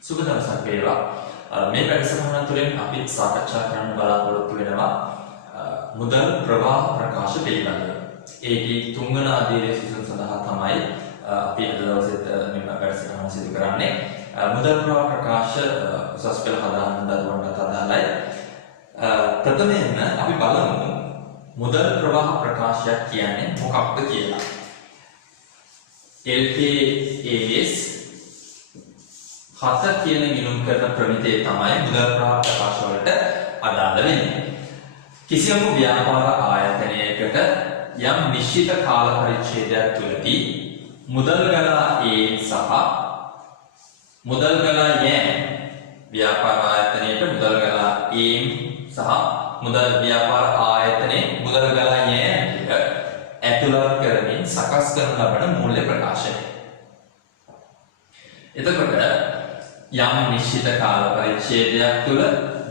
සුබ දවසක් වේවා. මේ වැඩසටහන තුළින් අපි සාකච්ඡා කරන්න බලාපොරොත්තු වෙනවා මුදල් ප්‍රවාහ ප්‍රකාශ පිළිබඳව. ඒකේ තුන්වන අධ්‍යයනයේ සුසුම් සඳහා තමයි අපි අද දවසේත් මේ වැඩසටහන සිදු කරන්නේ. මුදල් ප්‍රවාහ ප්‍රකාශ උසස් පෙළ හදාගන්න දරුවන්ට අදාළයි. ප්‍රථමයෙන් අපි බලමු මුදල් ප්‍රවාහ ප්‍රකාශයක් කියන්නේ මොකක්ද කියලා. LPAS 7 කියන ගිණුම් කරන ප්‍රමිතිය තමයි මුදල් ප්‍රවාහ ප්‍රකාශ වලට අදාළ වෙන්නේ. කිසියම් ව්‍යාපාර ආයතනයකට යම් නිශ්චිත කාල පරිච්ඡේදයක් තුළදී මුදල් ගලා සහ මුදල් ගලා ව්‍යාපාර ආයතනයට මුදල් ගලා සහ මුදල් ව්‍යාපාර ආයතනයේ මුදල් ගලා ඇතුළත් කරමින් සකස් කරන ලබන මූල්‍ය ප්‍රකාශනය. එතකොට යම් නිශ්චිත කාල පරිච්ඡේදයක් තුළ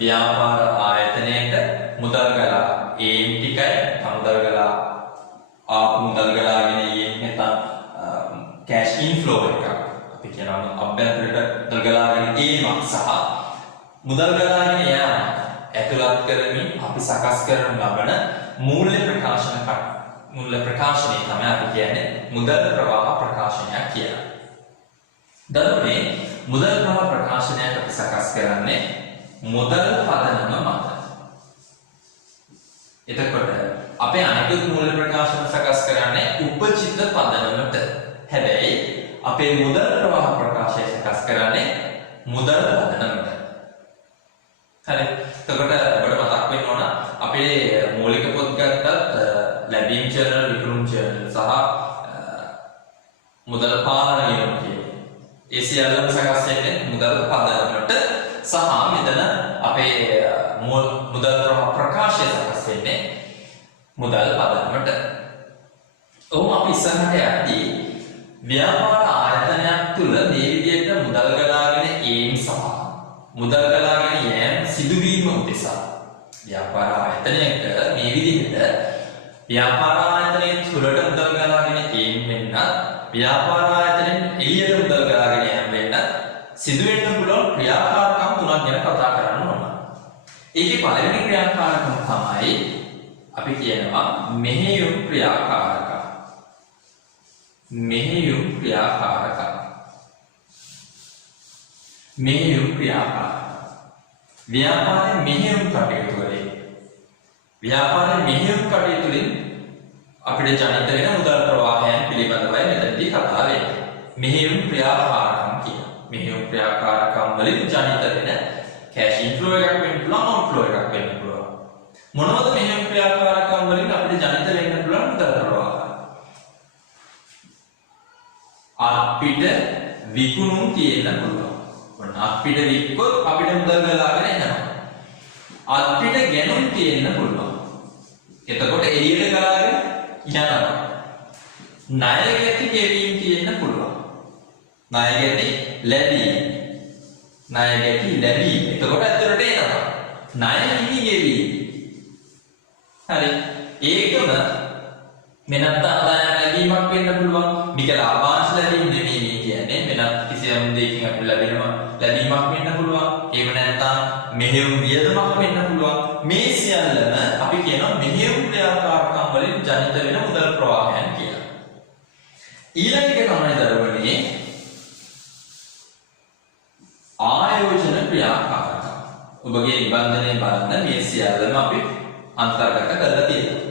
ව්‍යාපාර ආයතනයට මුදල් ගලා ටිකයි මුදල් ගලා මුදල් ගලාගෙන නැත්නම් කැෂ් ඉන්ෆ්ලෝ එකක් අපි කියනවා අභ්‍යන්තරයට මුදල් ගලාගෙන සහ මුදල් ගලාගෙන ඇතුළත් කරමින් අපි සකස් කරන ලබන මූල්‍ය ප්‍රකාශනය තමයි අපි කියන්නේ මුදල් ප්‍රවාහ ප්‍රකාශනයක් කියලා. දරුවනේ මුදල් ප්‍රවාහ ප්‍රකාශනයක් අපි සකස් කරන්නේ මුදල් පදනම මත. එතකොට අපේ අනිකුත් මූල්‍ය ප්‍රකාශන සකස් කරන්නේ උපචිත පදනමට. හැබැයි අපේ මුදල් ප්‍රවාහ ප්‍රකාශය සකස් කරන්නේ මුදල් පදනමට. හරි. එතකොට ඔබට මතක් වෙන්න ඕන අපේ මූලික පොත් ගත්තත් ලැබීම් ජර්නල්, විකුණුම් ජර්නල් සහ මුදල් පාලන ගිණුම් කියන්නේ. ඒ සියල්ලම සකස් වෙන්නේ මුදල් පදනමට සහ මෙතන අපේ මුදල් ප්‍රවාහ ප්‍රකාශය සකස් වෙන්නේ මුදල් පදනමට. ඔහොම අපි ඉස්සරහට යද්දී ව්‍යාපාර ආයතනයක් තුල මේ විදිහට මුදල් ගලාගෙන සහ මුදල් ගලාගෙන සිදුවීම උදෙසා ව්‍යාපාර ආයතනයක මේ විදිහට ව්‍යාපාර ආයතනයේ තුලට මුදල් ගලාගෙන වෙන්නත් ව්‍යාපාර ආයතනයෙන් එළියට මුදල් ගලාගෙන වෙන්නත් සිදුවෙන්න පුළුවන් ක්‍රියාකාරකම් තුනක් ගැන කතා කරන්න ඕන. ඒකේ පළවෙනි ක්‍රියාකාරකම තමයි අපි කියනවා මෙහෙයුම් ක්‍රියාකාරකම්. මෙහෙයුම් ක්‍රියාකාරකම්. මෙහෙයුම් ක්‍රියාකාරකම්. ව්‍යාපාරයේ මෙහෙයුම් කටයුතු වලින් ව්‍යාපාරයේ මෙහෙයුම් කටයුතු වලින් අපිට ජනිත වෙන මුදල් ප්‍රවාහයන් පිළිබඳවයි මෙතනදී කතා වෙන්නේ. මෙහෙයුම් ක්‍රියාකාරකම් කියන. මෙහෙයුම් ක්‍රියාකාරකම් වලින් ජනිත වෙන කැෂ් ඉන්ෆ්ලෝ එකක් වෙන්න පුළුවන්, අවුට්ෆ්ලෝ එකක් වෙන්න පුළුවන්. මොනවද මෙහෙයුම් ක්‍රියාකාරකම් වලින් අපිට ජනිත වෙන්න පුළුවන් මුදල් ප්‍රවාහ? අපිට විකුණුම් තියෙන්න පුළුවන්. අපිට වික්කොත් අපිට මුදල් ගලාගෙන එනවා. අපිට ගැනුම් තියෙන්න පුළුවන්. එතකොට එළියට ගලාගෙන යනවා. ණය ගැති ගෙවීම් තියෙන්න පුළුවන්. ණය ගැති ලැබීම්. ණය ගැති ලැබීම්. එතකොට ඇතුළට එනවා. ණය හිමි ගෙවීම්. හරි. ඒකම වෙනත් ආදායම් ලැබීමක් වෙන්න පුළුවන්. මේක ලාභාංශ ලැබීම් නෙමෙයි කියන්නේ. වෙනත් කිසියම් දෙයකින් අපිට ලැබීමක් වෙන්න පුළුවන්. ඒක නැත්නම් මෙහෙයුම් වියදමක් වෙන්න පුළුවන්. මේ සියල්ලම අපි කියනවා මෙහෙයුම් ක්‍රියාකාරකම් වලින් ජනිත වෙන මුදල් ප්‍රවාහයන් කියලා. ඊළඟ එක තමයි දරුවනේ ආයෝජන ක්‍රියාකාරකම්. ඔබගේ නිබන්ධනයේ බලන්න මේ සියල්ලම අපි අන්තර්ගත කරලා තියෙනවා.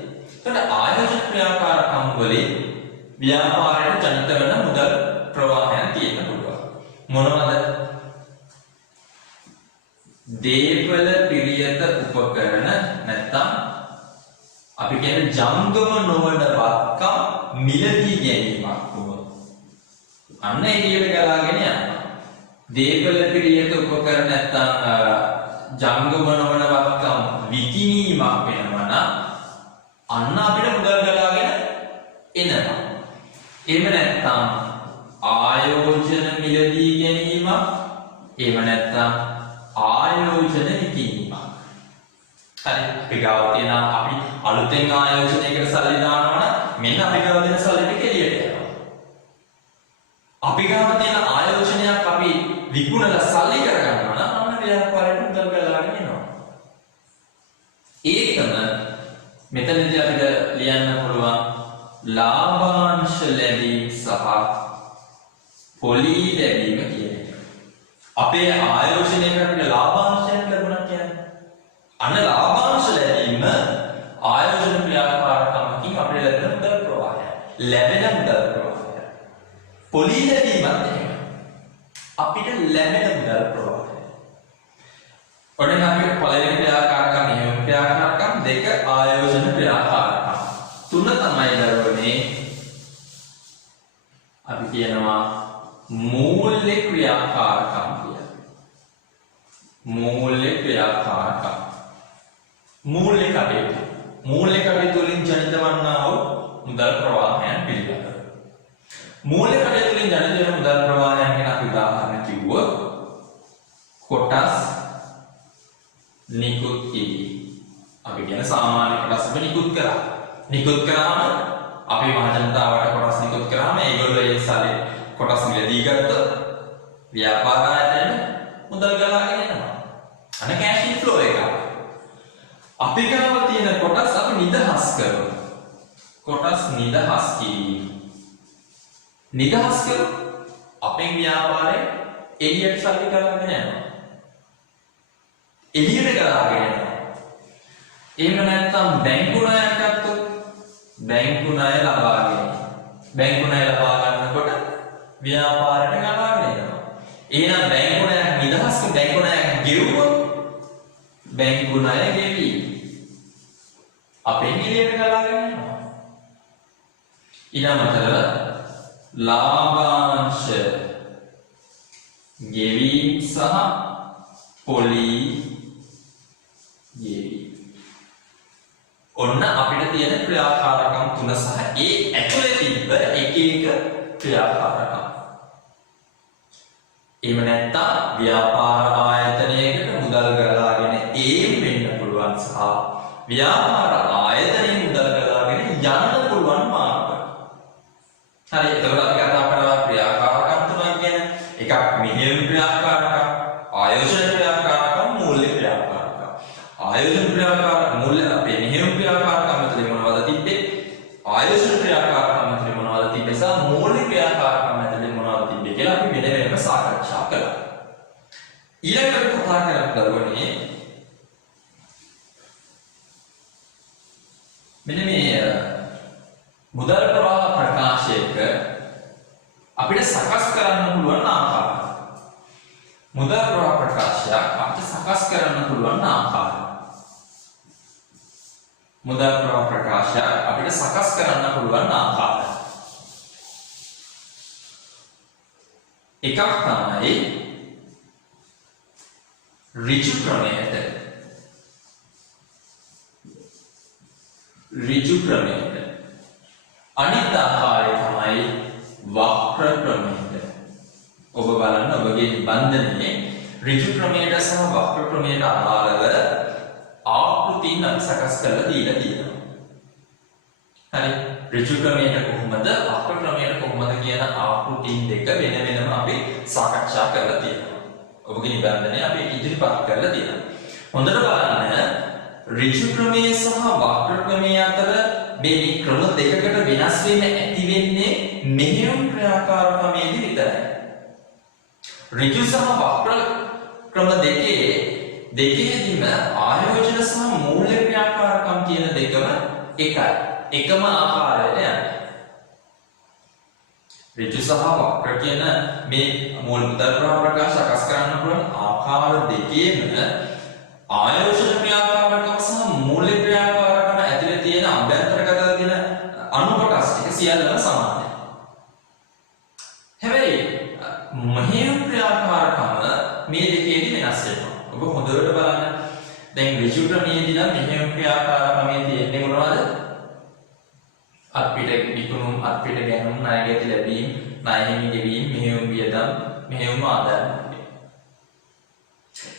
එතකොට ආයෝජන ක්‍රියාකාරකම් වලින් ව්‍යාපාරයට ජනිත වෙන මුදල් ප්‍රවාහයන් තියෙන්න පුළුවන්. මොනවද? දේපල පිරියත උපකරණ නැත්නම් අපි කියන ජංගම නොවන වත්කම් මිලදී ගැනීමක් වුණොත් අන්න එළියට ගලාගෙන යනවා. දේපල පිරියත උපකරණ නැත්නම් ජංගම නොවන වත්කම් විකිණීමක් වෙනවා නම් අන්න අපිට මුදල් ගලාගෙන එනවා. එහෙම නැත්නම් ආයෝජන මිලදී ගැනීමක්, එහෙම නැත්නම් ආයෝජන විකිණීමක්. හරි. අපි ගාව තියෙන අපි අලුතෙන් ආයෝජනයකට සල්ලි දානවා නම් මෙන්න අපි ගාව දෙන සල්ලි ටික එළියට යනවා. අපි ගාව තියෙන ආයෝජනයක් අපි විකුණලා සල්ලි කරගන්නවා නම් අන්න ව්‍යාපාරයට මුදල් ගලාගෙන එනවා. ඒකම මෙතනදී අපිට ලියන්න පුළුවන් ලාභාංශ ලැබීම සහ පොලී ලැබීම කියන එක. අපේ ආයෝජනයකට අපිට ලාභාංශයක් ලැබුණා කියන්නේ. අන්න ලාභාංශ ලැබීම ආයෝජන ක්‍රියාකාරකමකින් අපිට ලැබෙන මුදල් ප්‍රවාහය. ලැබෙන මුදල් ප්‍රවාහය. පොලී ලැබීමත් එහෙම. අපිට ලැබෙන මුදල් ප්‍රවාහය. ඔන්න අපි පළවෙනි ක්‍රියාකාරකම් මෙහෙම ක්‍රියාකාරකම් දෙක ආයෝජන ක්‍රියාකාරකම්. තුන තමයි දරුවනේ අපි කියනවා මූල්‍ය ක්‍රියාකාරකම් කියලා. මූල්‍ය ක්‍රියාකාරකම්. මූල්‍ය කටයුතු. මූල්‍ය කටයුතු වලින් ජනිත වන්නා වූ මුදල් ප්‍රවාහයන් පිළිබඳව. මූල්‍ය කටයුතු වලින් ජනිත වෙන මුදල් ප්‍රවාහයන් ගැන අපි උදාහරණ කිව්වොත් කොටස් නිකුත් කිරීම. අපි කියන සාමාන්‍ය කොටස් අපි නිකුත් කරා. නිකුත් කරාම අපි මහ ජනතාවට කොටස් නිකුත් කරාම ඒගොල්ලෝ ඒ සල්ලි කොටස් මිලදී ගත්තොත් ව්‍යාපාර ආයතනය මුදල් ගලාගෙන එනවා. අන්න කැෂ් ඉන්ෆ්ලෝ එක. අපි ගාව තියෙන කොටස් අපි නිදහස් කරමු. කොටස් නිදහස් කිරීම. නිදහස් කරමු. අපේ ව්‍යාපාරේ එළියට සල්ලි ගලාගෙන යනවා. එළියට ගලාගෙන යනවා. එහෙම නැත්නම් බැංකු ණයක් ගත්තොත් බැංකු ණය ලබාගෙන. බැංකු ණය ලබා ගන්නකොට ව්‍යාපාරයට ගලාගෙන යනවා. එහෙනම් බැංකු ණයක් නිදහස් බැංකු ණයක් ගෙවුවොත් බැංකු ණය ගෙවි. අපේ එළියට ගලාගෙන යනවා. ඊළඟට ලාභාංශ ගෙවීම සහ පොලී ගෙවීම. ඔන්න අපිට තියෙන ක්‍රියාකාරකම් තුන සහ ඒ ඇතුලේ තිබ්බ එක එක ක්‍රියාකාරකම්. එහෙම නැත්නම් ව්‍යාපාර ආයතනයකට මුදල් ගලාගෙන ඒම් වෙන්න පුළුවන් සහ ව්‍යාපාර ආයතනයේ මුදල් ගලාගෙන යන්න පුළුවන් මාර්ග. හරි, එතකොට අපි කතා කරලා ක්‍රියාකාරකම් තුනක් ගැන. එකක් මෙහෙයුම් ක්‍රියාකාරකම්, ආයෝජන ක්‍රියාකාරකම්, මූල්‍ය ක්‍රියාකාරකම්. ආයෝජන ක්‍රියාකාරකම් මූල්‍ය අපේ මෙහෙයුම් ක්‍රියාකාරකම් ඇතුලේ මොනවද තිබ්බේ? ආයෝජන ක්‍රියාකාරකම් ඇතුලේ මොනවද තිබ්බේ? සහ මූල්‍ය ක්‍රියාකාරකම් ඇතුලේ මොනවද තිබ්බේ කියලා අපි වෙන වෙනම සාකච්ඡා කළා. ඊළඟට කතා කරන්නේ මෙන්න මේ මුදල් ප්‍රවාහ ප්‍රකාශයක අපිට සකස් කරන්න පුළුවන් ආකාරය. මුදල් ප්‍රවාහ ප්‍රකාශයක් අපිට සකස් කරන්න පුළුවන් ආකාරය. මුදල් ප්‍රවාහ ප්‍රකාශයක් අපිට සකස් කරන්න පුළුවන් ආකාරය. එකක් තමයි ඍජු ක්‍රමයට. ඍජු ක්‍රමයට. අනිත් ආකාරය තමයි වක්‍ර ක්‍රමයට. ඔබ බලන්න ඔබගේ නිබන්ධනයේ ඍජු ක්‍රමයට සහ වක්‍ර ක්‍රමයට අදාළව ආකෘතීන් අපි සකස් කරලා දීලා තියෙනවා. හරි, ඍජු ක්‍රමයට කොහොමද වක්‍ර ක්‍රමයට කොහොමද කියන ආකෘතීන් දෙක වෙන වෙනම අපි සාකච්ඡා කරලා තියෙනවා. ඔබගේ නිබන්ධනයේ අපි ඉදිරිපත් කරලා තියෙනවා. හොඳට බලන්න ඍජු ක්‍රමයේ සහ වක්‍ර ක්‍රමයේ අතර මේ ක්‍රම දෙකකට වෙනස් වෙන්න ඇති වෙන්නේ මෙහෙයුම් ක්‍රියාකාරකමේදී විතරයි. ඍජු සහ වක්‍ර ක්‍රම දෙකේදීම ආයෝජන සහ මූල්‍ය ක්‍රියාකාරකම් කියන දෙකම එකයි. එකම ආකාරයට යන්නේ. ඍජු සහ වක්‍ර කියන මේ මූල මුදල් ප්‍රවාහ ප්‍රකාශ සකස් කරන්න පුළුවන් ආකාර දෙකේම ආයෝජන ක්‍රියාකාරකම් සහ මූල්‍ය ක්‍රියාකාරකම් ඇතුලේ තියෙන අභ්‍යන්තරගත දෙන අණු කොටස් ටික සියල්ලම සමානයි. හැබැයි මෙහෙයුම් ක්‍රියාකාරකම මේ දෙකේදී වෙනස් වෙනවා. ඔබ හොඳට බලන්න. දැන් ඍජු ක්‍රමයේදී නම් මෙහෙයුම් ක්‍රියාකාරකමේ තියෙන්නේ මොනවද? අත්පිට විකුණුම්, අත්පිට ගැනුම්, ණය ගැති ලැබීම්, ණය හිමි ගෙවීම්, මෙහෙයුම් වියදම්, මෙහෙයුම් ආදායම්.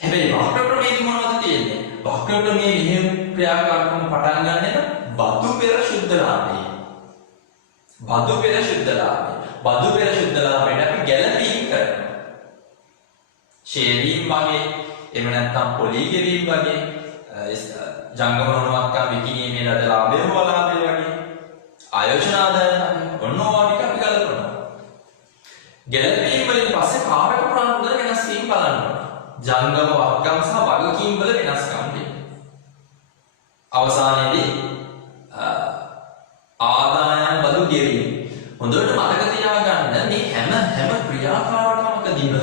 හැබැයි වක්‍ර ක්‍රමයේදී මොනවද තියෙන්නේ? වක්‍ර ක්‍රමයේ මෙහෙයුම් ක්‍රියාකාරකම පටන් ගන්න එක බදු පෙර සුද්ධ ලාභය. බදු පෙර සුද්ධ ලාභය. බදු පෙර සුද්ධ ලාභයට අපි ගැළපීම් කරනවා. ෂේවීම් වගේ එහෙම නැත්නම් පොලී ගෙවීම් වගේ ජංගම නොනවත්කම් විකිණීමේ ලද ලාභය හෝ අලාභය වගේ ආයෝජන ආදායම ඔන්න ඕවා ටික අපි ගලපනවා. ගැළපීම් වලින් පස්සේ කාරක ප්‍රාණ වල වෙනස් වීම බලන්න ඕනේ. ජංගම වත්කම් සහ වගකීම් වල වෙනස්කම් ටික. අවසානයේදී ආදායම් බදු ගෙවීම. හොඳට මතක තියාගන්න මේ හැම ක්‍රියාකාරකමකදීම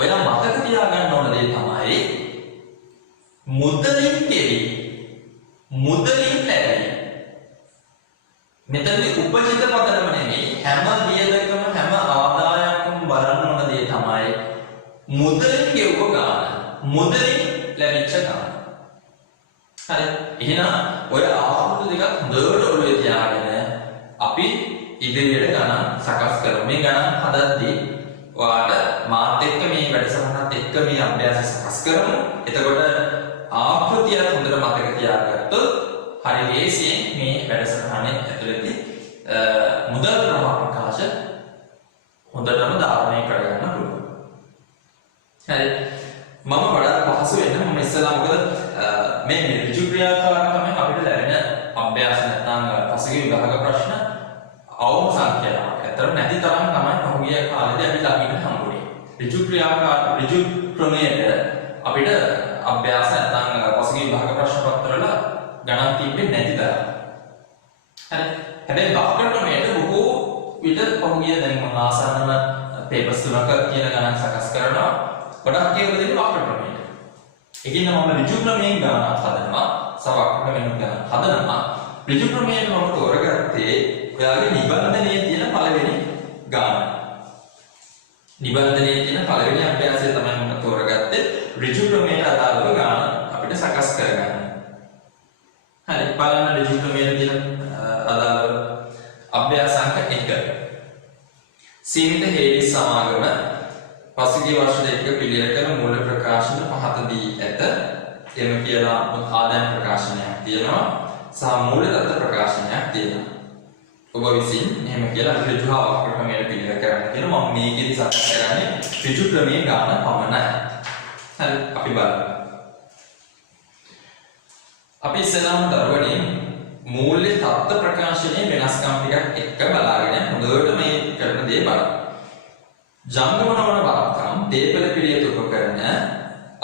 ඔයා මතක තියාගන්න ඕන දේ තමයි මුදලින් ගෙවීම. මුදලින් ලැබීම. මෙතනදී උපජිත පදනම නෙමෙයි හැම වියදකම හැම ආදායමකම බලන්න ඕන දේ තමයි මුදලින් ගෙවුව ගාන. මුදලින් ලැබිච්ච ගාන. හරි. එහෙනම් ඔය ආකෘති දෙකක් හොඳට ඔළුවේ තියාගෙන අපි ඉදිරියට ගණන් සකස් කරමු. මේ ගණන් හදද්දී ඔයාලට මාත් එක්ක මේ වැඩසටහනත් එක්ක මේ අභ්‍යාසය සකස් කරමු. එතකොට ආකෘතිය හොඳට මතක තියාගත්තොත් හරි ලේසියෙන් මේ වැඩසටහනේ ඇතුළතදී මුදල් ප්‍රකාශ හොඳටම ධාරණය කරගන්න පුළුවන්. හරි. මම වඩාත් පහසු වෙන්න මම ඉස්සලා මොකද මේ ඍජු ක්‍රියාකාරකමෙන් අපිට ලැබෙන අභ්‍යාස නැත්නම් පසුගිය විභාග ප්‍රශ්න අවම සංඛ්‍යාවක්. ඇත්තට නැති තරම් තමයි පහුගිය කාලේදී අපි ළඟින් හම්බුනේ. ඍජු ක්‍රමයට අපිට අභ්‍යාස නැත්නම් පසුගිය විභාග ප්‍රශ්න පත්‍රවල ගණන් තිබෙන්නේ නැති තරම්. හරි. හැබැයි වක්‍ර ක්‍රමයට බොහෝ විට පහුගිය දැන් මම ආසන්නම පේපර්ස් තුනක කියන ගණන් සකස් කරනවා. ගොඩක් කියලා දෙන්නේ වක්‍ර ක්‍රමයට. ඒකින් මම ඍජු ක්‍රමයෙන් ගණන් හදනවා. සවක්‍ර ක්‍රමයෙන් ගණන් හදනවා. ඍජු ක්‍රමයෙන් මම තෝරගත්තේ ඔයාගේ නිබන්ධනයේ තියෙන පළවෙනි ගාන. නිබන්ධනයේ තියෙන පළවෙනි අභ්‍යාසය තමයි මම තෝරගත්තේ. ඍජු ක්‍රමයට අදාළව ගාන අපිට සකස් කරගන්න. හරි. බලන්න ඍජු ක්‍රමයට තියෙන අදාළව අභ්‍යාස අංක 1. සීමිත හේලි සමාගම පසුගිය වර්ෂ දෙකක පිළියෙල කළ මූල ප්‍රකාශන පහතදී ඇත. එම කියලා ආදායම් ප්‍රකාශනයක් තියෙනවා සහ මූල දත්ත ප්‍රකාශනයක් තියෙනවා. ඔබ විසින් එහෙම කියලා ඍජු හා වක්‍ර ක්‍රමයට පිළියෙල කරන්න කියන මම මේකෙදි සකස් කරන්නේ ඍජු ක්‍රමයේ ගාන පමණයි. හරි. අපි බලමු. අපි ඉස්සෙල්ලාම දරුවනේ මූල්‍ය තත්ත්ව ප්‍රකාශනයේ වෙනස්කම් ටිකක් එක්ක බලාගෙන හොඳට මේ කරන දේ බලමු. ජංගම නොවන වත්කම් දේපල පිළියෙත උපකරණ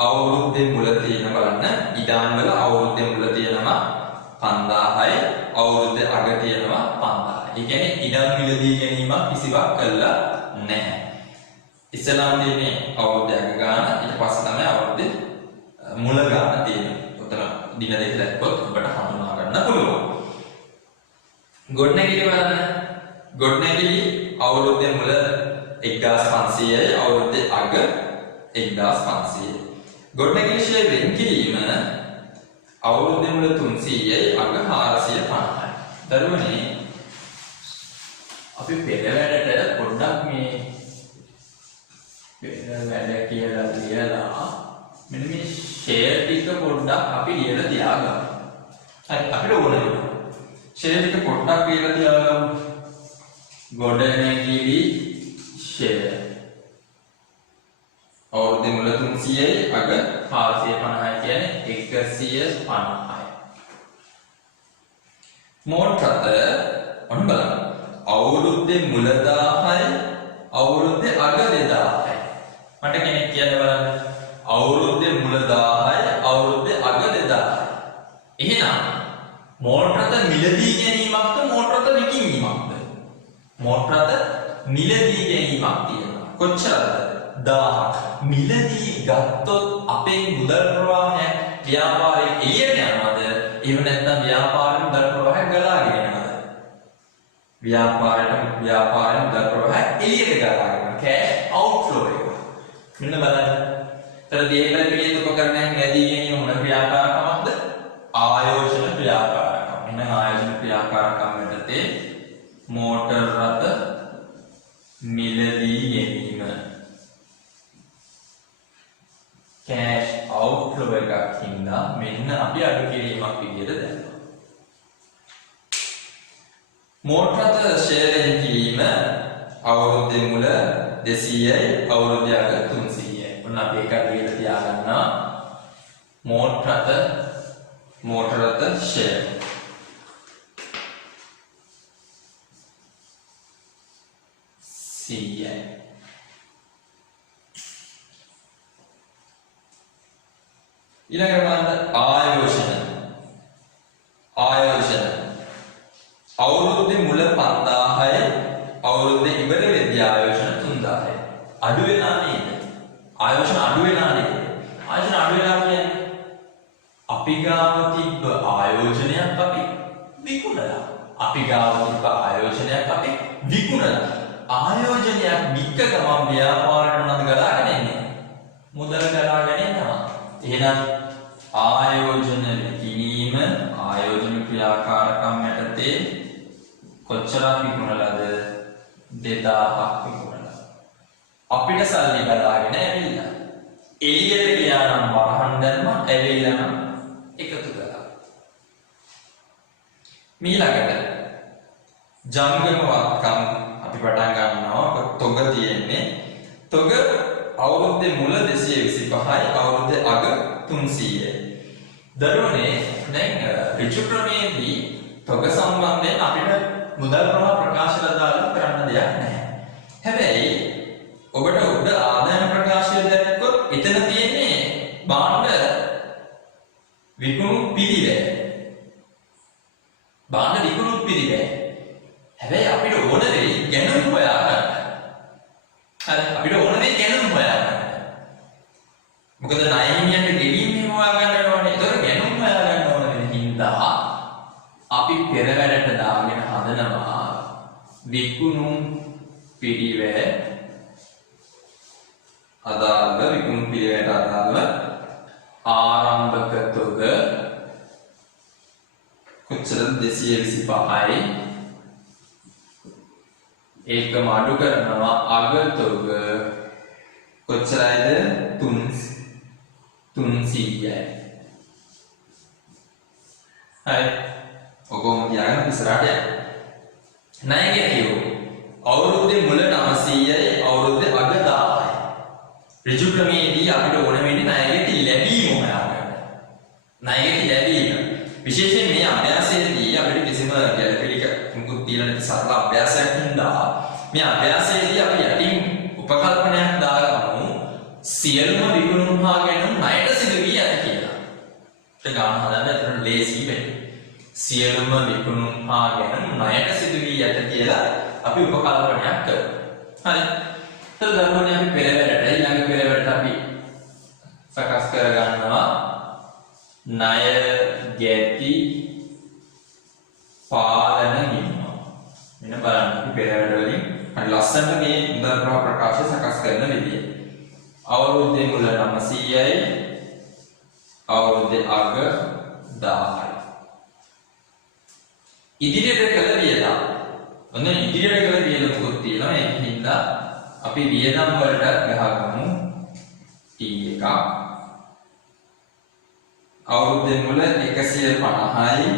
අවුරුද්දේ මුල තියෙන බලන්න ඉඩම් වල අවුරුද්දේ මුල තියෙනවා 5000යි අවුරුද්දේ අග තියෙනවා 5000යි. ඒ කියන්නේ ඉඩම් මිලදී ගැනීමක් කිසිවක් කළා නැහැ. ඉස්සලාම් දෙන්නේ අවුරුද්දේ අග ගාන ඊට පස්සේ තමයි අවුරුද්දේ මුල ගාන තියෙන්නේ. උතන දින දෙක දැක්කොත් ඔබට හඳුනා ගන්න පුළුවන්. ගොඩනැගිලි බලන්න. ගොඩනැගිලි අවුරුද්දේ මුල 1500යි අවුරුද්දේ අග 1500යි. ගොඩනැගිලි ෂෙයා වෙන් කිරීම අවුරුද්දේ මුල 300යි අග 450යි. දරුවනේ අපි පෙර වැඩට පොඩ්ඩක් මේ පෙර වැඩ කියලා ලියලා මෙන්න මේ ෂෙයා ටික පොඩ්ඩක් අපි ලියලා තියාගමු. හරි අපිට ඕන වෙනවා. ෂෙයා ටික පොඩ්ඩක් ලියලා තියාගමු. ගොඩනැගිලි ෂෙයා අවුරුද්දේ මුල 300යි අග 450යි කියන්නේ 150යි. මොකටද ඔන්න බලන්න. අවුරුද්දේ මුල 1000යි අවුරුද්දේ අග 2000යි. මට කෙනෙක් කියන්න බලන්න. අවුරුද්දේ මුල 1000යි අවුරුද්දේ අග 2000යි. එහෙනම් මොකටද මිලදී ගැනීමක්ද මොකටද විකිණීමක්ද? මොකටද මිලදී ගැනීමක් තියෙනවා. කොච්චරද? 1000ක්. මිලදී ගත්තොත් අපේ මුදල් ප්‍රවාහය ව්‍යාපාරයේ එළියට යනවද? එහෙම නැත්නම් ව්‍යාපාරයේ මුදල් ප්‍රවාහය ගලාගෙන යනවද? ව්‍යාපාරයේ මුදල් ප්‍රවාහය එළියට ගලාගෙන යනවා. කෑෂ් අවුට්ෆ්ලෝ එක. මෙන්න බලන්න. තර දේපල පිළියෙත උපකරණයක් නැදී ගැනීම මොන ක්‍රියාකාරකමක්ද? ආයෝජන ක්‍රියාකාරකම්. මෙන්න ආයෝජන ක්‍රියාකාරකම් යටතේ මෝටර රථ මිලදී ගැනීම කෑෂ් අවුට්ෆ්ලෝ එකක් හින්දා මෙන්න අපි අඩු කිරීමක් විදියට දැම්මා. මෝටර රථ ෂෙයා කිරීම අවුරුද්දේ මුල 200යි අවුරුද්දේ අග 300යි. ඔන්න අපි එකක් ලියලා තියාගන්නවා. මෝටර රථ ෂෙයර්. CI. ඊළඟට බලන්න ආයෝජන. අවුරුද්දේ මුල 5000යි අවුරුද්දේ ඉවර වෙද්දී ආයෝජන 3000යි. අඩු වෙලා නේද? ආයෝජන අඩු වෙලා නේද? ආයෝජන අඩු වෙලා කියන්නේ අපි ගාව තිබ්බ ආයෝජනයක් අපි විකුණලා. ආයෝජනයක් වික්ක ගමන් ව්‍යාපාරයට මොනවද ගලාගෙන එන්නේ? මුදල ගලාගෙන එනවා. එහෙනම් ආයෝජන විකිණීම ආයෝජන ක්‍රියාකාරකම් යටතේ කොච්චරක් විකුණලාද? 2000ක් විකුණලා. අපිට සල්ලි ගලාගෙන ඇවිල්ලා. එළියට ගියා නම් වරහන් දැම්මා, ඇවිල්ලා නම් එකතු කළා. ඊළඟට ජංගම වත්කම් අපි පටන් ගන්නවා. තොග තියෙන්නේ. තොග අවුරුද්දේ මුල 225යි අවුරුද්දේ අග 300යි. දරුවනේ දැන් ඍජු ක්‍රමයේදී තොග සම්බන්ධයෙන් අපිට මුදල් ප්‍රමාණ ප්‍රකාශලා දාලා කරන්න දෙයක් නැහැ. හැබැයි ඔබට උඩ ආදායම් ප්‍රකාශය දැක්කොත් එතන තියෙන්නේ භාණ්ඩ විකුණු පිළිවෙල. හැබැයි අපිට ඕන වෙයි ගැනුම් හොයාගන්න. හරි අපිට ඕන වෙයි ගැනුම් හොයාගන්න. මොකද ණයහිමියන්ට ගෙවීම හොයාගන්න ඕනේ. ඒතර ගැනුම් හොයාගන්න ඕන වෙන හින්දා අපි පෙර වැඩට දාගෙන හදනවා විකුණුම් පිළිවෙල අදාළව විකුණුම් පිළිවෙලට අදාළව ආරම්භක තොග කොච්චරද 225යි. ඒකම අඩු කරනවා අග තොග කොච්චරයිද? 300යි. හරි ඔකම තියාගෙන ඉස්සරහට යන්න. ණය ගැතියෝ අවුරුද්දේ මුල 900යි අවුරුද්දේ අග 1000යි. ඍජු ක්‍රමයේදී අපිට ඕන වෙන්නේ ණය ගැති ලැබීම හොයාගන්න. ණය ගැති ලැබීම විශේෂයෙන් මේ අභ්‍යාසයේදී අපිට කිසිම ගැළපෙලික මුකුත් තියලා නැති සරල අභ්‍යාසයක් හින්දා මේ අභ්‍යාසයේදී අපි යටින් උපකල්පනයක් දාගමු සියලුම විකුණුම් හා ගැනුම් ණයට සිදු වී ඇත කියලා. ඒක ගන්න හදන්න එතන ලේසි වෙන්නේ. සියලුම විකුණුම් හා ගැනුම් ණයට සිදු වී ඇත කියලා අපි උපකල්පනයක් කරමු. හරි. එතන දරුවනේ අපි පෙරවැරට ඊළඟ පෙරවැරට අපි සකස් කර ගන්නවා ණය ගැති පාලන හිමිකම්. මෙන්න බලන්න අපි පෙරවැර වලින් හරි ලස්සනට මේ මුදල් ප්‍රවාහ ප්‍රකාශය සකස් කරන විදිය. අවුරුද්දේ මුල 900යි අවුරුද්දේ අග 1000යි. ඉදිරියට කළ වියදම්. ඔන්න ඉදිරියට කළ වියදම් කුත් තියෙනවා. ඒක හින්දා අපි වියදම් වලට ගහගමු T1. අවුරුද්දේ මුල 150යි.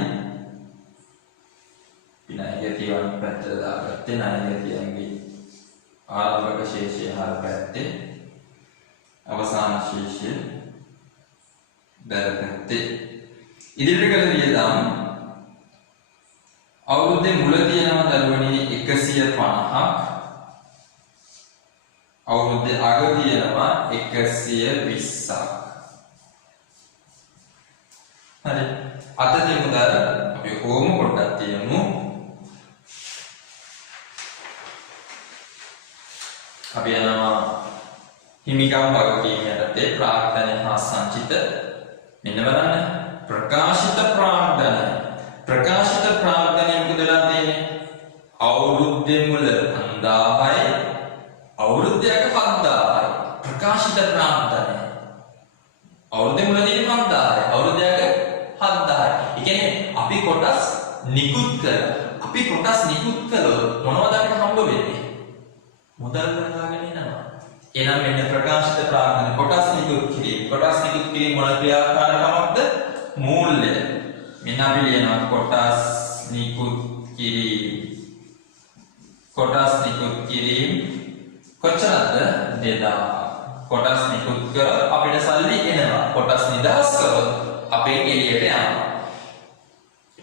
ණයගැතියන් පැත්තට දාගත්තේ ණයගැතියන්ගේ ආරම්භක ශේෂය හර පැත්තේ අවසාන ශේෂය බැර පැත්තේ. ඉදිරියට කළ වියදම් අවුරුද්දේ මුල තියෙනවා දරුවනේ 150ක්. අවුරුද්දේ අග තියෙනවා 120ක්. හරි අත දෙමුදල් අපි කොහොම පොඩ්ඩක් තියමු. අපි යනවා හිමිකම් වගකීම් යටතේ ප්‍රාග්ධනය හා සංචිත. මෙන්න බලන්න ප්‍රකාශිත ප්‍රාග්ධනය මොකද වෙලා තියෙන්නේ? අවුරුද්දේ මුල 5000යි අවුරුද්දේ අග 7000යි. ප්‍රකාශිත ප්‍රාග්ධනය අවුරුද්දේ මුල තියෙන්නේ 5000යි අවුරුද්දේ අග 7000යි. ඒ කියන්නේ අපි කොටස් නිකුත් කළොත් මොනවද අපිට හම්බ වෙන්නේ? මුදල් ගලාගෙන එනවා. එහෙනම් මෙන්න ප්‍රකාශිත ප්‍රාග්ධන කොටස් නිකුත් කිරීම මොන ක්‍රියාකාරකමක්ද? මූල්‍ය. මෙන්න අපි ලියනවා කොටස් නිකුත් කිරීම කොච්චරද? 2000. කොටස් නිකුත් කරොත් අපිට සල්ලි එනවා. කොටස් නිදහස් කරොත් අපේ එළියට යනවා.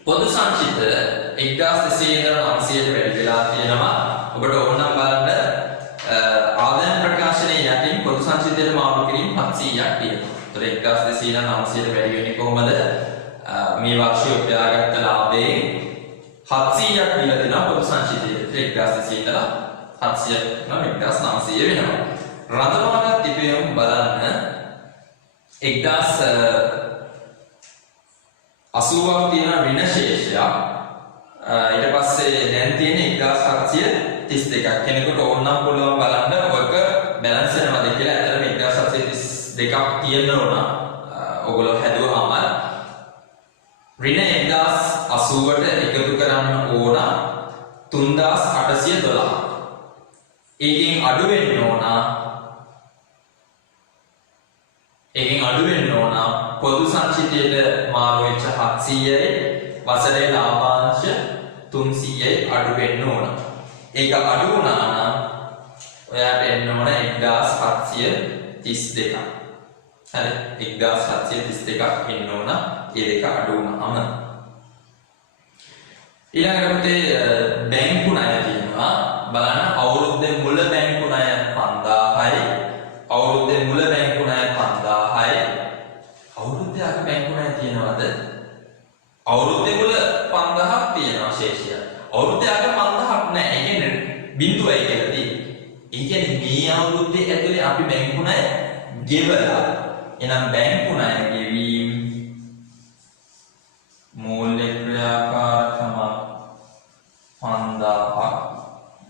පොදු සංචිත 1200 ඉඳලා 900ට වැඩි වෙලා තියෙනවා. ඔබට ඕනනම් බලන්න ආදායම් ප්‍රකාශනයේ යටින් පොදු සංචිතයට මාරු කිරීම 700ක් තියෙනවා. ඒතර 1200 ඉඳලා 900ට වැඩි වෙන්නේ කොහොමද? මේ වර්ෂයේ උපයාගත්ත ලාභයෙන් 700ක් දීලා දෙනවා පොදු සංචිතයට. 1200 ඉඳලා 700ක් නම් 1900 වෙනවා. රඳවාගත් තිබෙම බලන්න 1080ක් තියෙන ඍණ ශේෂයක්. ඊට පස්සේ දැන් තියෙන 1732ක්. කෙනෙකුට ඕනනම් පුළුවන් බලන්න ඔයක බැලන්ස් වෙනවද කියලා. ඇත්තටම 1732ක් තියෙන්න ඕන. ඔයගොල්ලෝ හැදුවාම ඍණ 1080ට එකතු කරන්න ඕන 3812. ඒකෙන් අඩු වෙන්න ඕන පොදු සංචිතයට මාරු වෙච්ච 700යි වසරේ ලාභාංශ 300යි අඩු වෙන්න ඕන. ඒක අඩු වුණා නම් ඔයාට එන්න ඕන 1732ක්. හරි 1732ක් එන්න ඕන. ඒ දෙක අඩු වුණාම ඊළඟට බැංකු ණය තියෙනවා. බලන්න අවුරුද්දේ මුල බැංකු ණය 5000යි. අවුරුද්දේ මුල බැංකු ණය 5000යි. අවුරුද්දේ අග බැංකු ණය තියෙනවද? අවුරුද්දේ මුල 5000ක් තියෙනවා ශේෂය. අවුරුද්දේ අග 5000ක් නැහැ. ඒ කියන්නේ බිඳුවයි කියලා තියෙන්නේ. ඒ කියන්නේ මේ අවුරුද්දේ ඇතුලේ අපි බැංකු ණය ගෙවලා එනම් බැංකු ණය ගෙවීම මූල්‍ය ක්‍රියාකාරකම 5000ක්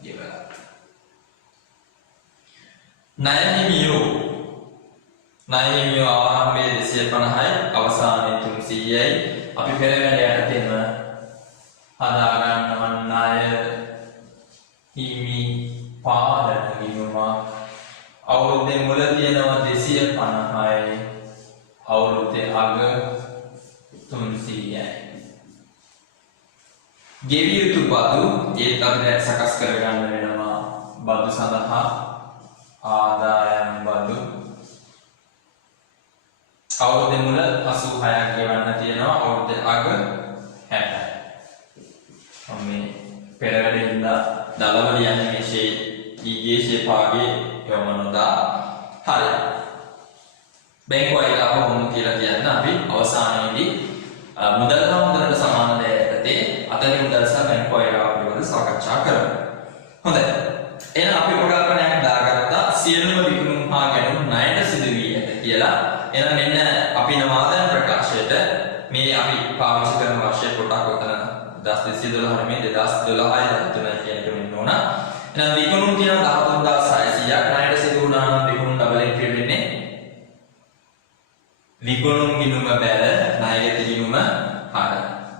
ගෙවලා. ණය හිමියෝ ආරම්භයේ 250යි අවසානයේ 300යි. අපි පෙරවැඩ යටතේම හදා ගන්නවා ණය හිමි පාලන ගිණුම. අවුරුද්දේ මුල තියෙනවා 250යි. අවුරුද්දේ අග 300යි. ගෙවිය යුතු බදු ඒත් අපිට සකස් කරගන්න වෙනවා. බදු සඳහා ආදායම් බදු අවුරුද්දේ මුල 86ක් ගෙවන්න තියෙනවා. අවුරුද්දේ අග 60යි. මේ පෙරවැඩින්ද දලවල යන්නේ මේ ඊගේ ශේපාගේ යොමනදා. හරි. බැංකු අයලා කොහොමද කියලා කියන්න අපි අවසානයේදී මුදල් හමුදාවට සමාන දෙයකදී අතරින් මුදල් සහ බැංකු අයලා පිළිබඳව සාකච්ඡා කරමු. හොඳයි. එහෙනම් අපි ප්‍රකල්පනයක් දාගත්තා සියලුම විකුණුම් හා ගැනුම් ණයට සිදු වී ඇත කියලා. එහෙනම් මෙන්න අපි නවාදන ප්‍රකාශයට මේ අපි පාවිච්චි කරන වර්ෂය පොඩක් උතන 1212 මේ 2012 13 කියන එක වෙන්න ඕන. එහෙනම් විකුණුම් තියෙනවා 13600ක්. ණයට සිදු වුණා නම් විකුණුම් ඩබල් එන්ට්‍රි වෙන්නේ විකුණුම් ගිණුම බැල ණයගත ගිණුම හර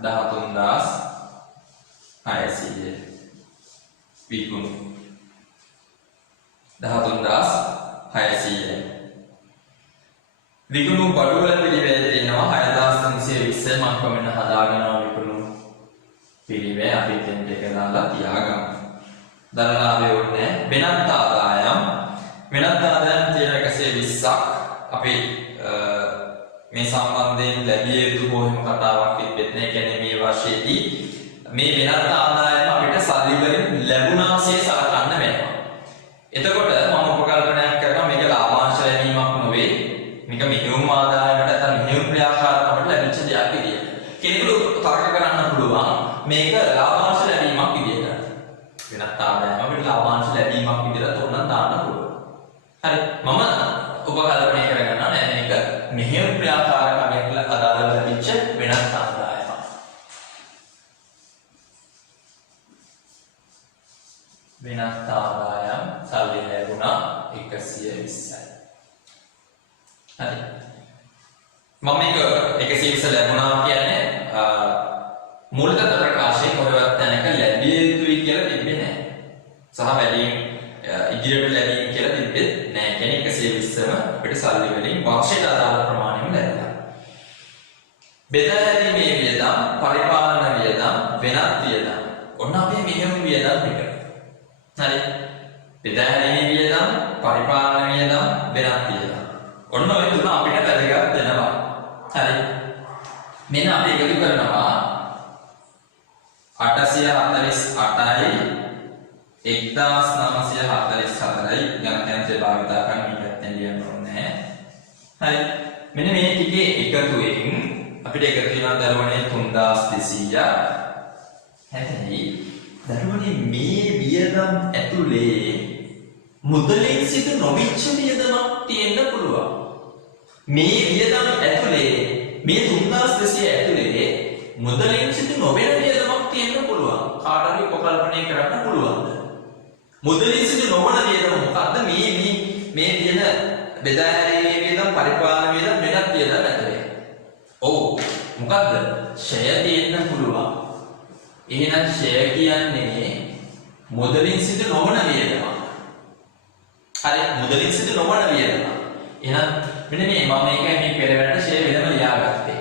13600 විකුණුම් 13600 විකුණුම් බඩුවල පිළිවෙල තියෙනවා 6320 මම කොමෙන්න හදාගන්නවා විකුණුම් පිළිවෙල අපි දෙක දාලා තියාගමු. දරලාභය උන්නේ වෙනත් ආදායම් තියෙන 120ක් අපි මේ සම්බන්ධයෙන් ලැබිය යුතු කොහොම කතාවක් තිබෙත් නැහැ. කියන්නේ මේ වර්ෂයේදී මේ වෙනත් ආදායම අපිට සල්ලි වලින් ලැබුණාසේ සලකන්න වෙනවා. එතකොට මම උපකල්පනයක් කරනවා මේක ලාභාංශ ලැබීමක් නෙවෙයි. මේක මෙහෙයුම් ආදායමකට නැත්නම් මෙහෙයුම් ක්‍රියාකාරකමකට ලැබිච්ච දෙයක් විදියට. කෙනෙකුට තර්ක කරන්න පුළුවන් මේක ලාභාංශ ලැබීමක් විදියට. වෙනත් ආදායම අපිට ලාභාංශ ලැබීමක් විදියට තෝරන්න දාන්න පුළුවන්. හරි. මම උපකල්පනය කරගන්නවා නේද මේක මෙහෙයුම් ක්‍රියාකාරකමකට අදාළව ලැබිච්ච වෙනත් ආදායමක්. වෙනත් ආදායම් සල්ලි ලැබුණා 120යි. හරි. මම මේක 120 ලැබුණා කියන්නේ මූලික ප්‍රකාශයේ කොහෙවත් තැනක ලැබිය යුතුයි කියලා තිබෙන්නේ නැහැ. සහ වැඩි ඉදිරියට ලැබීම කියලා තිබෙන්නේ නැහැ. කියන්නේ 120ම අපිට සල්ලි වලින් වර්ෂයට අදාළ ප්‍රමාණයම ලැබෙනවා. බෙදාහැරීමේ වියදම්, පරිපාලන වියදම්, වෙනත් වියදම්. ඔන්න අපේ මෙහෙයුම් වියදම් ටික. හරි. බෙදාහැරීමේ වියදම්, පරිපාලන වියදම්, වෙනත් වියදම්. ඔන්න ඔය තුන අපිට වැදගත් වෙනවා. හරි. මෙන්න අපි එකතු කරනවා 848යි 1944යි ගණිතයන්සේ භාවිතා කරන මේ පැත්තෙන් ලියන්න ඕනේ. හරි. මෙන්න මේ ටිකේ එකතුවෙන් අපිට එකතු වෙනවා දරුවනේ 3200ක්. හැබැයි දරුවනේ මේ වියදම් ඇතුලේ මුදලින් සිදු නොවිච්ච වියදමක් තියෙන්න පුළුවන්. මේ වියදම් ඇතුලේ මේ 3200 ඇතුලේ මුදලින් සිදු නොවන වියදමක් තියෙන්න පුළුවන්. කාට හරි කල්පනා කරන්න පුළුවන්ද? මුදලින් සිදු නොවන වියදම මොකද්ද? මේ තියෙන බෙදාහැරීමේ වියදම්, පරිපාලන වියදම්, වෙනත් වියදම් ඇතුලේ. ඔව්. මොකද්ද? ෂෙයා තියෙන්න පුළුවන්. එහෙනම් ෂෙයා කියන්නේ මුදලින් සිදු නොවන වියදමක්. හරි, මුදලින් සිදු නොවන වියදමක්. එහෙනම් මෙන්න මේ මම මේකයි මේ පෙරවැරට ෂෙයා වෙනම ලියාගත්තේ.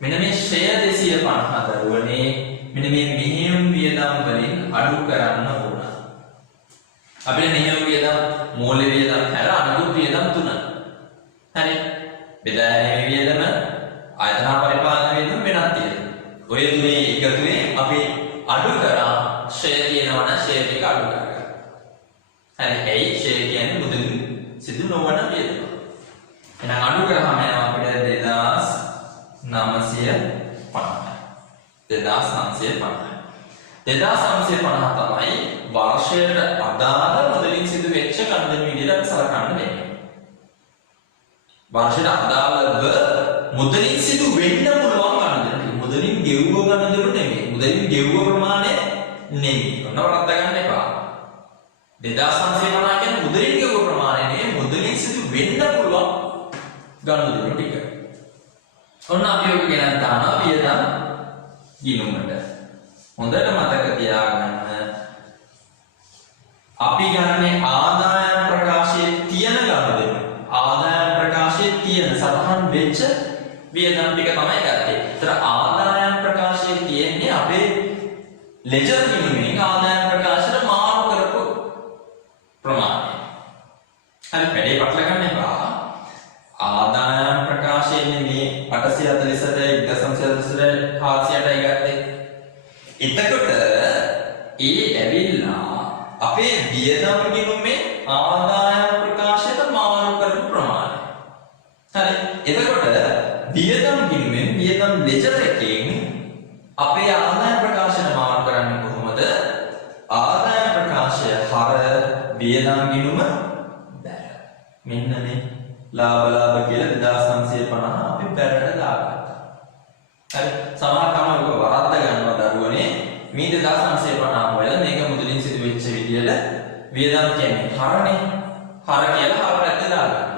මෙන්න මේ ෂෙයා 250 දරුවනේ මෙන්න මේ මෙහෙයුම් වියදම් වලින් අඩු කරන්න ඕන. අපිට මෙහෙයුම් වියදම්, මූල්‍ය වියදම් හැර අනිකුත් වියදම් තුන. හරි. බෙදාහැරීමේ වියදම, ආයතන පරිපාලන වියදම, වෙනත් වියදම්. ඔය තුනේ එකතුනේ අපි අඩු කරා ෂෙයා කියනවා නම් ෂෙයා එක අඩු කරගන්න. හරි. ඒ ෂෙයා කියන්නේ මුදලින් සිදු නොවන වියදම. එහෙනම් අඩු කරාම යනවා අපිට 2950. 2950. 2950 තමයි වර්ෂයට අදාළ මුදලින් සිදු වෙච්ච ගණන් විදිහට අපි සලකන්න වෙන්නේ. වර්ෂයට අදාළව මුදලින් සිදු වෙන්න පුළුවන් ගණන්. මුදලින් ගෙවුව ගණන් නෙමෙයි. මුදලින් ගෙවුව ප්‍රමාණය නෙමෙයි. ඔන්නවට ගන්න එපා. 2950 කියන්නේ මුදලින් ගෙවුව ප්‍රමාණය නෙමෙයි. මුදලින් සිදු වෙන්න පුළුවන් ගණන් ටික. ඔන්න අපි ඔක ගෙනත් දානවා වියදම් ගිණුමට. හොඳට මතක තියාගන්න. අපි ගන්නේ ආදායම් ප්‍රකාශයේ තියෙන ගණන. ආදායම් ප්‍රකාශයේ තියෙන සටහන් වෙච්ච වියදම් ටික තමයි ගත්තේ. ඒතර ආදායම් ප්‍රකාශයේ තියෙන්නේ අපේ ලෙජර් ගිණුමේ ආදායම් ප්‍රකාශයට මාරු කරපු ප්‍රමාණය. හරි, වැඩේ පටල ගන්න එපා. ආදායම් ප්‍රකාශයේ මේ 848යි 400යි ගත්තේ. එතකොට ඒ ඇවිල්ලා අපේ වියදම් ගිණුමේ ආදායම් ප්‍රකාශයට මාරු කරපු ප්‍රමාණය. හරි. එතකොට වියදම් ගිණුමෙන් වියදම් ලෙජර් එකෙන් අපේ ආදායම් ප්‍රකාශයට මාරු කරන්නේ කොහොමද? ආදායම් ප්‍රකාශය හර වියදම් ගිණුම බැර. මෙන්න මේ ලාභ කියලා 2950 අපි බැරට දාගත්තා. හරි. සමහර කමක වරද්ද ගන්නවා දරුවනේ. මේ 2950 වල මේක මුදලින් සිදු වෙච්ච විදියට වියදම් කියන්නේ හරනේ. හර කියලා හර පැත්ත දාගන්න.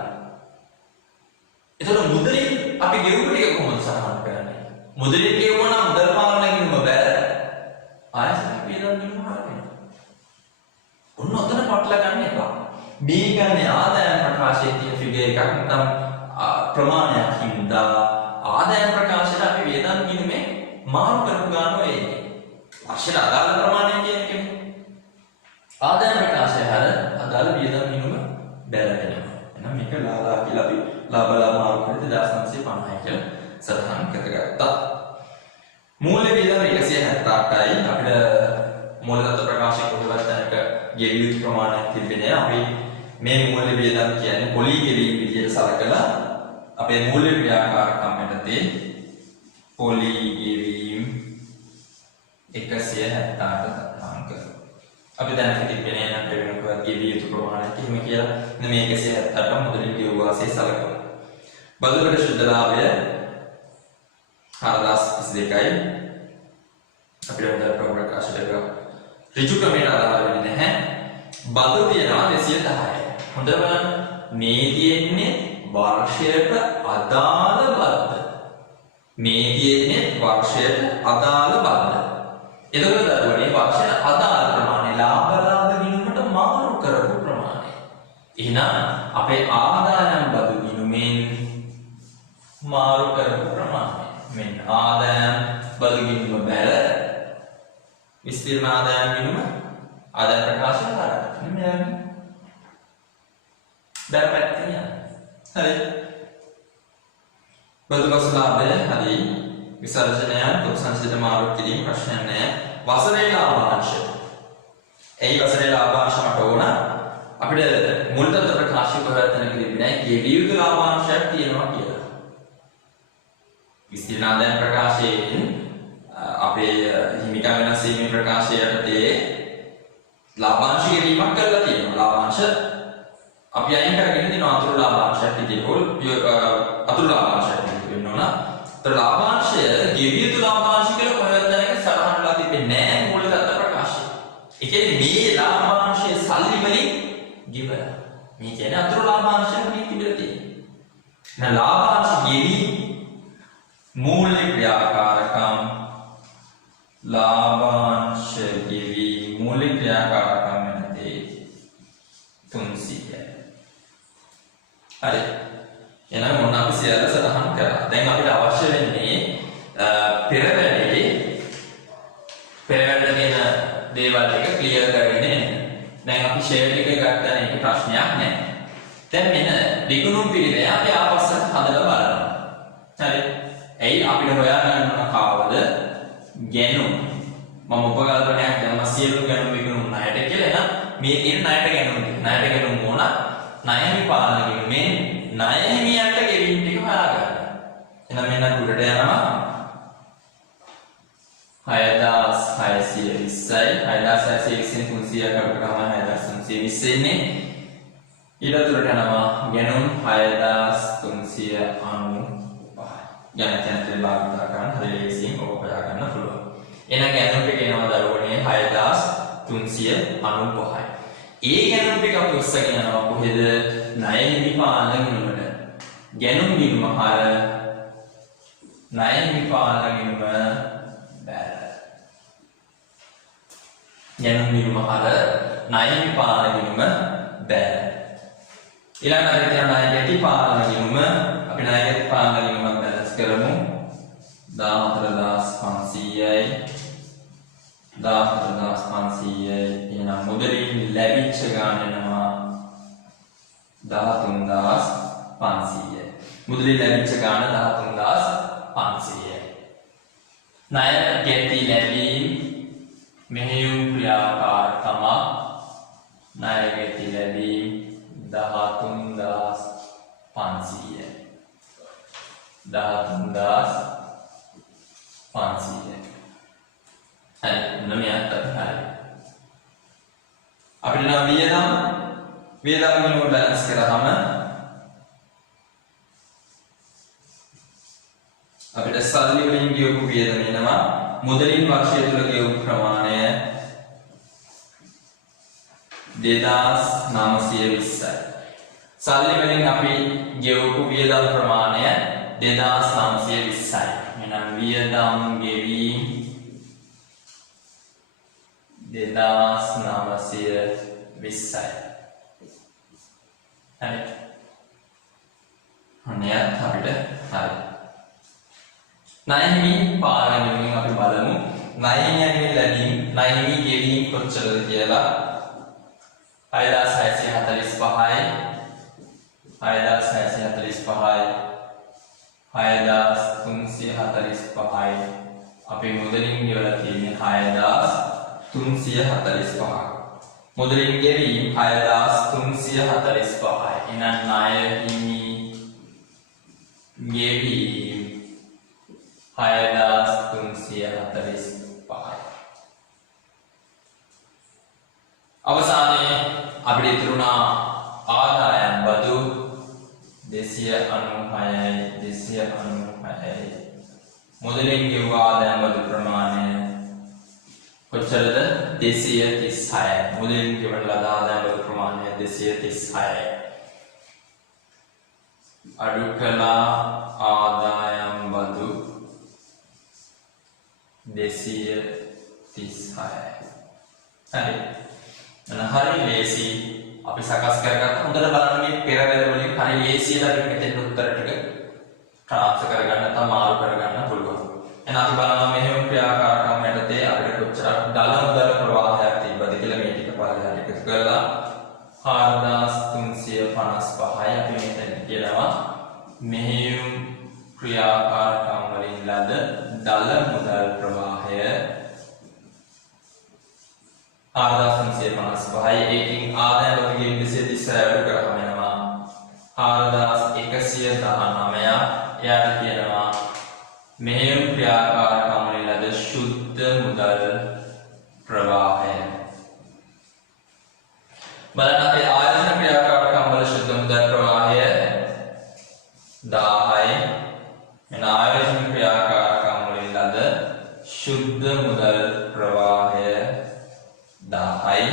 එතකොට මුදලින් අපි ගෙවුව ටික කොහොමද සටහන් කරන්නේ? මුදලින් ගෙවුවා නම් මුදල් පාලන ගිණුම බැර. ආයෙත් වියදම් ගිණුම හරනේ. ඔන්න ඔතන පටල ගන්න එපා. මේ ගන්නේ ආදායම් ප්‍රකාශයේ තියෙන ෆිගර් එකක් නැත්නම් ප්‍රමාණයක් හින්දා ආදායම් ප්‍රකාශයට අපි වියදම් ගිණුමේ මාරු කරපු ගන්න වෙන්නේ. වර්ෂයට අදාළ ප්‍රමාණය කියන එකනේ. ආදායම් ප්‍රකාශය හර අදාළ වියදම් ගිණුම බැර වෙනවා. එහෙනම් මේක ලාලා කියලා අපි ලාභලා මාරු කරලා 2950 කියලා සටහන් කරගත්තා. මූල්‍ය වියදම 178යි අපිට මූල්‍ය දත්ත ප්‍රකාශය කොහොමද දැනක ගෙවිය යුතු ප්‍රමාණයක් තිබෙන්නේ. අපි මේ මූල්‍ය වියදම් කියන්නේ පොලි ගෙවීම විදිහට සලකලා අපේ මූල්‍ය ක්‍රියාකාරකම් යටතේ පොලි ගෙවීම 178 සටහන් කරනවා. අපි දැනට තිබෙන්නේ නම් වෙනකොට ගෙවිය යුතු ප්‍රමාණයක් එහෙම කියලා මේ 178ට මුදලින් ගෙවුව වාසිය සලකනවා. බදුවල ශුද්ධ ලාභය 4022යි අපිට උදේ ප්‍රකාශයට ඍජු ක්‍රමයට අදාළ වෙන්නේ නැහැ. බදු තියනවා 210යි. හොඳට බලන්න. මේ තියෙන්නේ වර්ෂයට අදාළ බද්ද. මේ තියෙන්නේ වර්ෂයට අදාළ බද්ද. එතකොට දරුවනේ වර්ෂයට අදාළ ප්‍රමාණය ලාභ ගිණුමට මාරු කරපු ප්‍රමාණය. එහෙනම් අපේ ආදායම් බදු ගිණුමෙන් මාරු කරපු ප්‍රමාණය. මෙන්න ආදායම් බදු ගිණුම බැල විස්තීර්ණ ආදායම් ගිණුම ආදායම් ප්‍රකාශය හරහා. මෙන්න බැල පැත්තෙන් යනවා. හරි. බදුකසලාභය හරි. විසර්ජනයන් ප්‍රසංසිත මාරු කිරීම ප්‍රශ්නයක් නැහැ. වසරේ ලාභාංශ. ඒ වසරේ ලාභාංශ මට ඕන අපිට මුල් තත්ත්ව ප්‍රකාශය කරගෙන ඉන්නේ නැහැ. ගෙවිය යුතු ලාභාංශයක් තියෙනවා කියලා. විස්තීර්ණ ආදායම් ප්‍රකාශයෙන් අපේ හිමිකම් වෙනස් වීමේ ප්‍රකාශය යටතේ ලාභාංශ ගෙවීමක් කරලා තියෙනවා. ලාභාංශ අපි අයින් කරගෙන තියෙනවා අතුරු ලාභාංශයක් විදිහට අතුරු ලාභාංශයක් විදිහට වෙන්න ඕන. ඒතර ලාභාංශය ගෙවිය යුතු ලාභාංශ කියලා කොහෙවත් දැනගෙන සටහන්ලා තිබෙන්නේ නැහැ මූල තත්ත්ව ප්‍රකාශය. ඒ කියන්නේ මේ ලාභාංශයේ සල්ලි වලින් ගෙවලා. මේ කියන්නේ අතුරු ලාභාංශයක් මේ තිබිලා තියෙනවා. එහෙනම් ලාභාංශ ගෙවීම මූල්‍ය ක්‍රියාකාරකම් लाभांश ගෙවි මූල්‍ය ක්‍රියාකාරකම් වෙනදී 300යි. හරි. එහෙනම් මොන අපි සියල්ල සටහන් කරා. දැන් අපිට අවශ්‍ය වෙන්නේ පෙරවැඩේ තියෙන දේවල් ටික ක්ලියර් කරගෙන එන්න. දැන් අපි ෂේඩ් එක ගත්තා නේ ප්‍රශ්නයක් නැහැ. දැන් මෙන්න ලිකුණුම් පිළිවෙල අපි ආපස්සට හදලා බලනවා. හරි. එයි අපිට හොයාගන්න ඕන කවද ගැනුම් මම උපකල්පනයක් දැම්ම සියලු ගැනුම් විකුණුම් ණයට කියලා. එහෙනම් මේ තියෙන ණයට ගැනුම් ඕන ණය විපාලන ගැනුමේ ණය හිමියන්ට ගෙවීම් ටික හොයාගන්න. එහෙනම් මෙන්න උඩට යනවා 6620යි 6620 300ක් අපිට ගම 6320 ඉන්නේ. ඊළඟට යනවා ගැනුම් 6390 ජනතන්ත්‍රය භාවිත කරන හරි ලේසියෙන් ඔබ හොයා ගන්න පුළුවන්. එහෙනම් ගැනුම් ටික එනවා දරුවනේ 6395යි. ඒ ගැනුම් ටික අපි උස්සගෙන යනවා කොහෙද? ණය හිමිපාලන ගිණුමට. ගැනුම් ගිණුම හර ණය හිමිපාලන ගිණුම බැල. ගැනුම් ගිණුම හර ණය හිමිපාලන ගිණුම බැල. ඊළඟට අපිට ණය යටිපාලන ගිණුම අපි ණය යටිපාලන ගිණුම කරමු 14500යි 14500යි. එහෙනම් මුදලින් ලැබිච්ච ගාණ යනවා 13500යි. මුදලින් ලැබිච්ච ගාණ 13500යි. ණය ගැති ලැබීම් මෙහෙයුම් ක්‍රියාකාරකම ණය ගැති ලැබීම් 13500යි. 13500. හරි නමියත් හරි. අපිට නම් වියදම් ගිණුම බැලන්ස් කරාම අපිට සල්ලි වලින් ගෙවපු වියදම එනවා. මුදලින් වර්ෂය තුල ගෙවපු ප්‍රමාණය 2920යි. සල්ලි වලින් අපි ගෙවපු වියදම් ප්‍රමාණය 2920යි. එහෙනම් වියදම් ගෙවීම 2920යි. හරි. අනේ අපිට හරි. ණය හිමි පාලන ගිණුමින් අපි බලමු. ණය හිමි ලැබීම් ණය හිමි ගෙවීම කොච්චරද කියලා. 6645යි 6645යි 6345යි. අපි මුදලින් ගෙවලා තියෙන්නේ 6345. මුදලින් ගෙවීම 6345යි. එහෙනම් ණය හිමි ගෙවීම 6345යි. අවසානයේ අපිට ඉතුරුනා ආදායම් බදු 296යි. මුදලින් ගෙවූ ආදායම් බදු ප්‍රමාණය කොච්චරද? 236යි. මුදලින් ගෙවන ලද ආදායම් බදු ප්‍රමාණය 236යි. අඩු කළ ආදායම් බදු 236යි. හරි. හරි ලේසි අපි සකස් කරගත්ත. හොඳට බලන්න මේ පෙරවැල වලින් හරි ලේසියට අපි මෙතෙන් උත්තර ටික ට්‍රාන්ස්ෆර් කරගන්න නැත්නම් මාරු කරගන්න පුළුවන්. එහෙනම් අපි බලනවා මෙහෙම ක්‍රියාකාරකම් යටතේ අපිට කොච්චර දල මුදල් ප්‍රවාහයක් තිබ්බද කියලා මේ ටික පළවෙනි එකතු කරලා 4355 ක්‍රියාකාරකම් වලින් ලද දල මුදල් ප්‍රවාහය 4955යි. ඒකින් ආදායම වර්ගයේ 230 වැඩි කරාම එනවා 4119. එයාට කියනවා මෙහෙයුම් ක්‍රියාකාරකම් වලින් ලද ශුද්ධ මුදල් ප්‍රවාහය. බලන්න අපේ ආයතන ක්‍රියාකාරකම් වල ශුද්ධ මුදල් ප්‍රවාහය 10යි. එන ආයතන ක්‍රියාකාරකම් වලින් ලද ශුද්ධ මුදල් ප්‍රවාහය 10යි.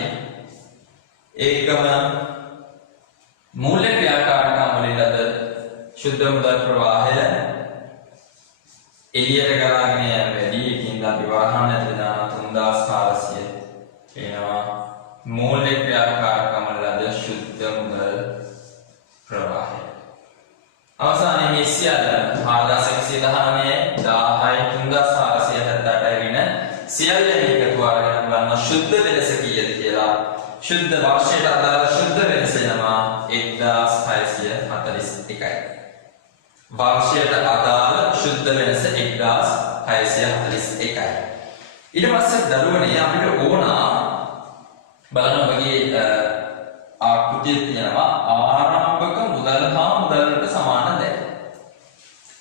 ඒකම මූල්‍ය ක්‍රියාකාරකම් වලින් ලද ශුද්ධ මුදල් ප්‍රවාහය එළියට ගලාගෙන යන වැඩි එකකින් අපි වරහන් ඇතුළේ දාන 3400 එනවා මූල්‍ය ක්‍රියාකාරකම් වල ලද ශුද්ධ මුදල් ප්‍රවාහය. අවසානයේ මේ සියල්ල 4119 10යි 3478 වෙන සියල්ලම එකතු කරගෙන ගන්න ශුද්ධ වෙනස කීයද කියලා. ශුද්ධ වර්ෂයට අදාළ ශුද්ධ වෙනස එනවා 1641යි. වර්ෂයට අදාළ ශුද්ධ වෙනස 1641යි. ඊට පස්සේ දරුවනේ අපිට ඕන බලන්න ඔයගේ ආකෘතිය තියෙනවා ආරම්භක මුදල් හා මුදලට සමාන දෑ.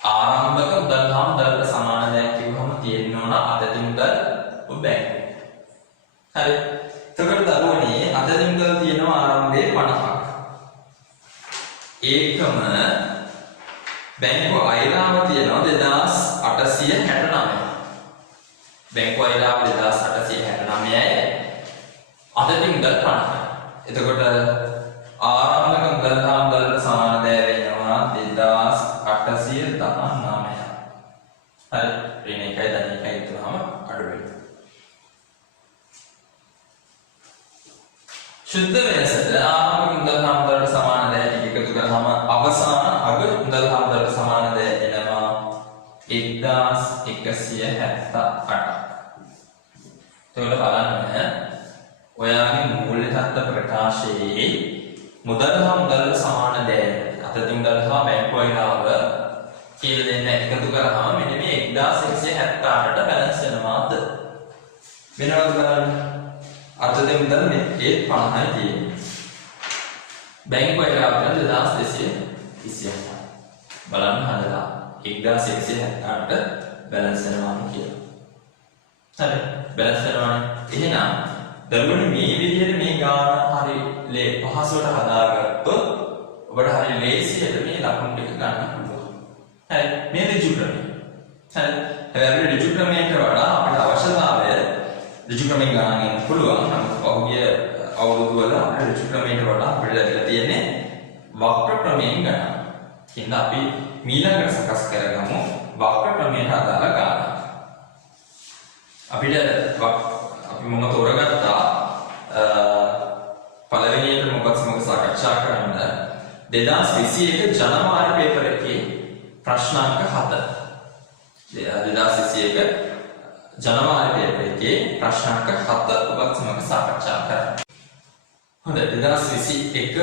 ආරම්භක මුදල් හා මුදලට සමාන දෑ කියවම තියෙන්න ඕන අදදී මුදල් බැංකුව. හරි. එතකොට දරුවනේ අදදී මුදල් තියෙනවා ආරම්භයේ 50ක්. ඒකම බැංකුව අයලාව තියෙනවා 2869. බැංකුව අයලාව 2869යි. අදදී මුදල් 50යි. එතකොට ආරම්භක මුදල් හා මුදලට සමාන දෑ වෙනවා 2819. හරි. ඍණ එකයි ධන එකයි තුනම අඩු වෙනවා. ශුද්ධ වෙනසට ආරම්භක මුදල් හා මුදලට සමාන දෑ ටික එකතු කරාම අවසාන අග මුදල් හා මුදලට සමාන දෑ එනවා 1178ක්. එතකොට බලන්න ඔයාගේ මූල්‍ය තත්ත්ව ප්‍රකාශයේ මුදල් හා මුදලට සමාන දෑ අතදී මුදල් හා බැංකුව අයලාව කියලා දෙන්න එකතු කරාම මෙන්න මේ 1178ට බැලන්ස් වෙනවාද වෙනවද බලන්න. අතදී මුදල් මේ 50යි තියෙන්නේ. බැංකුව අයලාව 2227. බලන්න හදලා 1178ට බැලන්ස් වෙනවා කියලා. හරි බැලන්ස් වෙනවානේ. එහෙනම් දරුවනේ මේ විදිහට මේ ගාන හරි පහසුවට හදාගත්තොත් ඔබට හරි ලේසියට මේ ලකුණු ටික ගන්න පුළුවන්. හරි මේ ඍජු ක්‍රමය. හරි හැබැයි ඍජු ක්‍රමයට වඩා අපිට අවශ්‍යතාවය ඍජු ක්‍රමයෙන් ගණන් පුළුවන්. නමුත් පහුගිය අවුරුදු වල ඍජු ක්‍රමයට වඩා අපිට ලැබිලා තියෙන්නේ වක්‍ර ක්‍රමයෙන් ගණන්. ඉතින් අපි ඊළඟට සකස් කරගමු වක්‍ර ක්‍රමයට අදාළ ගාන. අපිට අපි මොන තෝරගත්තා පළවෙනියට මොකක්ද සාකච්ඡා කරන්න 2021 ජනවාරි පේපර් එකේ ප්‍රශ්නාංක 7. 2021 ජනවාරි පේපර් එකේ ප්‍රශ්නාංක 7 ඔබත් සමග සාකච්ඡා කරමු. හොඳයි 2021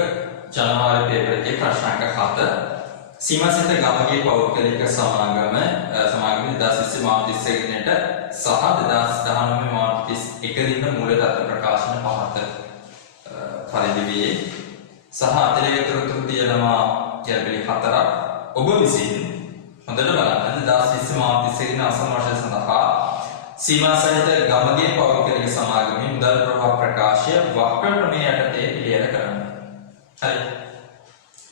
ජනවාරි පේපර් එකේ ප්‍රශ්නාංක 7 සීමාසිත ගමගේ පෞද්ගලික සමාගම 2020 මාර්තු 31 වෙනිදාට සහ 2019 මාර්තු 31 දින මූල තත්ත්ව ප්‍රකාශන පහත පරිදිවියේ සහ අතිරේක තොරතුරු තියෙනවා කියලා 4ක්. ඔබ විසින් හොඳට බලන්න 2020 මාර්තු 31 දින අසම වර්ෂය සඳහා සීමා සහිත ගමගේ පෞද්ගලික සමාගමේ මුදල් ප්‍රවාහ ප්‍රකාශය වක්‍ර ක්‍රමයේ යටතේ පිළියෙල කරන්න. හරි.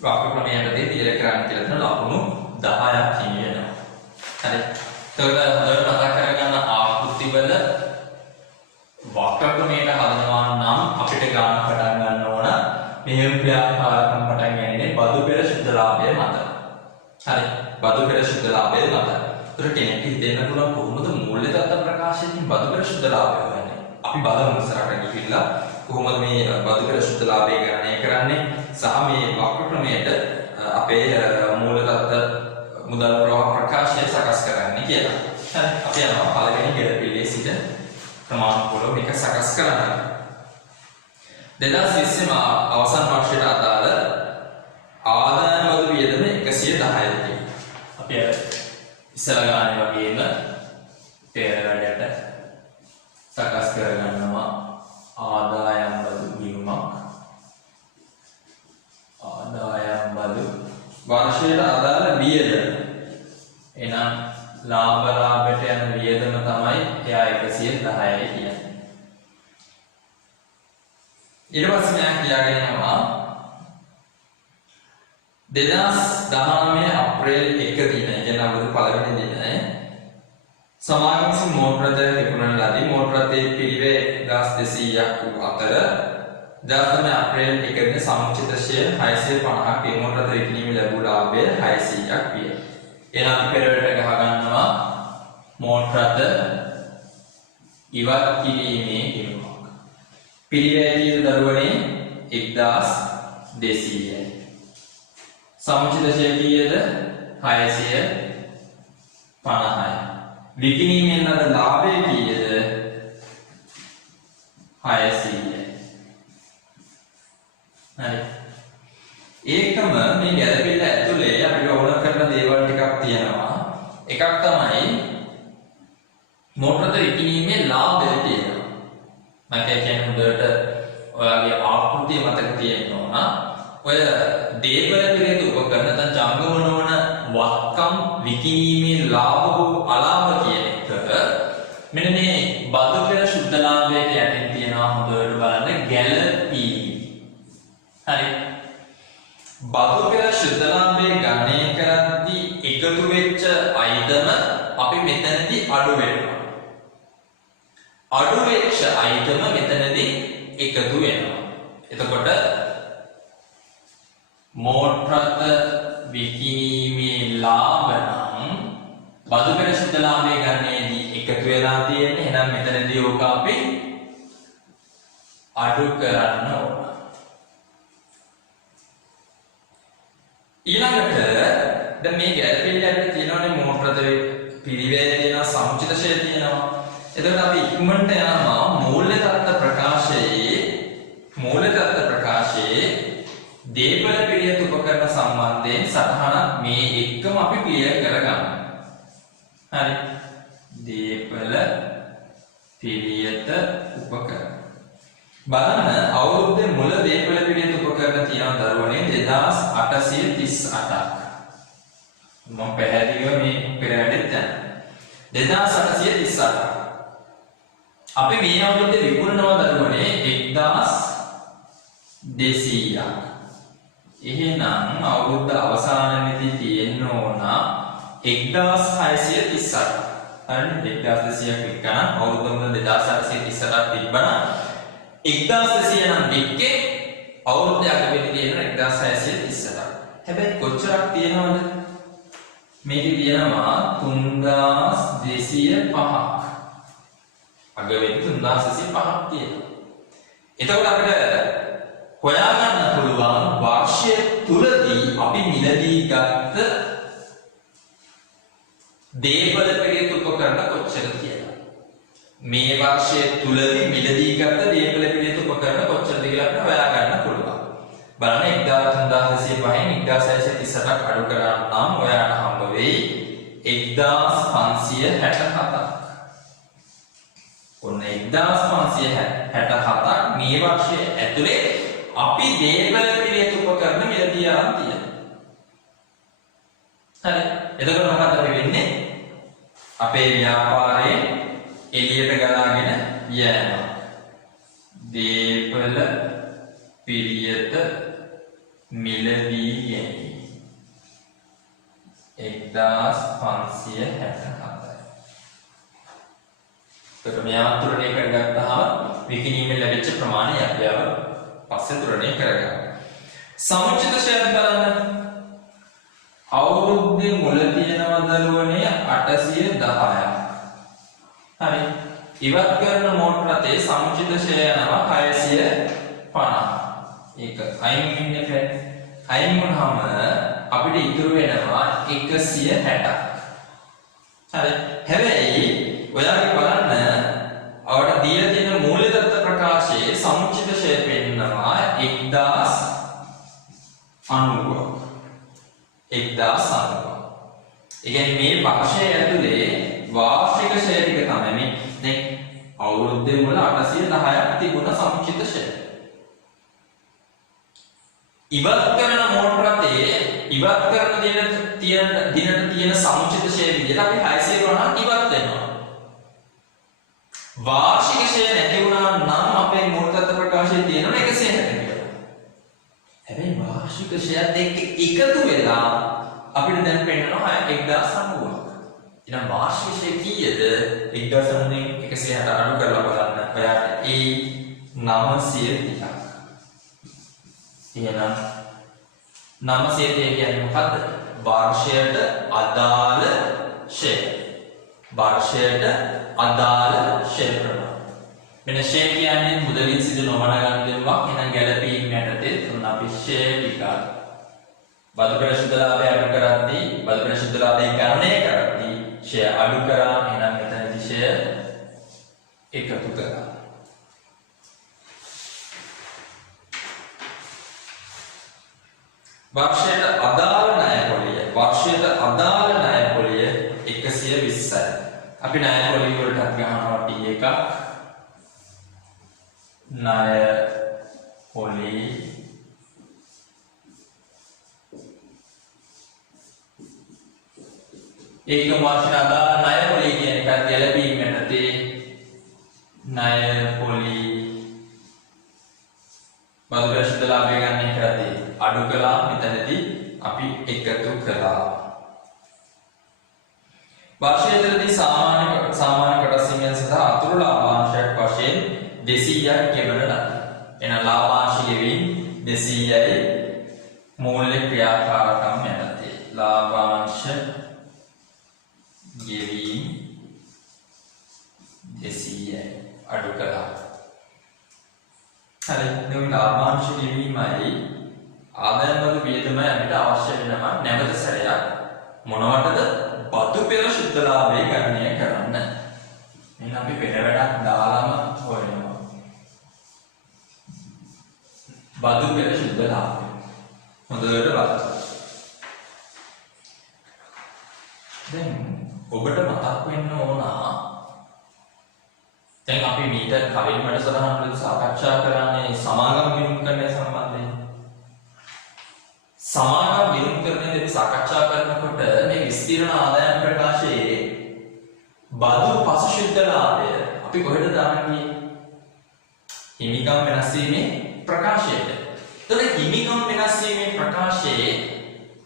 වක්‍ර ක්‍රමයේ යටතේ පිළියෙල කරන්න කියලා තමයි ලකුණු 10ක් කියනවා. හරි. එතකොට හොඳට මතක් කරගන්න ආකෘතිවල වක්‍ර ක්‍රමයට හදනවා නම් අපිට ගන්න පටන් ගන්න ඕන මෙහෙම ක්‍රියාකාරකම් පටන් ගන්නේ බදු පෙර ශුද්ධ ලාභය මත. හරි. බදු පෙර ශුද්ධ ලාභය මත. ඒතර කෙනෙක්ට හිතෙන්න පුළුවන් කොහොමද මූල්‍ය තත්ත්ව ප්‍රකාශයෙන් බදු පෙර ශුද්ධ ලාභය හොයන්නේ? අපි බලමු ඉස්සරහට ගිහිල්ලා කොහොමද මේ බදු පෙර ශුද්ධ ලාභය ගණනය කරන්නේ සහ මේ වක්‍ර ක්‍රමයට අපේ මූල්‍ය තත්ත්ව මුදල් ප්‍රවාහ ප්‍රකාශය සකස් කරන්නේ කියලා. හරි. අපි යනවා පළවෙනි ගැළපෙන්නේ සිට ක්‍රමානුකූලව මේක සකස් කරන්න. 2020 අවසන් වර්ෂයට අදාළ ආදායම් බදු වියදම 110යි. අපි ඉස්සලා ගානේ වගේම පෙර වැඩට සකස් කරගන්නවා ආදායම් බදු ගිණුමක්. ආදායම් බදු වර්ෂයට අදාළ වියදම. එහෙනම් ලාභයට යන වියදම තමයි එයා 110යි කියන්නේ. ඊට පස්සේ මම කියාගෙන යනවා 2019 අප්‍රේල් 1 දින කියන අවුරුදු පළවෙනි දින සමාගම විසින් මෝටර රථ විකුණන ලදී. මෝටර රථයේ පිරිවේ 1200ක් වූ අතර 2019 අප්‍රේල් 1 දින සමුචිත ෂෙයා 650ක් ඒ මෝටර රථ විකිණීමේ ලැබූ ලාභය 600ක් විය. එහෙනම් අපි පෙරවලට ගහ ගන්නවා මෝටර රථ ඉවත් කිරීමේ ගිණුමක්. පිරිවැය දරුවනේ 1200යි. සමුචිත ෂෙයා කීයද? 650යි. විකිණීමෙන් ලද ලාභය කීයද? 600යි. හරි. ඒකම මේ ගැළපෙන්න ඇතුලේ අපිට ඕන කරන දේවල් ටිකක් තියෙනවා. එකක් තමයි මෝටර රථ විකිණීමේ ලාභය තියෙනවා. මම කියන්නේ හොඳට ඔයාගේ ආකෘතිය මතක තියෙන්න ඕන. ඔය දේපල පිළිවෙත උපකරණ නැත්නම් ජංගම නොවන වත්කම් විකිණීමේ ලාභ හෝ අලාභ කියන එක මෙන්න මේ බදු පෙර ශුද්ධ ලාභයට යටින් තියෙනවා. හොඳට බලන්න ගැළපීම. හරි. බදු පෙර ශුද්ධ ලාභයේ ගණනය කරද්දී එකතු වෙච්ච අයිටම අපි මෙතනදී අඩු වෙනවා. අඩු වෙච්ච අයිටම මෙතනදී එකතු වෙනවා. එතකොට මෝටර රථ විකිණීමේ ලාභ නම් බදු පෙර ශුද්ධ ලාභයේ ගණනයේදී එකතු වෙලා තියෙන්නේ. එහෙනම් මෙතනදී ඕක අපි අඩු කරන්න ඕන. ඊළඟට දැන් මේ ගැළපෙන්න අපිට තියෙනවානේ මෝටර රථ පිරිවැය තියෙනවා, සමුචිත ෂෙයා තියෙනවා. එතකොට අපි ඉක්මනට යනවා මූල්‍ය තත්ත්ව ප්‍රකාශයේ දේපල පිළියෙත උපකරණ සම්බන්ධයෙන් සටහනක් මේ එක්කම අපි ක්ලියර් කරගන්න. හරි. දේපල පිළියෙත උපකරණ. බලන්න අවුරුද්දේ මුල දේපල පිළියෙත උපකරණ තියෙන දරුවනේ 2838ක්. මම පැහැදිලිව මේ පෙරහැරෙත් යනවා. 2838ක්. අපි මේ අවුරුද්දේ විකුණනවා දරුවනේ 1200ක්. එහෙනම් අවුරුද්ද අවසානයේදී තියෙන්න ඕන 1638. හරිද? 1200ක් විකන අවුරුද්ද මුල 2838ක් තිබ්බනම් 1200 නම් දෙකේ අවුරුද්ද අගවෙන්නේ තියෙන 1638ක්. හැබැයි කොච්චරක් තියෙනවද? මේකේ තියෙනවා 3205ක්. අගවෙන්නේ 3205ක් තියෙනවා. එතකොට අපිට හොයාගන්න පුළුවන් වර්ෂය තුලදී අපි මිලදී ගත්ත දේපල පිළියෙත උපකරණ කොච්චරද කියලා. මේ වර්ෂය තුලදී මිලදී ගත්ත දේපල පිළියෙත උපකරණ කොච්චරද කියලා අපිට හොයාගන්න පුළුවන්. බලන්න 1205න් 1638ක් අඩු කරා නම් ඔයාට හම්බ වෙයි 1567ක්. ඔන්න 1567ක් මේ වර්ෂයේ ඇතුලේ අපි දේපල පිළියෙත උපකරණ මිලදී අරන් තියෙනවා. හරි. එතකොට මොකද වෙන්නේ? අපේ ව්‍යාපාරයේ එළියට ගලාගෙන යෑම. දේපල පිළියෙත මිලදී ගැනීම 1567. එතකොට මේ ආතුරණය කරගත්තාම විකිණීමෙන් ලැබිච්ච ප්‍රමාණය අපි පස්සේ තුරණය කරගන්න. සමුචිත ෂෙයා බලන්න. අවුරුද්දේ මුල තියෙනවා දරුවනේ 810ක්. හරි. ඉවත් කරන මෝටර රථයේ සමුචිත ෂෙයා යනවා 650. ඒක අයින් වෙන්නේ නැහැ. අයින් වුණාම අපිට ඉතුරු වෙනවා 160ක්. හරි. හැබැයි ඔයාලගේ බලන්න අවුරුද්ද දීලා තියෙන මූල්‍ය තත්ත්ව ප්‍රකාශයේ සමුචිත ෂෙයා පෙන්නනවා 1090. 1090. ඒ කියන්නේ මේ වර්ෂය ඇතුලේ වාර්ෂික ෂය ටික තමයි මේ දැන් අවුරුද්දේ මුල 810ක් තිබුණ සමුචිත ෂය. ඉවත් කරන මෝටර රථයේ ඉවත් කරන දිනට තියෙන සමුචිත ෂය විදිහට අපි 600 ඉවත් වෙනවා. වාර්ෂික ෂය නැති වුණා නම් අපේ මූලතත්ත්ව ප්‍රකාශයේ තියෙන 160 කියලා. හැබැයි වාර්ෂික ෂයත් එක්ක එකතු වෙලා අපිට දැන් පෙන්නනවා 1090ක්. එහෙනම් වාර්ෂික ෂය කීයද? 1090 න් 160 අඩු කරලා බලන්න. ඔයාට ඒ 930ක්. එහෙනම් 930 කියන්නේ මොකද්ද? වර්ෂයට අදාළ ෂය. වර්ෂයට අදාළ ෂය ප්‍රමාණය. මෙන්න ෂය කියන්නේ මුදලින් සිදු නොවන ගනුදෙනුවක්. එහෙනම් ගැළපීම් යටතේ තුන අපි ෂය ටික බදු ප්‍රතිශුද්ධ ලාභය අඩු කරද්දී බදු ප්‍රතිශුද්ධ ලාභය ගණනය කරද්දී ෂය අඩු කරා. එහෙනම් මෙතනදී ෂය එකතු කරා. වර්ෂයට අදාළ ණය පොලිය 120යි. අපි ණය පොලිය වලටත් ගහනවා T එකක්. ණය පොලිය ඒකම වර්ෂයට අදාළ ණය පොලිය කියන එකත් ගැළපීම් යටතේ ණය පොලිය බදු ප්‍රතිශුද්ධ ලාභය ගන්න කරද්දී අඩු කළා. මෙතනදී අපි එකතු කළා. වර්ෂයේදී සාමාන්‍ය කොටස් හිමියන් සඳහා අතුරු ලාභාංශයක් වශයෙන් 200ක් ගෙවන ලදී. එන ලාභාංශ ගෙවීම 200යි මූල්‍ය ක්‍රියාකාරකම් යටතේ. ලාභාංශ ගෙවීම 200යි අඩු කළා. හරි. මේ ලාභාංශ ගෙවීමයි ආදායම් බදු වියදමයි අපිට අවශ්‍ය වෙනවා නැවත සැරයක් මොනවටද? බදු පෙර සුද්ධ ලාභය ගණනය කරන්න. එහෙනම් අපි පෙර වැඩක් දාලාම හොයනවා. බදු පෙර සුද්ධ ලාභය. හොඳට බලන්න. දැන් ඔබට මතක් වෙන්න ඕන දැන් අපි මීට කලින් වැඩසටහනවලදී සාකච්ඡා කරන්නේ සමාගම් විමුක්තිකරණය සම්බන්ධයෙන්. සමාගම් විමුක්තිකරණයේදී සාකච්ඡා කරනකොට මේ විස්තීර්ණ ආදායම් ප්‍රකාශයේ බදු පසුශුද්ධ ලාභය අපි කොහෙද දාන්නේ? හිමිකම් වෙනස් වීමේ ප්‍රකාශයට. එතකොට හිමිකම් වෙනස් වීමේ ප්‍රකාශයේ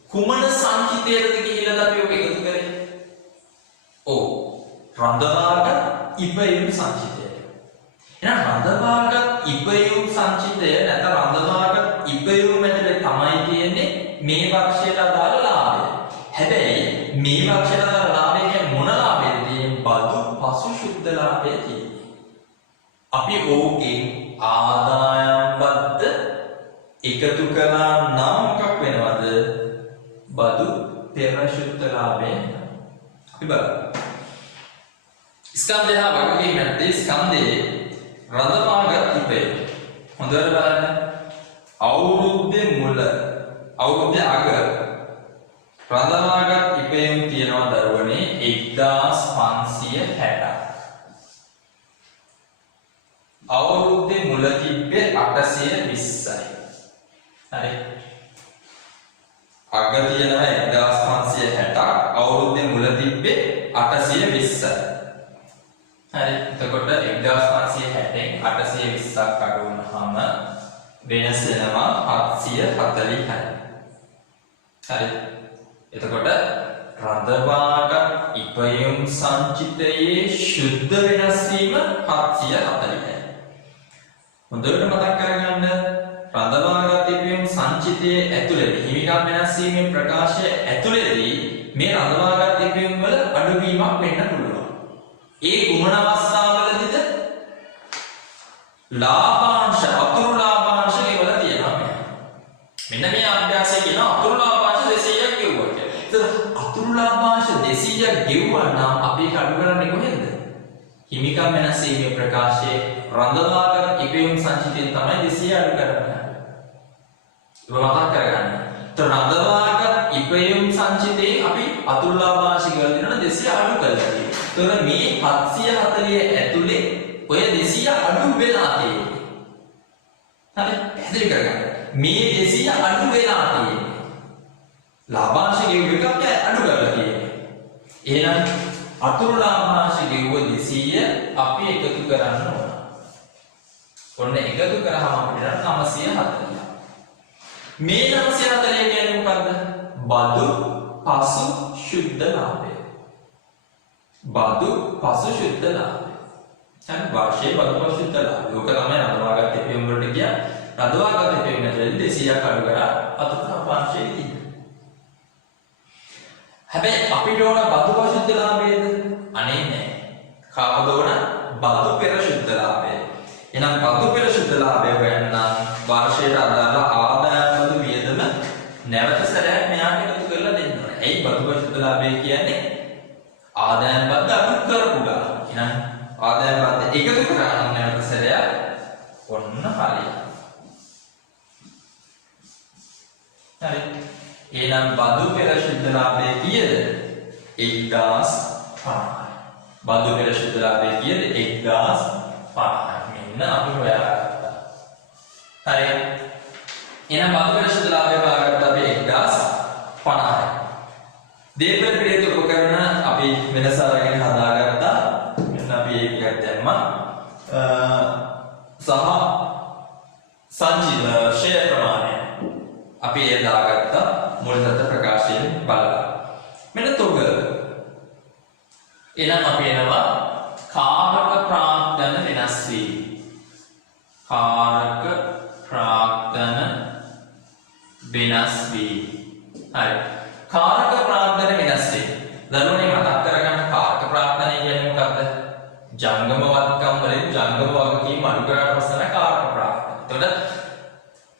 කුමන සංචිතයටද ගිහිල්ලා අපි ඔක එකතු කරේ? ඔව්. රඳවාගත් ඉපයුම් සංචිතය. එහෙනම් රඳවාගත් ඉපයුම් සංචිතය නැත්නම් රඳවාගත් ඉපයුම් ඇතුලේ තමයි තියෙන්නේ මේ වර්ෂයට අදාළ ලාභය. හැබැයි මේ වර්ෂයට අදාළ ලාභය කියන්නේ මොන ලාභයද තියෙන්නේ? බදු පසුශුද්ධ ලාභය තියෙන්නේ. අපි ඕකෙන් ආදායම් බද්ද එකතු කළා නම් මොකක් වෙනවද? බදු පෙර සුද්ධ ලාභය. අපි බලමු. ස්කන්ධය හා වගකීම් යටතේ ස්කන්ධයේ රඳවාගත් ඉපයුම. හොඳට බලන්න. අවුරුද්දේ මුල අවුරුද්දේ අග රඳවාගත් ඉපයුම් තියෙනවා දරුවනේ 1560ක්. අවුරුද්දේ මුල තිබ්බේ 820යි. හරි. අග තියෙනවා 1560ක්. අවුරුද්දේ මුල තිබ්බේ 820යි. හරි. එතකොට 1560න් 820ක් අඩු වුණාම වෙනස් වෙනවා 740යි. හරි. එතකොට රඳවාගත් ඉපයුම් සංචිතයේ ශුද්ධ වෙනස් වීම 740යි. හොඳට මතක් කරගන්න. රඳවාගත් ඉපයුම් සංචිතයේ ඇතුළේ හිමිකම් වෙනස් වීමේ ප්‍රකාශය ඇතුළේදී මේ රඳවාගත් ඉපයුම් වල අඩුවීමක් වෙන්න පුළුවන්. ඒ කුමන අවස්ථාවලදීද? ලාභාංශ අතුරු ලාභාංශ ගෙවල තියෙනවා. මෙන්න මේ අභ්‍යාසය කියන අතුරු ලාභාංශ 200ක් ගෙවුවා කියලා. ඒත් අතුරු ලාභාංශ 200ක් ගෙවුවා නම් අපි ඒක අඩු කරන්නේ කොහෙන්ද? හිමිකම් වෙනස් වීමේ ප්‍රකාශයේ රඳවාගත් ඉපයුම් සංචිතයෙන් තමයි 200 අඩු කරන්නේ. ඒක මතක් කරගන්න. රඳවාගත් ඉපයුම් සංචිතේ අපි අතුරු ලාභාංශ කියලා දෙනවා 200 අඩු කරලා තියෙනවා. ඒතකොට මේ 740 ඇතුලේ ඔය 200 අඩු වෙලා තියෙන්නේ. හරි පැහැදිලි කරගන්න. මේ 200 අඩු වෙලා තියෙන්නේ. ලාභාංශ ගෙවුව එකක් අඩු කරලා තියෙන්නේ. එහෙනම් අතුරු ලාභාංශ ගෙවුව 200 අපි එකතු කරන්න ඕන. ඔන්න එකතු කරාම අපිට 940. මේ 940 කියන්නේ මොකද්ද? බදු පසු සුද්ධ ලාභය. බදු පසු සුද්ධ ලාභය. දැන් වාර්ෂික බදු පසු සුද්ධ ලාභය. ඔක තමයි රඳවාගත් පියුම් වලට කිය. රඳවාගත් පියුම් වලට 200ක් අඩු කරා අතුරු ලාභාංශය තියෙනවා. හැබැයි අපිට ඕන බදු පසු සුද්ධ ලාභයද? අනේ නෑ. කාපද ඕන බදු පෙර සුද්ධ ලාභය. එහෙනම් බදු පෙර සුද්ධ ලාභය හොයන්න වාර්ෂිකයට අදාළ ආදායම් බදු වියදම නැවත සැරයක් මෙයාට එකතු කරලා දෙන්න ඕනේ. ඇයි බදු පෙර සුද්ධ ලාභය කියන්නේ? ආදායම් බද්ද අඩු කරපු ගාන. එහෙනම් ආදායම් බද්ද එකතු කරා නම් නැවත සැරයක් ඔන්න හරියට. හරි. එහෙනම් බදු පෙර සුද්ධ ලාභය කීයද? 1050යි. බදු පෙර සුද්ධ ලාභය කීයද? 1050යි. අපි හොයාගත්තා. හරි. එහෙනම් බදු පෙර සුද්ධ ලාභය හොයාගත්තා අපි 1050යි. දේපල පිළිවෙත උපකරණ අපි වෙනස අරගෙන හදාගත්තා. මෙන්න අපි ඒකක් දැම්මා. සහ සංචිත ෂෙයා ප්‍රමාණය අපි ඒ දාගත්තා මූලධර්ම ප්‍රකාශයෙන් බලලා. මෙන්න තොග. එහෙනම් අපි එනවා කාරක ප්‍රාග්ධන වෙනස් වීම. කාරක ප්‍රාග්ධන වෙනස් වීම. හරි. කාරක ප්‍රාග්ධන වෙනස් වීම. දරුවනේ මතක් කරගන්න කාරක ප්‍රාග්ධනය කියන්නේ මොකක්ද? ජංගම වත්කම් වලින් ජංගම වගකීම් අඩු කරාට පස්සේ කාරක ප්‍රාග්ධන. එතකොට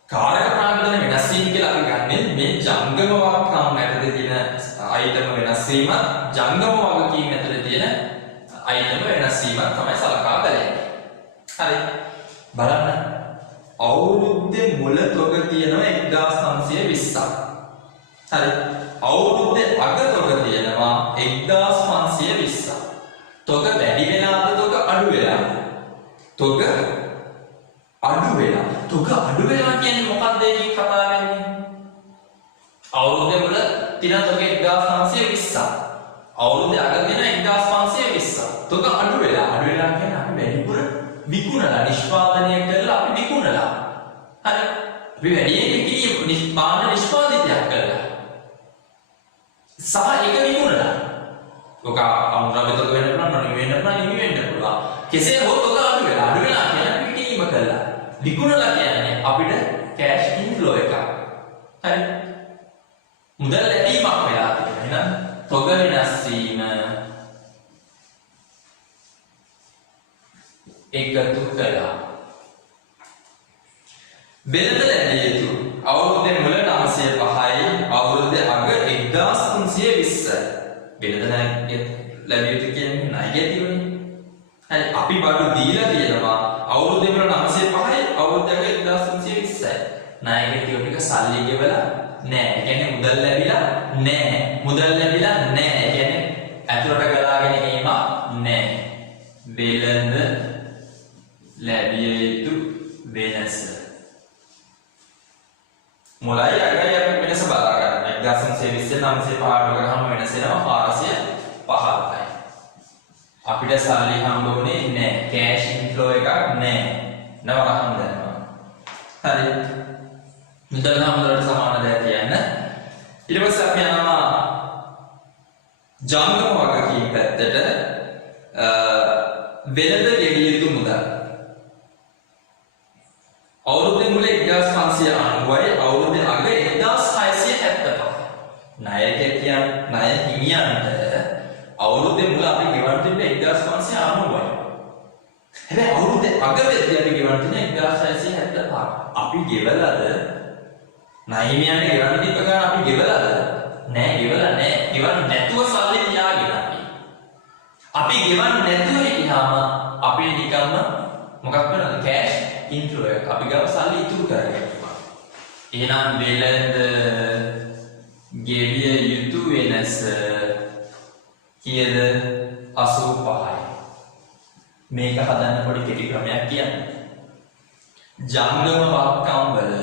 කාරක ප්‍රාග්ධන වෙනස් වීම කියලා අපි ගන්නේ මේ ජංගම වත්කම් ඇතුලේ තියෙන අයිටම වෙනස් වීම, ජංගම වගකීම් ඇතුලේ තියෙන අයිටම වෙනස් වීම තමයි සලකා බලන්නේ. හරි. බලන්න අවුරුද්දේ මුල තොග තියෙනවා 1920ක්. හරි. අවුරුද්දේ අග තොග තියෙනවා 1520ක්. තොග වැඩි වෙලාද තොග අඩු වෙලාද? තොග අඩු වෙලා. තොග අඩු වෙලා කියන්නේ මොකක්ද ඒකේ කතා වෙන්නේ? අවුරුද්දේ මුල තියෙන තොග 1920ක්. අවුරුද්දේ අග තියෙන 1520ක්. තොග අඩු වෙලා. අඩු වෙලා කියන්නේ අපි වැඩිපුර විකුණලා නිෂ්පාදනය කරලා අපි විකුණලා. හරි. අපි වැඩියෙන් නිෂ්පාදිතයක් කළා. සහ ඒක විකුණලා. ඔක අමුද්‍රව්‍ය තොග වෙන්න පුළුවන්, නිමි වෙන්න පුළුවන්. කෙසේ හෝ තොග අඩු වෙලා. අඩු වෙලා කියන්නේ විකිණීම කළා. විකුණලා කියන්නේ අපිට කෑෂ් ඉන්ෆ්ලෝ එකක්. හරි. මුදල් ලැබීමක් වෙලා තියෙනවා. එහෙනම් තොග වෙනස් වීම එකතු කළා. වෙළඳ ලැබිය යුතු අවුරුද්දේ මුල 905යි අවුරුද්දේ අග 1320යි. වෙළඳ ලැබිය යුතු කියන්නේ ණය ගැතිවනේ. හරි අපි බඩු දීලා තියෙනවා අවුරුද්දේ මුල 905යි අවුරුද්දේ අග 1320යි. ණය ගැතිව ටික සල්ලි ගෙවලා නෑ. ඒ කියන්නේ මුදල් ලැබිලා නෑ. මුදල් ලැබිලා නෑ. ඒ කියන්නේ ඇතුළට ගලාගෙන ඒම නෑ. වෙළඳ ලැබිය යුතු වෙනස. මුලයි අගයි අපි වෙනස බලා ගන්න. 1920 905 ගාම වෙනස එනවා 415යි. අපිට සල්ලි හම්බ වුණේ නැහැ. කෑෂ් ඉන්ෆ්ලෝ එකක් නැහැ. නවරහන් දැම්මා. හරි. මුදල් හම්බුනට සමාන දෙයක් කියන්න. ඊට පස්සේ අපි යනවා ජංගම වගකීම් පැත්තට. වෙළඳ ගෙවිය යුතු මුදල්. අවුරුද්දේ මුල 1590යි අවුරුද්දේ අග 1675. ණයක කියන්නේ ණය හිමියන්ට අවුරුද්දේ මුල අපි ගෙවන්න තිබ්බේ 1590යි. හැබැයි අවුරුද්දේ අග වෙද්දී අපි ගෙවන්න තිබ්බේ 1675. අපි ගෙවලාද? ණය හිමියන්ට ගෙවන්න තිබ්බ ගාන අපි ගෙවලාද? නෑ ගෙවලා නෑ. ගෙවන්න නැතුව සල්ලි තියාගෙන අපි ගෙවන්න නැතුව හිටියාම අපි නිකම්ම මොකක් වෙනවද? කෑෂ් ඉන්ෆ්ලෝ එක. අපි ගාව සල්ලි ඉතුරු කරගන්නවා. එහෙනම් වෙළඳ ගෙවිය වෙනස කීයද 85යි. මේක හදන්න පොඩි කෙටි ක්‍රමයක් කියන්නේ. ජංගම වත්කම් වල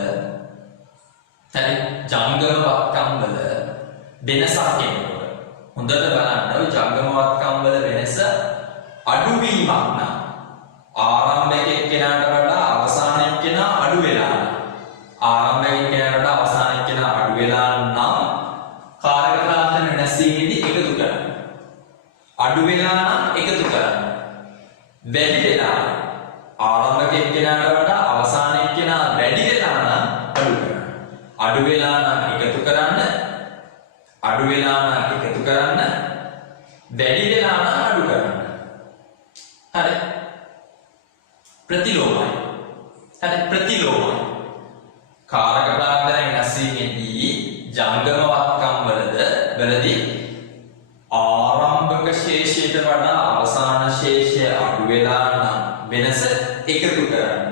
හරි ජංගම වත්කම් වල වෙනසක් එනකොට හොඳට බලන්න ඔය ජංගම වත්කම් වල වෙනස අඩුවීමක් නම් ආරම්භක එක්කෙනාට වඩා අවසාන එක්කෙනා අඩු වෙලා ආරම්භක එක්කෙනාට වඩා අවසාන එක්කෙනා අඩු වෙලා නම් කාරක ප්‍රාන්තන වෙනස් වීමේදී එකතු කරන්න. අඩු වෙලා නම් එකතු කරන්න. වැඩි වෙලා ආරම්භක එක්කෙනාට වඩා අවසාන එක්කෙනා වැඩි වෙලා නම් අඩු කරන්න. අඩු වෙලා නම් එකතු කරන්න. අඩු වෙලා නම් එකතු කරන්න. වැඩි වෙලා නම් අඩු කරන්න. හරි. ප්‍රතිලෝමයි. හරි ප්‍රතිලෝමයි. කාරක ප්‍රාන්තන වෙනස් වීමේදී ජංගම වත්කම් වලදී ආරම්භක ශේෂයට වඩා අවසාන ශේෂය අඩු වෙලා නම් වෙනස එකතු කරන්න.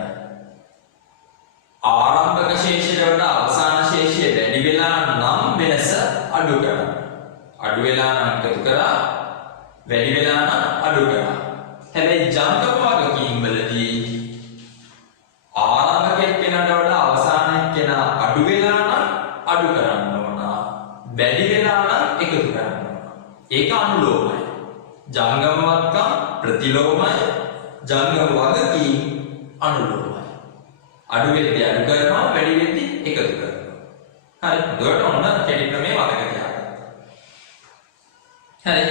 ආරම්භක ශේෂයට වඩා අවසාන ශේෂය වැඩි වෙලා නම් වෙනස අඩු කරන්න. අඩු වෙලා නම් එකතු කරා, වැඩි වෙලා නම් අඩු කරා. හැබැයි ජංගම වගකීම් වලදී ආරම්භක එක්කෙනාට වඩා අවසාන එක්කෙනා අඩු වෙලා නම් අඩු කරන්න ඕන. වැඩි වෙලා නම් එකතු කරන්න ඕන. ඒක අනුලෝමයි. ජංගම වත්කම් ප්‍රතිලෝමයි. ජංගම වගකීම් අනුලෝමයි. අඩු වෙද්දී අඩු කරනවා, වැඩි වෙද්දී එකතු කරනවා. හරි. එතකොට ඔන්න කෙටි ක්‍රමයේ මතක තියාගන්න. හරි.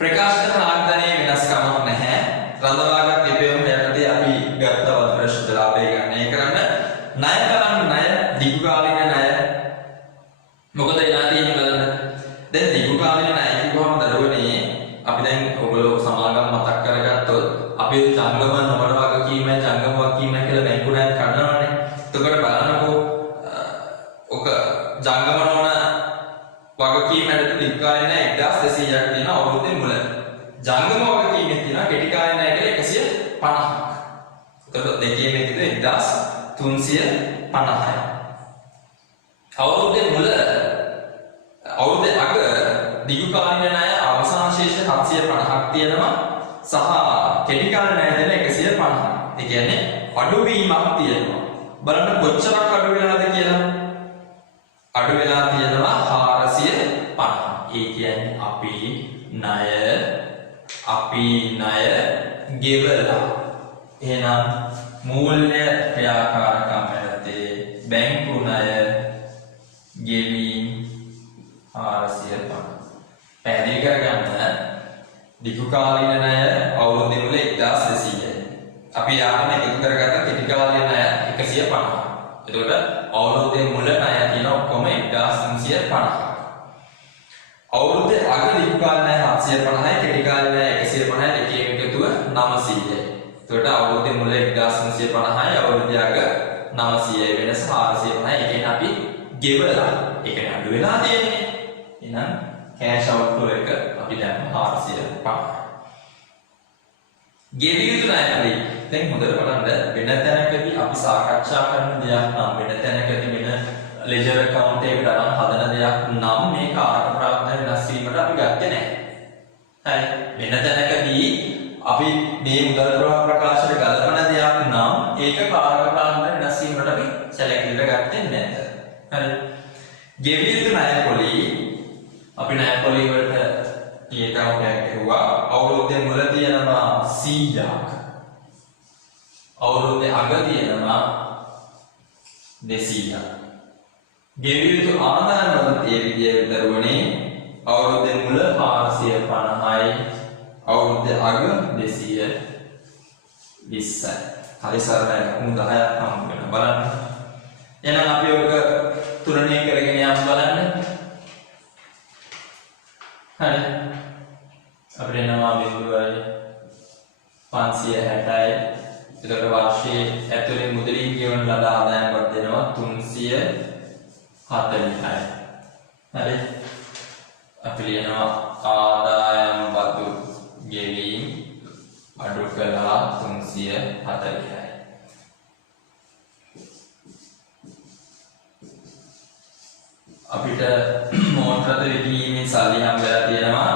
ප්‍රකාශිත ආග්‍රහණයේ වෙනස්කමක් නැහැ. රඳවාගත් ඉපෙවම යටතේ අපි ගත්තවත් ප්‍රශ්න ලාභය ගන්න කරන්න ණය කරන්න ණය දීර්ඝකාලීන ණය මොකද එලා තියෙන්නේ බලන්න. දැන් දීර්ඝකාලීන ණය කිව්වම දරුවනේ අපි දැන් ඔයගොල්ලෝ සමාගම් මතක් කරගත්තොත් අපි ජංගම නොමඩ වගකීම ජංගම වගකීම කියලා බැංකු ණය ගන්නවනේ. එතකොට බලන්නකෝ ඔක ජංගම නොවන වගකීම ඇතුළත දීර්ඝකාලීන ණය 1200ක් තියෙන අවුරුද්දේ මුල. ජංගම වගකීමේ තියෙන කෙටි කාලීන ණය කියලා 150ක්. එතකොට දෙකේම එකද 1350යි. අවුරුද්දේ මුල අවුරුද්දේ අග දීර්ඝකාලීන ණය අවසාන ශේෂ 750ක් තියෙනවා සහ කෙටි කාලීන ණය දෙන 150ක්. ඒ කියන්නේ අඩුවීමක් තියෙනවා. බලන්න කොච්චරක් අඩු වෙලාද කියලා. අඩු වෙලා තියෙනවා 450. ඒ කියන්නේ අපි ණය ගෙවලා. එහෙනම් මූල්‍ය ක්‍රියාකාරකම් යටතේ බැංකු ණය ගෙවීම 450. පැහැදිලි කරගන්න දීර්ඝකාලීන ණය අවුරුද්දේ මුල 1200යි. අපි යාම එකතු කරගත්ත කෙටි කාලීන ණය 150. එතකොට අවුරුද්දේ මුල ණය තියෙන ඔක්කොම 1350. අවුරුද්දේ අග දීර්ඝකාලීන ණය 750යි කෙටි කාලීන ණය 150යි දෙකේම එකතුව 900යි. එතකොට අවුරුද්දේ මුල 1350යි අවුරුද්දේ අග 900යි වෙනස 450යි. ඒ කියන්නේ අපි ගෙවලා ඒක නඩු වෙලා තියෙන්නේ. එහෙනම් කෑෂ් අවුට්ෆ්ලෝ එක අපි දැන් 450. ගෙවිය යුතු ණය හරි. දැන් හොඳට බලන්න වෙන තැනකදී අපි සාකච්ඡා කරන දෙයක් නම් වෙන තැනකදී වෙන ලෙජර් account එකකට අරන් හදන දෙයක් නම් මේ කාරක ප්‍රාන්තන වෙනස් වීමට අපි ගත්තේ නැහැ. හරි. වෙන තැනකදී අපි මේ මුදල් ප්‍රවාහ ප්‍රකාශයට ගලපන දෙයක් නම් ඒක කාරක ප්‍රාන්තන වෙනස් වීමට අපි සැලකිලිට ගත්තේ නැහැ. හරි. ගෙවිය යුතු ණය පොලී අපි ණය පොලී වලට ඊට අවුලක් ඇහුවා. අවුරුද්දේ මුල තියෙනවා 100ක්. අවුරුද්දේ අග තියෙනවා 200ක්. ගෙවිය යුතු ආදායම වල ඒ විදිහට දරුවනේ අවුරුද්දේ මුල 450යි අවුරුද්දේ අග 220යි. හරි සරලයි. කුණු 10ක් හම්බ වෙනවා බලන්න. එහෙනම් අපි ඔක තුනණය කරගෙන යන්න බලන්න. හරි. අපිට එනවා 560යි. එතකොට වර්ෂයේ ඇතුලේ මුදලින් ගෙවන ලද ආදායමක් දෙනවා 340යි. හරි. අපි ලියනවා ආදායම් බදු ගෙවීම අඩු කළා 340යි. අපිට මෝටර රථ විකිණීමේ සල්ලි හම් වෙලා තියෙනවා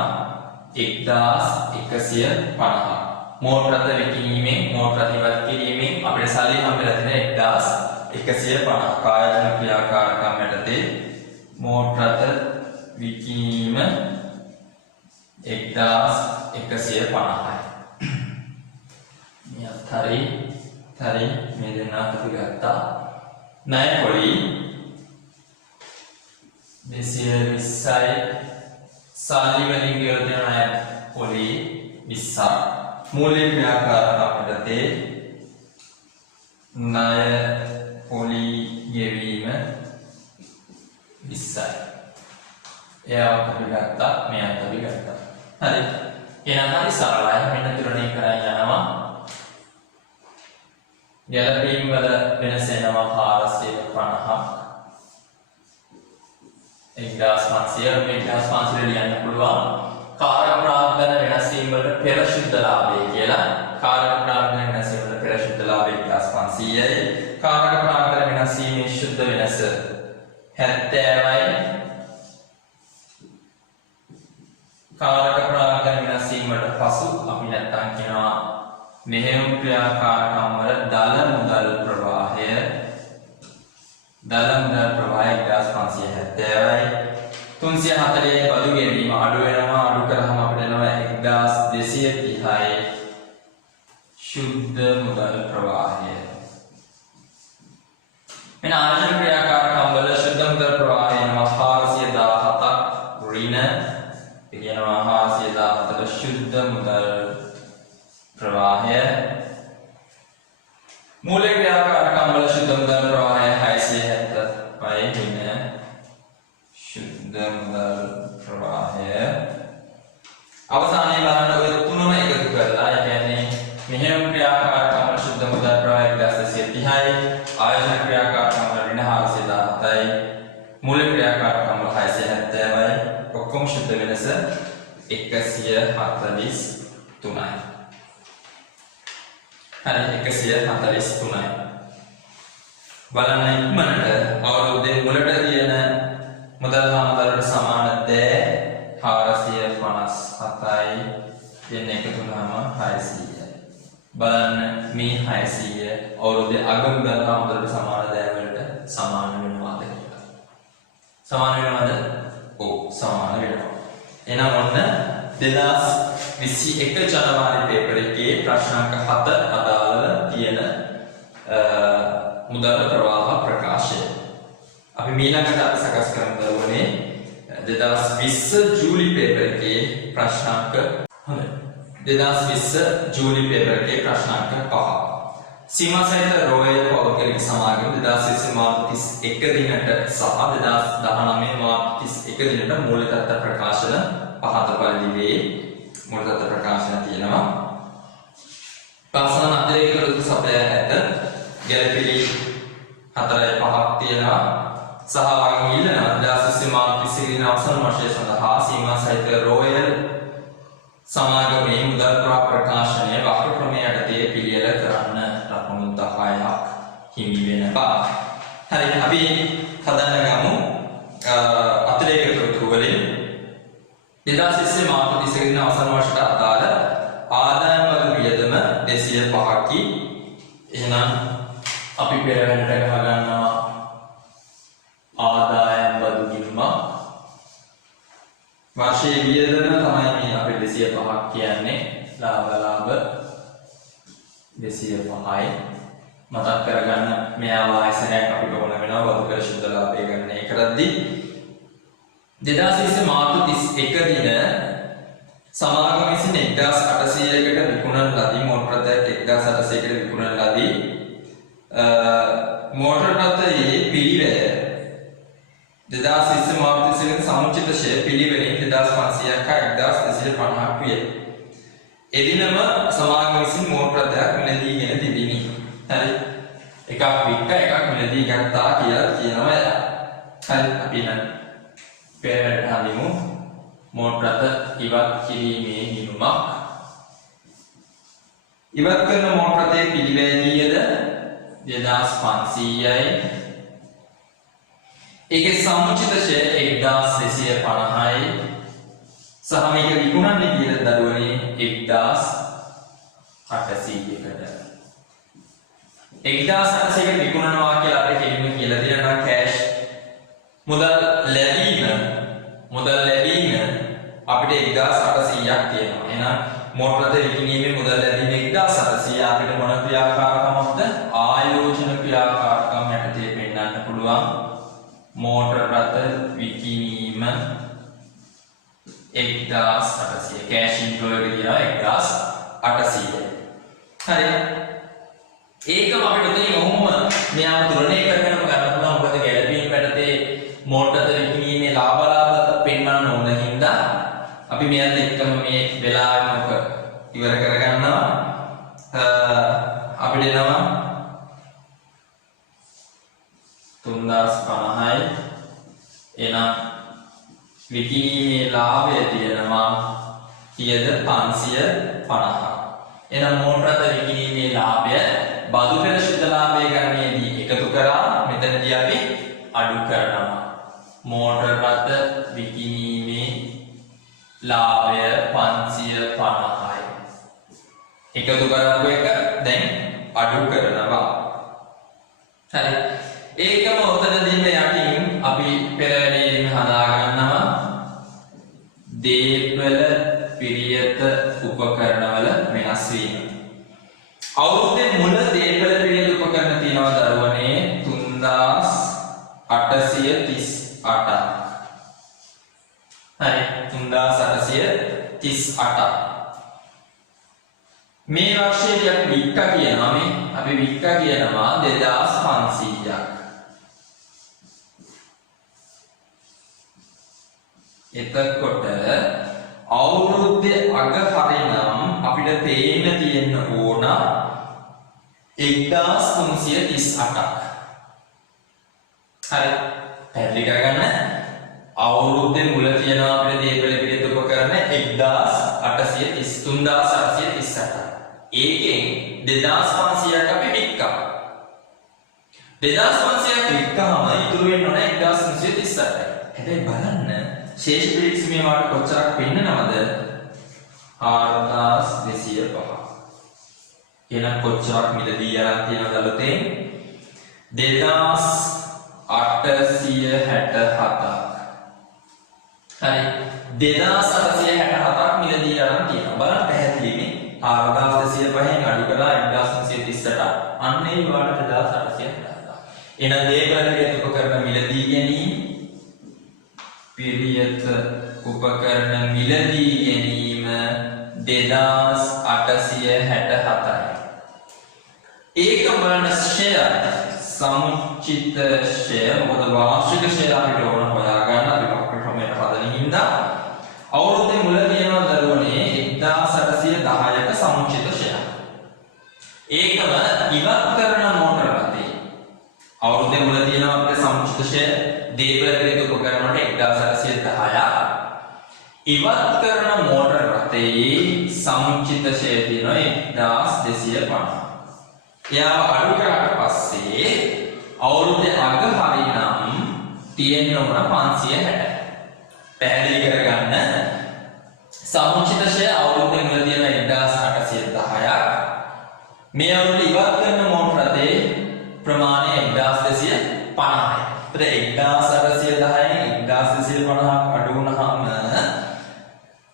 1150. මෝටර රථ විකිණීමෙන් මෝටර රථ ඉවත් කිරීමෙන් අපිට සල්ලි හම් වෙලා තියෙනවා 1150. කායජන ක්‍රියාකාරකම් යටතේ මෝටර රථ විකිණීම 1150යි. මෙයත් හරි මේ දෙන්නා අපි ගත්තා. ණය පොලි 220යි. සල්ලි වලින් ගෙවන ණය පොලි 20ක්. මූල්‍ය ක්‍රියාකාරකම් යටතේ ණය පොලි ගෙවීම 20යි. එයාත් අපි ගත්තා, මෙයාත් අපි ගත්තා. හරි. එහෙනම් හරි සරලයි. මෙන්න තුනනේ කරන් යනවා. ගැළපීම් වල වෙනස එනවා 450ක්. 1500 මේ 1500 ලියන්න පුළුවන්. කාරක ප්‍රාග්ධන වෙනස් වීම වලට පෙර ශුද්ධ ලාභය කියලා. කාරක ප්‍රාග්ධන වෙනස් වීම වලට පෙර ශුද්ධ ලාභය 1500යි. කාරක ප්‍රාග්ධන වෙනස් වීමේ ශුද්ධ වෙනස 70යි. කාරක ප්‍රාග්ධන වෙනස් වීම වලට පසු අපි නැත්තම් කියනවා මෙහෙයුම් ක්‍රියාකාරකම් වල දල මුදල් ප්‍රවාහය 1570යි. 340 බදු ගෙවීම අඩු වෙනවා. අඩු කරාම අපිට එනවා 1230යි ශුද්ධ මුදල් ප්‍රවාහය. මෙන්න ආයතන ක්‍රියාකාරකම් වල ශුද්ධ මුදල් ප්‍රවාහය එනවා 417ක්. ඍණ කියනවා 417ක ශුද්ධ මුදල් ප්‍රවාහය. මූලික ක්‍රියාකාරකම් වල ශුද්ධ මුදල් ප්‍රවාහය 675 ඍණ ශුද්ධ මුදල් ප්‍රවාහය. අවසානයේ බලන්න ඔය තුනම එකතු කරලා ඒ කියන්නේ මෙහෙයුම් ක්‍රියාකාරකම් වල ශුද්ධ මුදල් ප්‍රවාහය 1230යි. ආයතන ක්‍රියාකාරකම් වල ඍණ 417යි. මූලික ක්‍රියාකාරකම් වල 670යි. ඔක්කොම ශුද්ධ වෙනස 143යි. හරි 143යි. බලන්න ඉක්මනට අවුරුද්දේ මුලට තියෙන මුදල් හා මුදලට සමාන දේ 457යි. දෙන්න එකතු වුණාම 600යි. බලන්න මේ 600 අවුරුද්දේ අග මුදල් හා මුදලට සමාන දේ වලට සමාන වෙනවද කියලා. සමාන වෙනවද? ඔව් සමාන වෙනවා. එහෙනම් ඔන්න 2021 ජනවාරි පේපර් එකේ ප්‍රශ්නාංක 7 අදාළව තියෙන මුදල් ප්‍රවාහ ප්‍රකාශය. අපි ඊළඟට අපි සකස් කරන්න ඕනේ 2020 ජූලි පේපර් එකේ ප්‍රශ්නාංක හොඳයි. 2020 ජූලි පේපර් එකේ ප්‍රශ්නාංක 5. සීමා සහිත රෝයල් පෞද්ගලික සමාගම 2020 මාර්තු 31 දිනට සහ 2019 මාර්තු 31 දිනට මූල්‍ය තත්ත්ව ප්‍රකාශන පහත පරිදි වේ. මූල්‍ය තත්ත්ව ප්‍රකාශන තියෙනවා. පාසන අධ්‍යයනය කළ සපයා ඇත. ගැළපෙලි 4.5ක් තියෙනවා. සහ වගකීම් ඉල්ලනවා 2020 මාර්තු 20 දින අවසන් වර්ෂය සඳහා සීමා සහිත රෝයල් සමාගමේ මුදල් ප්‍රවාහ ප්‍රකාශනය වක්‍ර ක්‍රමයේ යටතේ පිළියෙල කරන්න ලකුණු 10ක් හිමි වෙනවා. හරි අපි හදන්න ගමු අතිරේක තොරතුරු වලින් 2020 මාර්තු 30 දින අවසන් වර්ෂයට අදාළ ආදායම් බදු වියදම 205කි. එහෙනම් අපි පෙරවැන්නට ගහ ගන්නවා ආදායම් බදු ගිණුම. වර්ෂයේ වියදම තමයි මේ අපි 205ක් කියන්නේ. ලාභ 205යි. මතක් කරගන්න මෙයා වායසනයක් අපිට ඕන වෙනවා බදු පෙර ශුද්ධ ලාභය ගන්න එක කරද්දී 2020 මාර්තු 31 දින සමාගම විසින් 1800කට විකුණන ලදී මෝටර රථයක් 1800කට විකුණන ලදී මෝටර රථයේ පිළිවෙල 2020 මාර්තු 30 වෙනි සමුචිත ෂෙයා පිළිවෙලින් 2500ක් හා 1250ක් විය. එදිනම සමාගම විසින් මෝටර රථයක් මිලදීගෙන තිබිනි. හරි. එකක් වික්ක එකක් මිලදී ගත්තා කියලා කියනවා එයා. හරි අපි නම් පෙරවැන්නට හඳිමු. මෝටර රථ ඉවත් කිරීමේ ගිණුමක්. ඉවත් කරන මෝටර රථයේ පිළිවෙල කීයද? 2500යි. ඒකේ සමුචිත ෂෙයා 1250යි. සහ මේක විකුණන්නේ කියලා දරුවනේ 1800කට. 1800කට විකුණනවා කියලා අපිට කෙලින්ම කියලා දෙනවා කෑෂ් මුදල් ලැබීම අපිට 1800ක් තියෙනවා. එහෙනම් මෝටර රථ විකිණීමේ මුදල් ලැබීම 1800 අපිට මොන ක්‍රියාකාරකමක්ද? ආයෝජන ක්‍රියාකාරකම් යටතේ පෙන්වන්න පුළුවන්. මෝටර රථ විකිණීම 1800 කෑෂ් ඉන්ෆ්ලෝ එක කියනවා 1800. හරි. ඒකම අපිට උදේ මොහොම මෙයාව තුලනේ කරගෙන ගන්න පුළුවන්. මොකද ගැළපීම් යටතේ මෝටර රථ විකිණීමේ ලාභ පෙන්වන්න ඕන හින්දා අපි මෙයත් එක්කම මේ වෙලාවෙම ඉවර කරගන්නවා. අපිට එනවා 3050යි. එනම් විකිණීමේ ලාභය තියෙනවා කීයද? 550. එනම් මෝටර රථ විකිණීමේ ලාභය බදු පෙර ශුද්ධ ලාභය ගණනයේදී එකතු කරා. මෙතනදී අපි අඩු කරනවා. මෝටර රථ විකිණීමේ ලාභය 550යි. එකතු කරපු එක දැන් අඩු කරනවා. හරි. ඒකම උතනදීම යටින් අපි පෙර වැඩේම හදා ගන්නවා. දේපල පිරියත උපකරණවල වෙනස් වීම. අවුරුද්දේ මුල දේපල පිරියත උපකරණ තියෙනවා දරුවනේ 3838ක්. හරි 3838ක්. මේ වර්ෂයේදී අපි වික්ක කියනවා. අපි වික්ක කියනවා 2500ක්. එතකොට අවුරුද්දේ අග හරිනම් අපිට පේන්න තියෙන්න ඕන 1338ක්. හරි. පැහැදිලි කරගන්න. අවුරුද්දේ මුල තියෙනවා අපිට දේපල පිළිත උපකරණ 3838. ඒකෙන් 2500ක් අපි වික්කා. 2500ක් වික්කාම ඉතුරු වෙන්න ඕන 1338යි. හැබැයි බලන්න ශේෂ පිරික්ස මේවට කොච්චරක් පෙන්නනවද? 4205. එහෙනම් කොච්චරක් මිලදී යලා තියෙනවද අලුතෙන්? 2867ක්. හරි 2867ක් මිලදී යලා තියෙනවා. බලන්න පැහැදිලිනේ. 4205න් අඩු කරලා 1338ට අන්න ඒ වාට 2867. එහෙනම් දේපල පිළිත උපකරණ මිලදී ගැනීම පිරියත උපකරණ මිලදී ගැනීම 2867යි. ඒක බලන්න ෂෙයා සමුචිත ෂෙයා මොකද වාර්ෂික ෂෙයා අපිට ඕන හොයාගන්න අපි වක්‍ර ක්‍රමයට හදන හින්දා අවුරුද්දේ මුල තියෙනවා දරුවනේ 1810ක සමුචිත ෂෙයා. ඒකම ඉවත් කරන මෝටර රථේ අවුරුද්දේ මුල තියෙනවා අපේ සමුචිත ෂෙයා දේපල පිළිත උපකරණ වලට 1810ක්. ඉවත් කරන මෝටර රථයේ සමුචිත ෂෙයා තියෙනවා 1250. එයාව අඩු කරාට පස්සේ අවුරුද්දේ අග හරිනම් තියෙන්න ඕන 560. පැහැදිලි කරගන්න. සමුචිත ෂෙයා අවුරුද්දේ මුල තියෙන 1810ක්. මේ අවුරුද්දේ ඉවත් කරන මෝටර රථයේ ප්‍රමාණය 1250යි. 1810න් 1250ක් අඩු වුණාම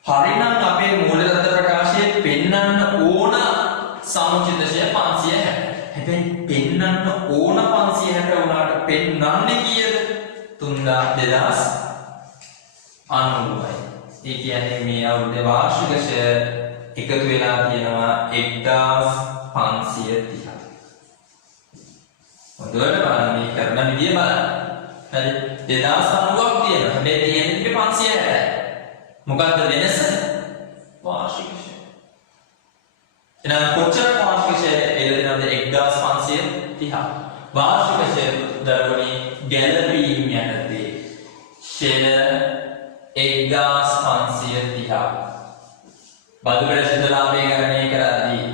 හරිනම් අපේ මූලදත්ත ප්‍රකාශයේ පෙන්වන්න ඕන සමුචිත ෂෙයා 560. හැබැයි පෙන්වන්න ඕන 560 වුණාට පෙන්වන්නේ කීයද? 2090යි. ඒ කියන්නේ මේ අවුරුද්දේ වාර්ෂික ෂෙයා එකතු වෙලා තියෙනවා 1530. හොඳට බලන්න මේ කරන විදිය බලන්න. හරි 2090ක් තියෙනවා. හැබැයි තියෙන්නේ 560යි. මොකක්ද වෙනස? වාර්ෂික ෂෙයා. එහෙනම් කොච්චර වාර්ෂික ෂෙයා එළදෙනවද? 1530. වාර්ෂික ෂෙයා දරුවනේ ගැළපීම් යටතේ ෂෙයා 1530. බදු පෙර ශුද්ධ ලාභය ගණනය කරද්දී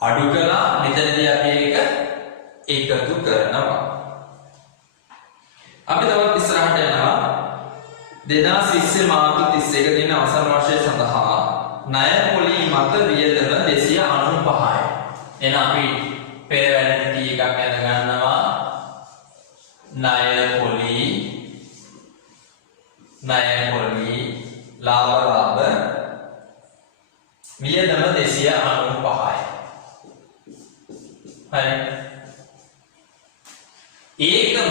අඩු කළා. මෙතනදී අපි ඒක එකතු කරනවා. අපි තවත් ඉස්සරහට යනවා. 2020 මාර්තු 31 දින අවසන් වර්ෂය සඳහා ණය පොලී මත වියදම 295යි. එහෙනම් අපි පෙර වැඩ T එකක් අද ගන්නවා. ණය පොලී ලාභ වියදම 295යි. හරි. ඒකම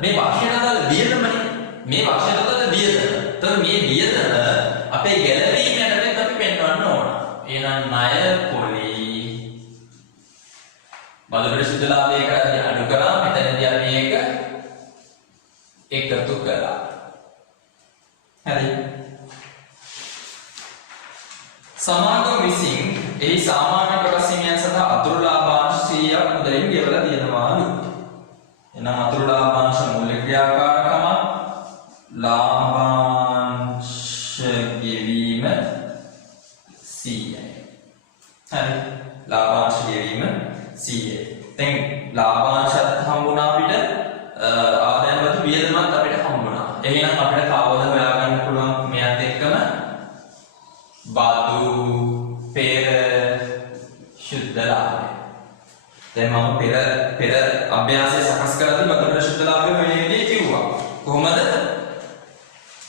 මේ වර්ෂයට අදාළ වියදමනේ. මේ වර්ෂයට අදාළ වියදම. එතකොට මේ වියදම අපේ ගැළවීම යටතේ අපි පෙන්වන්න ඕන. එහෙනම් ණය පොලී බලපෑම සුද්ධ ලාභය කරදී අඩු කරා. මෙතනදී අපි ඒක එකතු කරා. හරි. සමාගම විසින් එහි සාමාන්‍ය කොටස් හිමියන් සඳහා අතුරු ලාභාංශ 100ක් මුදලින් ගෙවලා තියෙනවාලු. එහෙනම් අතුරු ලාභාංශ මූල්‍ය ක්‍රියාකාරකම ලාභාංශ ගෙවීම 100යි. හරි. ලාභාංශ ගෙවීම 100යි. දැන් ලාභාංශත් හම්බුණා අපිට ආදායම් වතු වියදමත් අපිට හම්බුණා. එහෙනම් අපිට කවවද හොයාගන්න පුළුවන් මෙයත් එක්කම බදු පෙර සුද්ධ ලාභය. දැන් මම පෙර අභ්‍යාසය සකස් කරද්දී බදු පෙර සුද්ධ ලාභය වෙන විදිහේ කිව්වා. කොහොමද?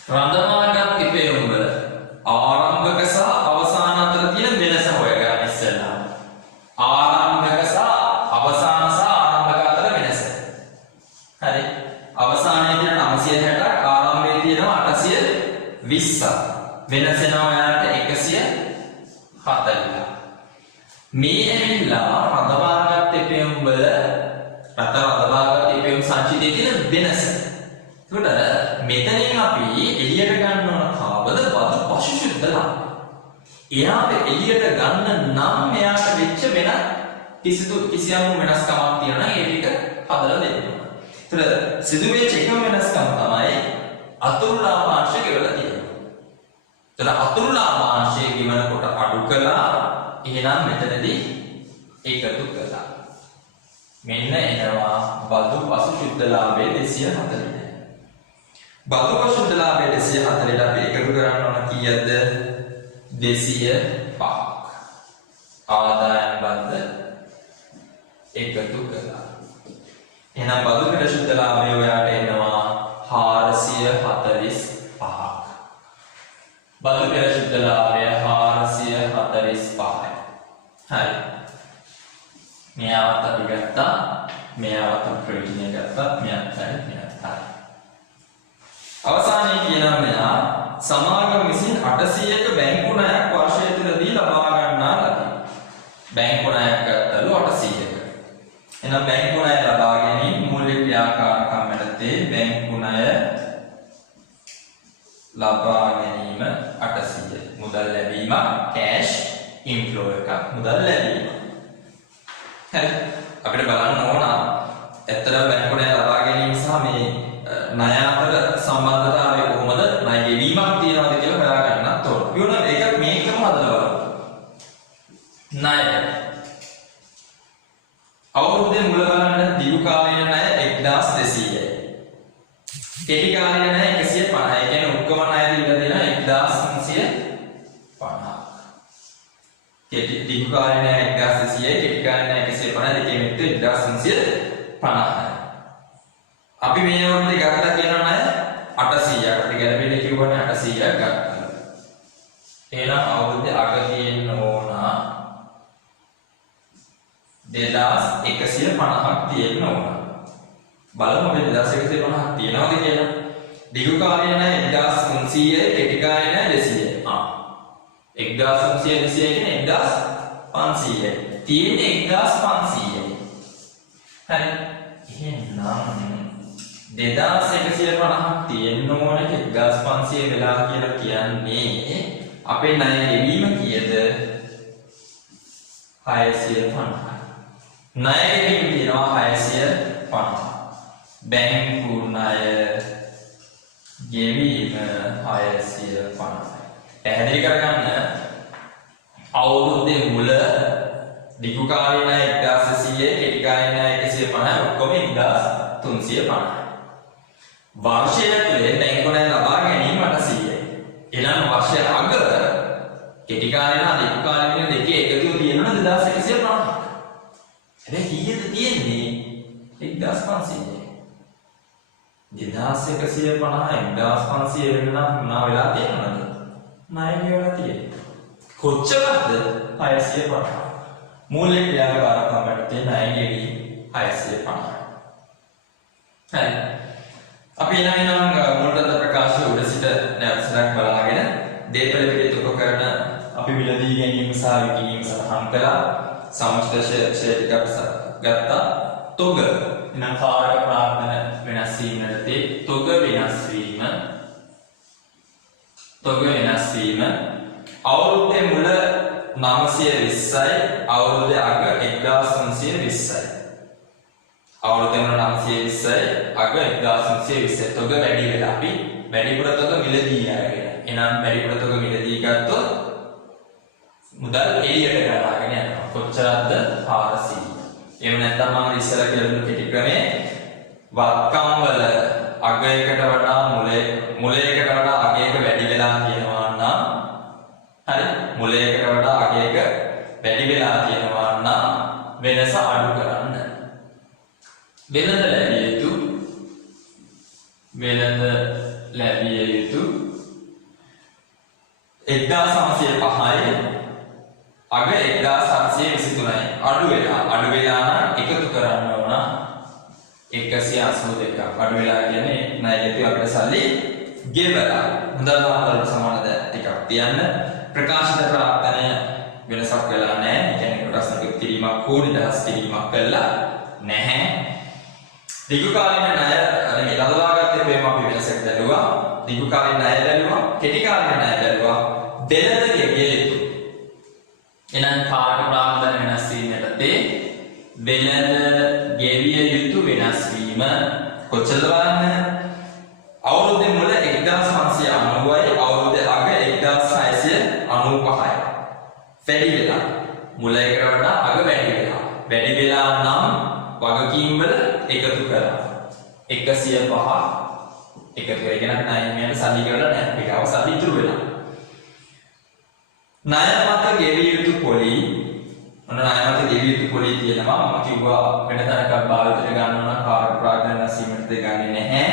රඳවාගත් ඉපැයුම් වල ආරම්භක සහ අවසාන අතර තියෙන වෙනස හොයගන්න ඉස්සෙල්ලා. ආරම්භක සහ අවසාන සහ ආරම්භක අතර වෙනස. හරි. අවසානයේ තියෙන 960ක් ආරම්භයේ තියෙනවා 820ක්. වෙනස වෙනවා යාට 140ක්. මේ ඇවිල්ලා රඳවාගත් ඉපැයුම් වල රඳවාගත් ඉපැයුම් සංචිතයේ තියෙන වෙනස. එතකොට මෙතනින් අපි එළියට ගන්න ඕන කාබද බදු පශු සුද්ධ ලාභය. එයාට එළියට ගන්න නම් එයාට වෙච්ච වෙන කිසියම් වෙනස්කමක් තියෙනවා නම් ඒ ටික හදලා දෙන්න ඕන. එතකොට සිදු වෙච්ච එකම වෙනස්කම තමයි අතුරු ලාභාංශය කියලා තියෙනවා. එතකොට අතුරු ලාභාංශය ගිමනකොට අඩු කළා. එහෙනම් මෙතනදී එකතු කළා. මෙන්න එනවා බදු පශු සුද්ධ ලාභයේ 240. බදු පශු සුද්ධ ලාභයේ 240ට අපි එකතු කරන්න ඕන කීයද? 205ක්. ආදායම් බද්ද එකතු කළා. එහෙනම් බදු පෙර සුද්ධ ලාභය ඔයාට එනවා 445ක්. බදු පෙර සුද්ධ ලාභය 445යි. හරි. මෙයාවත් අපි ගත්තා. මෙයාවත් අපි ප්‍රයෝජනය ගත්තා. මෙයාත් හරි. අවසානයේ කියනවා මෙයා සමාගම විසින් 800ක බැංකු ණයක් වර්ෂය තුළදී ලබා ගන්නා ලදී. බැංකු ණයක් ගත්තලු 800ක. එහෙනම් බැංකු ණය ලබා ගැනීම මූල්‍ය ක්‍රියාකාරකම් යටතේ බැංකු ණය ලබා ගැනීම 800. මුදල් ලැබීම කෑෂ් ඉන්ෆ්ලෝ එකක්. මුදල් ලැබීම. හරි. අපිට බලන්න ඕන ඇත්තටම බැංකු ණය ලබා ගැනීම සහ මේ ණය අතර සම්බන්ධතාවය කොහොමද? ණය ගෙවීමක් තියනවද කියලා හොයාගන්නත් ඕන. ඊළඟ ඒක මේකම හදලා බලන්න. ණය අවුරුද්දේ මුල බලන්න දීර්ඝ කාලීන ණය 1200යි. කෙටි කාලීන ණය 150යි. ඒ කියන්නේ ඔක්කොම ණය දීලා දෙන 1950. කෙටි දීර්ඝ කාලීන ණය 1200යි. කෙටි කාලීන ණය 150යි. දෙකෙන් විතර 1950යි. අපි මේ වරුද්දේ ගත්තා කියන ණය 800ක්. අපි ගැළපෙන්නේ කිව්වනේ 800ක් ගත්තා. එහෙනම් අවුරුද්දේ අග තියෙන්න ඕන 2150ක් තියෙන්න ඕන. බලමු අපි 2150ක් තියනවද කියලා. දීර්ඝ කාලීන ණය 1300යි, කෙටි කාලීන ණය 200යි. 1300 200 කියන්නේ 1500යි. තියෙන්නේ 1500යි. හරි. එහෙනම් 2150ක් තියෙන්න ඕන 1500 වෙලා කියලා කියන්නේ අපේ ණය ගෙවීම කීයද? 650යි. ණය ගෙවීම තියෙනවා 650. බැංකු ණය ගෙවීම 650යි. පැහැදිලි කරගන්න අවුරුද්දේ මුල දීර්ඝ කාලීන ණය 1200යි, කෙටි කාලීන ණය 150යි, ඔක්කොම 1350යි. වර්ෂය තුළ බැංකු ණය ලබා ගැනීම කෙටි කාලේ නා දීර්ඝ කාලේ කියන දෙකේ එකතුව තියෙනවා 2150ක්. හැබැයි කීයද තියෙන්නේ? 1500. 2150 1500 වෙන නම් මොනවා වෙලා තියෙනවද? ණය ගෙවලා තියෙන්නේ. කොච්චරද? 650. මූල්‍ය ක්‍රියාකාරකම් යටතේ ණය ගෙවි 650. හරි. අපි එනනම් මූලතත්ත්ව ප්‍රකාශය උඩ සිට නැවතසක් බලාගෙන දේපල පිළිතුරු කරන අපි මිලදී ගැනීම සහ විකිණීම සඳහන් කළා. සමුච්චිත ෂෙයා ටික ගත්තා. තොග එනම් කාරක ප්‍රාර්ථන වෙනස් වීම යටතේ තොග වෙනස් වීම අවුරුද්දේ මුල 920යි අවුරුද්දේ අග 1920යි. අවුරුද්දේ මුල 920යි අග 1920යි. තොග වැඩි වෙලා අපි වැඩිපුර තොග මිලදී අරගෙන. එනම් වැඩිපුර තොග මිලදී ගත්තොත් මුදල් එළියට ගලාගෙන යනවා. කොච්චරද? 400. එහෙම නැත්නම් මම ඉස්සර කියලා දුන්න කෙටි ක්‍රමේ වත්කම් වල අගයකට වඩා මුලයකට වඩා අගයක වැඩි වෙලා තියෙනවා නම් හරි මුලයකට වඩා අගයක වැඩි වෙලා තියෙනවා නම් වෙනස අඩු කරන්න. වෙනද ලැබිය යුතු 1905යි අග 1723යි අඩු වෙලා නම් එකතු කරන්න ඕන 182ක්. අඩු වෙලා කියන්නේ ණයගැති අපිට සල්ලි ගෙවලා මුදල් වලට සමාන ටිකක් තියන්න. ප්‍රකාශිත ප්‍රාර්ථනය වෙනසක් වෙලා නැහැ. ඒ කියන්නේ කොටස් දෙකක් කිරීමක් හෝ නිදහස් කිරීමක් කළා නැහැ. දීර්ඝ කාලීන ණය නෙමෙයි ලබාගත්තේ ප්‍රේම අපි වෙනසක් දැරුවා. දීර්ඝ කාලීන ණය දැරුවා. කෙටි කාලීන ණය දැරුවා. දෙලද ගෙවිය යුතු. එනම් කාරක ප්‍රාර්ථන වෙනස් වීම යටතේ වෙනද ගෙවිය යුතු වෙනස් වීම කොච්චරද බලන්න. අවුරුද්දේ මුල 1590යි අවුරුද්දේ අග 1695යි. වැඩි වෙලා මුලයකට වඩා අග වැඩි වෙලා නම් වගකීම් වල එකතු කරා 105 එකතු කරගෙන ණය සල්ලි කරලා නැහැ. ඒකව සල්ලි ඉතුරු වෙලා ණය මත ගෙවිය යුතු පොලි ණය මත ගෙවිය යුතු පොලි තියෙනවා. මම කිව්වා වෙන තැනක භාවිතයට ගන්න ඕන කාර්ය ප්‍රාග්ධන සීමිත ගන්නේ නැහැ.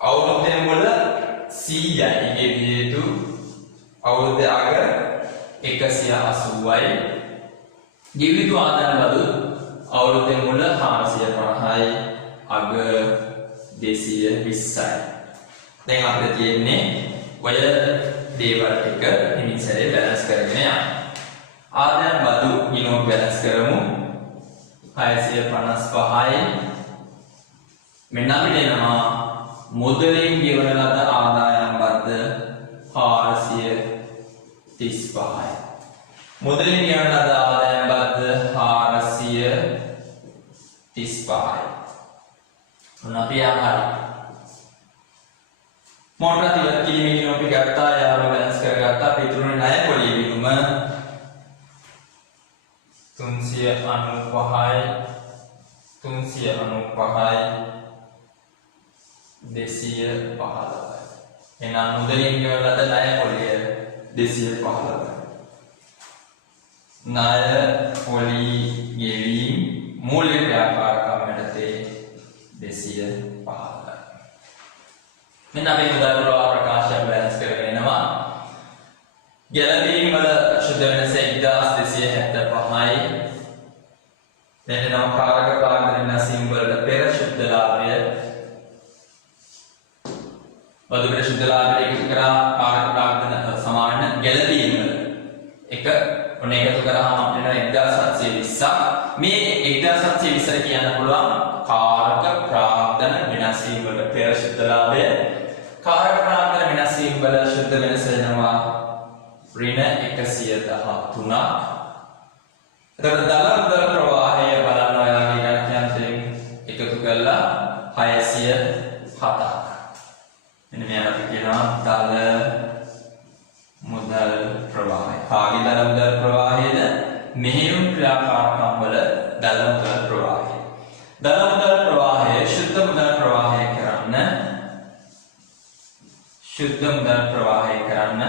අවුරුද්දේ මුල 100යි ගෙවිය යුතු අවුරුද්දේ අග 180යි ගෙවිය යුතු ආදායම බදු අවුරුද්දේ මුල 450යි අග 220යි. දැන් අපිට තියෙන්නේ ඔය දේවල් ටික ඉනිසරේ බැලන්ස් කරගෙන යන්න. ආදායම් බදු ගිණුම බැලන්ස් කරමු. 655යි මෙන්න අපිට එනවා මුදලින් ගෙවන ලද ආදායම් බද්ද 435යි. මුදලින් ගෙවන ලද ආදායම් බද්ද 435යි. මොන අපි ආහාරය මොට්ට තියලා කිලිමින් අපි ගත්තා යාම බැලන්ස් කරගත්තා. අපි ඉතුරුනේ ණය පොලිය විදුම 395යි 215යි. එහෙනම් මුදලින් ගෙවන ලද ණය පොලිය 215යි. ණය පොලි ගෙවීම මූල්‍ය ව්‍යාපාරකම් යටතේ 215යි. මෙන්න අපි මුදල් ප්‍රවාහ ප්‍රකාශය බැලන්ස් කරගෙන එනවා. ගැළපීම් වල ශුද්ධ වෙනස 1275යි. මෙන්න නවකාරක ප්‍රාග්ධන නැසීම් වලට පෙර ශුද්ධ ලාභය බදු පෙර ශුද්ධ ලාභය එකතු කරා කාරක ප්‍රාග්ධන සමාන ගැළපීම් වල එක ඔන්න එකතු කරාම අපිට 1720ක්. මේ 1720 කියන්න පුළුවන් කාරක ප්‍රාග්ධන වෙනස් වීම වල පෙර ශුද්ධ ලාභය. කාරක ප්‍රාග්ධන වෙනස් වීම වල ශුද්ධ වෙනස වෙනවා ඍණ 113ක්. එතකොට දල මුදල් ප්‍රවාහය බලන්න ඔයාලගේ ගණිතයෙන් එකතු කළා 607ක්. මෙන්න මෙයාට කියනවා දල මුදල් ප්‍රවාහය. කාගේ දල මුදල් ප්‍රවාහයද? මෙහෙයුම් ක්‍රියාකාරකම් වල දල මුදල් ප්‍රවාහය. දල මුදල් ප්‍රවාහය ශුද්ධ මුදල් ප්‍රවාහය කරන්න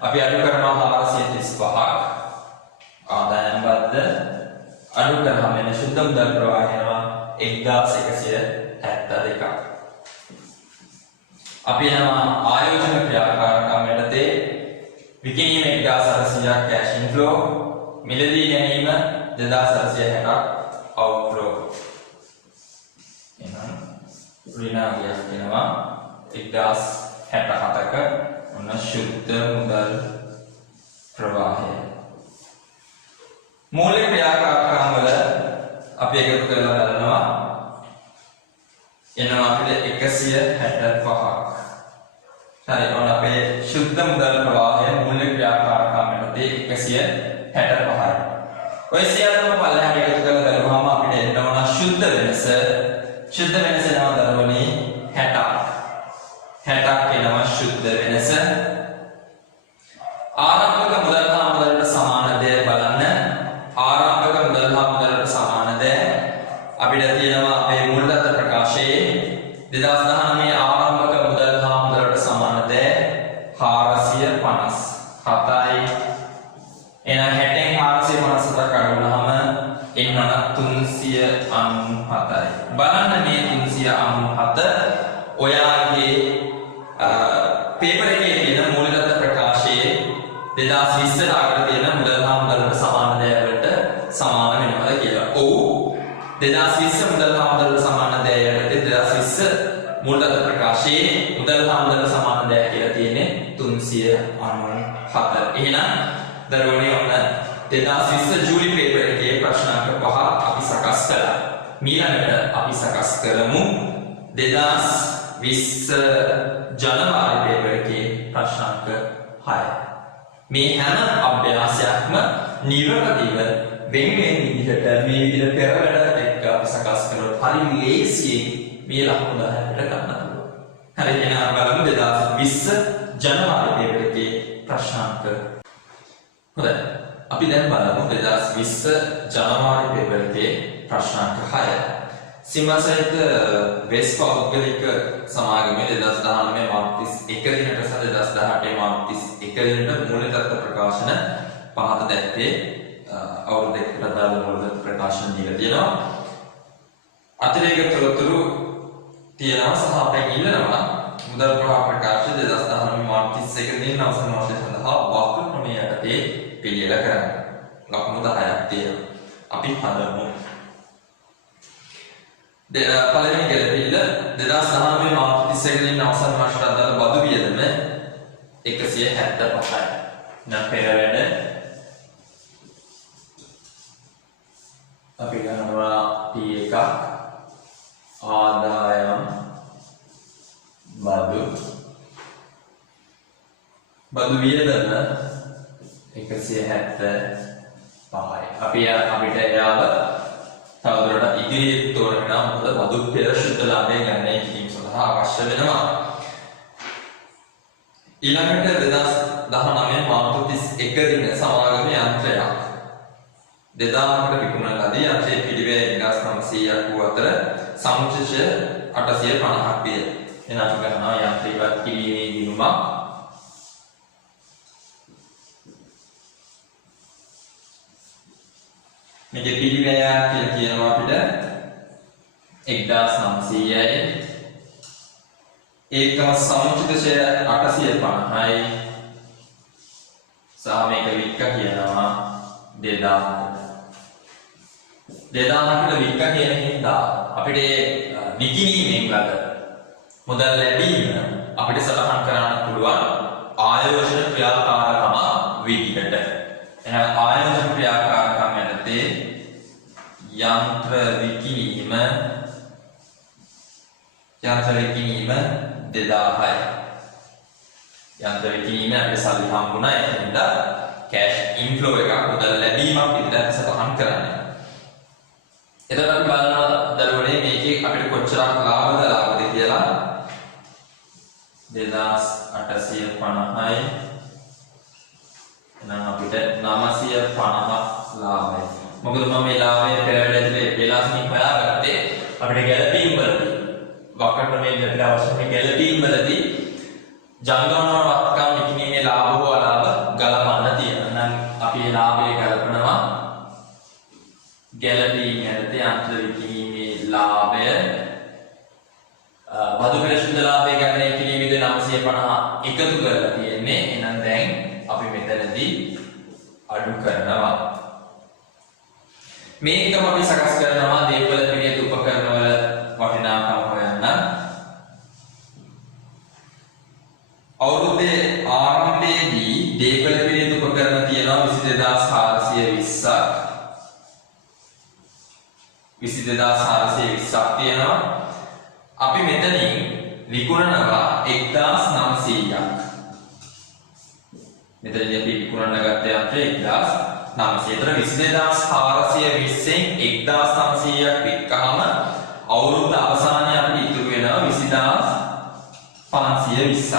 අපි අඩු කරනවා 435ක්. ආදායම් බද්ද අඩු කරාම එන ශුද්ධ මුදල් ප්‍රවාහය වෙනවා 1172ක්. අපි යනවා ආයෝජන ක්‍රියාකාරකම් යටතේ විකිණීම 1800ක් කැෂ් ඉන්ෆ්ලෝ, මිලදී ගැනීම 2860ක් අවුට්ෆ්ලෝ. එහෙනම් ඍණාගයක් වෙනවා 1067ක ඔන්න ශුද්ධ මුදල් ප්‍රවාහය. මූලික ක්‍රියාකාරකම් වල අපි එකතු කරලා බලනවා එනවා අපිට 165ක්. හරි ඔන්න අපේ ශුද්ධ මුදල් ප්‍රවාහය මූලික ක්‍රියාකාරකම් යටතේ 165යි. ඔය සියල්ලම පල්ලෙහාට එකතු කරලා බලුවාම අපිට එන්න ඕන ශුද්ධ වෙනස. ශුද්ධ වෙනස එනවා දරුවනේ 60ක්. 60ක් එනවා ශුද්ධ වෙනස. ආරම්භක මුදල් හා මුදලට සමාන දේ බලන්න. ආරම්භක මුදල් හා මුදලට සමාන දේ අපිට තියෙනවා අපේ මූලදත්ත ප්‍රකාශයේ 2019 ආරම්භක මුදල් හා මුදලට සමාන දේ 457යි. එහෙනම් 60න් 457ක් අඩු වුණාම එන්නන 397යි. බලන්න මේ 397 ඔයාගේ පේපර් එකේ තියෙන මූලදත්ත ප්‍රකාශයේ 2020 ට තියෙන මුදල් හා මුදලට සමාන දේ වලට සමාන වෙනවද කියලා. ඔව් 2020 මුදල් හා මුදලට සමාන දේ යටතේ 2020 මූලදත්ත ප්‍රකාශයේ මුදල් හා මුදලට සමාන දේ කියලා තියෙන්නේ 397. එහෙනම් දරුවනේ ඔන්න 2020 ජූලි පේපර් එකේ ප්‍රශ්න අංක 5 අපි සකස් කළා. ඊළඟට අපි සකස් කරමු 2020 ජනවාරි පේපර් එකේ ප්‍රශ්න අංක 6. මේ හැම අභ්‍යාසයක්ම නිවැරදිව වෙන විදිහට මේ විදිහට පෙරවැඩ එක්ක අපි සකස් කරොත් හරි ලේසියෙන් මේ ලකුණු 10කට ගන්න පුළුවන්. හරි එහෙනම් බලමු 2020 ජනවාරි පේපර් එකේ ප්‍රශ්න අංක. හොඳයි. අපි දැන් බලමු 2020 ජනවාරි පේපර් එකේ ප්‍රශ්න අංක 6. සිංහසහිත වෙස් පෞද්ගලික සමාගමේ 2019 මාර්තු 31 දිනට සහ 2018 මාර්තු 31 දිනට මූලදත්ත ප්‍රකාශන පහත දැක්වේ අවුරුදු දෙකකට අදාළ මූලදත්ත ප්‍රකාශන දීලා තියෙනවා. අතිරේක තොරතුරු තියෙනවා සහ අපෙන් ඉල්ලනවා මුදල් ප්‍රවාහ ප්‍රකාශ 2019 මාර්තු 31 දින අවසන් මාසය සඳහා වක්‍ර ක්‍රමය යටතේ පිළියෙල කරන්න. ලකුණු 10ක් තියෙනවා. අපි හදමු. පළවෙනි ගැළපිල්ල 2019 මාර්තු 31 දින අවසන් මාසයට අදාළ බදු වියදම 175යි. නම් පෙරවැඩ අපි ගන්නවා P1 ආදායම් බදු වියදම 175යි. අපිට එයාව තවදුරටත් ඉදිරියට තෝරගෙන මොකද බදු පෙර ශුද්ධ ලාභය ගණනය කිරීම සඳහා අවශ්‍ය වෙනවා. ඊළඟට 2019 මාර්තු 31 දින සමාගමේ යන්ත්‍රයක් 2000කට විකුණන ලදී. යන්ත්‍රයේ පිළිවෙල 1900ක් වූ අතර සමුච්චය 850ක් විය. එනම් අපි ගන්නවා යන්ත්‍රයවත් කිරීමේ ගිණුමක් මේකේ පිළිවෙල කියලා කියනවා අපිට 1900යි. ඒකම සමුච්චය 850යි. සහ මේක වික්ක කියනවා 2000කට වික්ක කියන හින්දා අපිට විකිණීමෙන් ලද මුදල් ලැබීම අපිට සටහන් කරන්න පුළුවන් ආයෝජන ක්‍රියාකාරකම විදිහට. එහෙනම් ආයෝජන ක්‍රියාකාරකම් යටතේ යන්ත්‍ර විකිණීම 2000යි. යන්ත්‍ර විකිණීම අපිට සල්ලි හම්බුණා. ඒ හින්දා කැෂ් ඉන්ෆ්ලෝ එකක් මුදල් ලැබීමක් විදිහට සටහන් කරන්නේ. එතකොට අපි බලනවා දරුවනේ මේකේ අපිට කොච්චරක් ලාභද කියලා 2850යි. එහෙනම් අපිට 950ක් ලාභයි. මොකද මම මේ ලාභය පෙරවැඩ ඇතුලේ වේලාසනින් හොයාගත්තේ අපිට ගැළපීම් වලදී වක්‍ර ක්‍රමයේ අපිට අවශ්‍ය මේ ගැළපීම් වලදී ජංගමන වත්කම් විකිණීමේ ලාභ හෝ අලාභ මේ ලාභය ගලපනවා ගැලපීම යටතේ අන්තර විකිණීමේ ලාභය බදු පෙළ ශුද්ධ ලාභය ගණනය කිරීමේදී 950 එකතු කරලා තියෙන්නේ. එහෙනම් දැන් අපි මෙතනදී අඩු කරනවා. මේකම අපි සකස් කරනවා දේපල පිළියෙත උපකරණ වල වටිනාකම හොයන්න. අවුරුද්දේ ආරම්භයේදී දේපල පිළියෙත උපකරණ තියෙනවා 22420ක්. 22420ක් තියෙනවා. අපි මෙතනින් විකුණනවා 1900ක්. මෙතනදී අපි විකුණන ගත්ත යන්ත්‍රය 1900. ඒතර 22420න් 1900ක් වික්කහම අවුරුද්ද අවසානයේ අපිට ඉතුරු වෙනවා 20520ක්.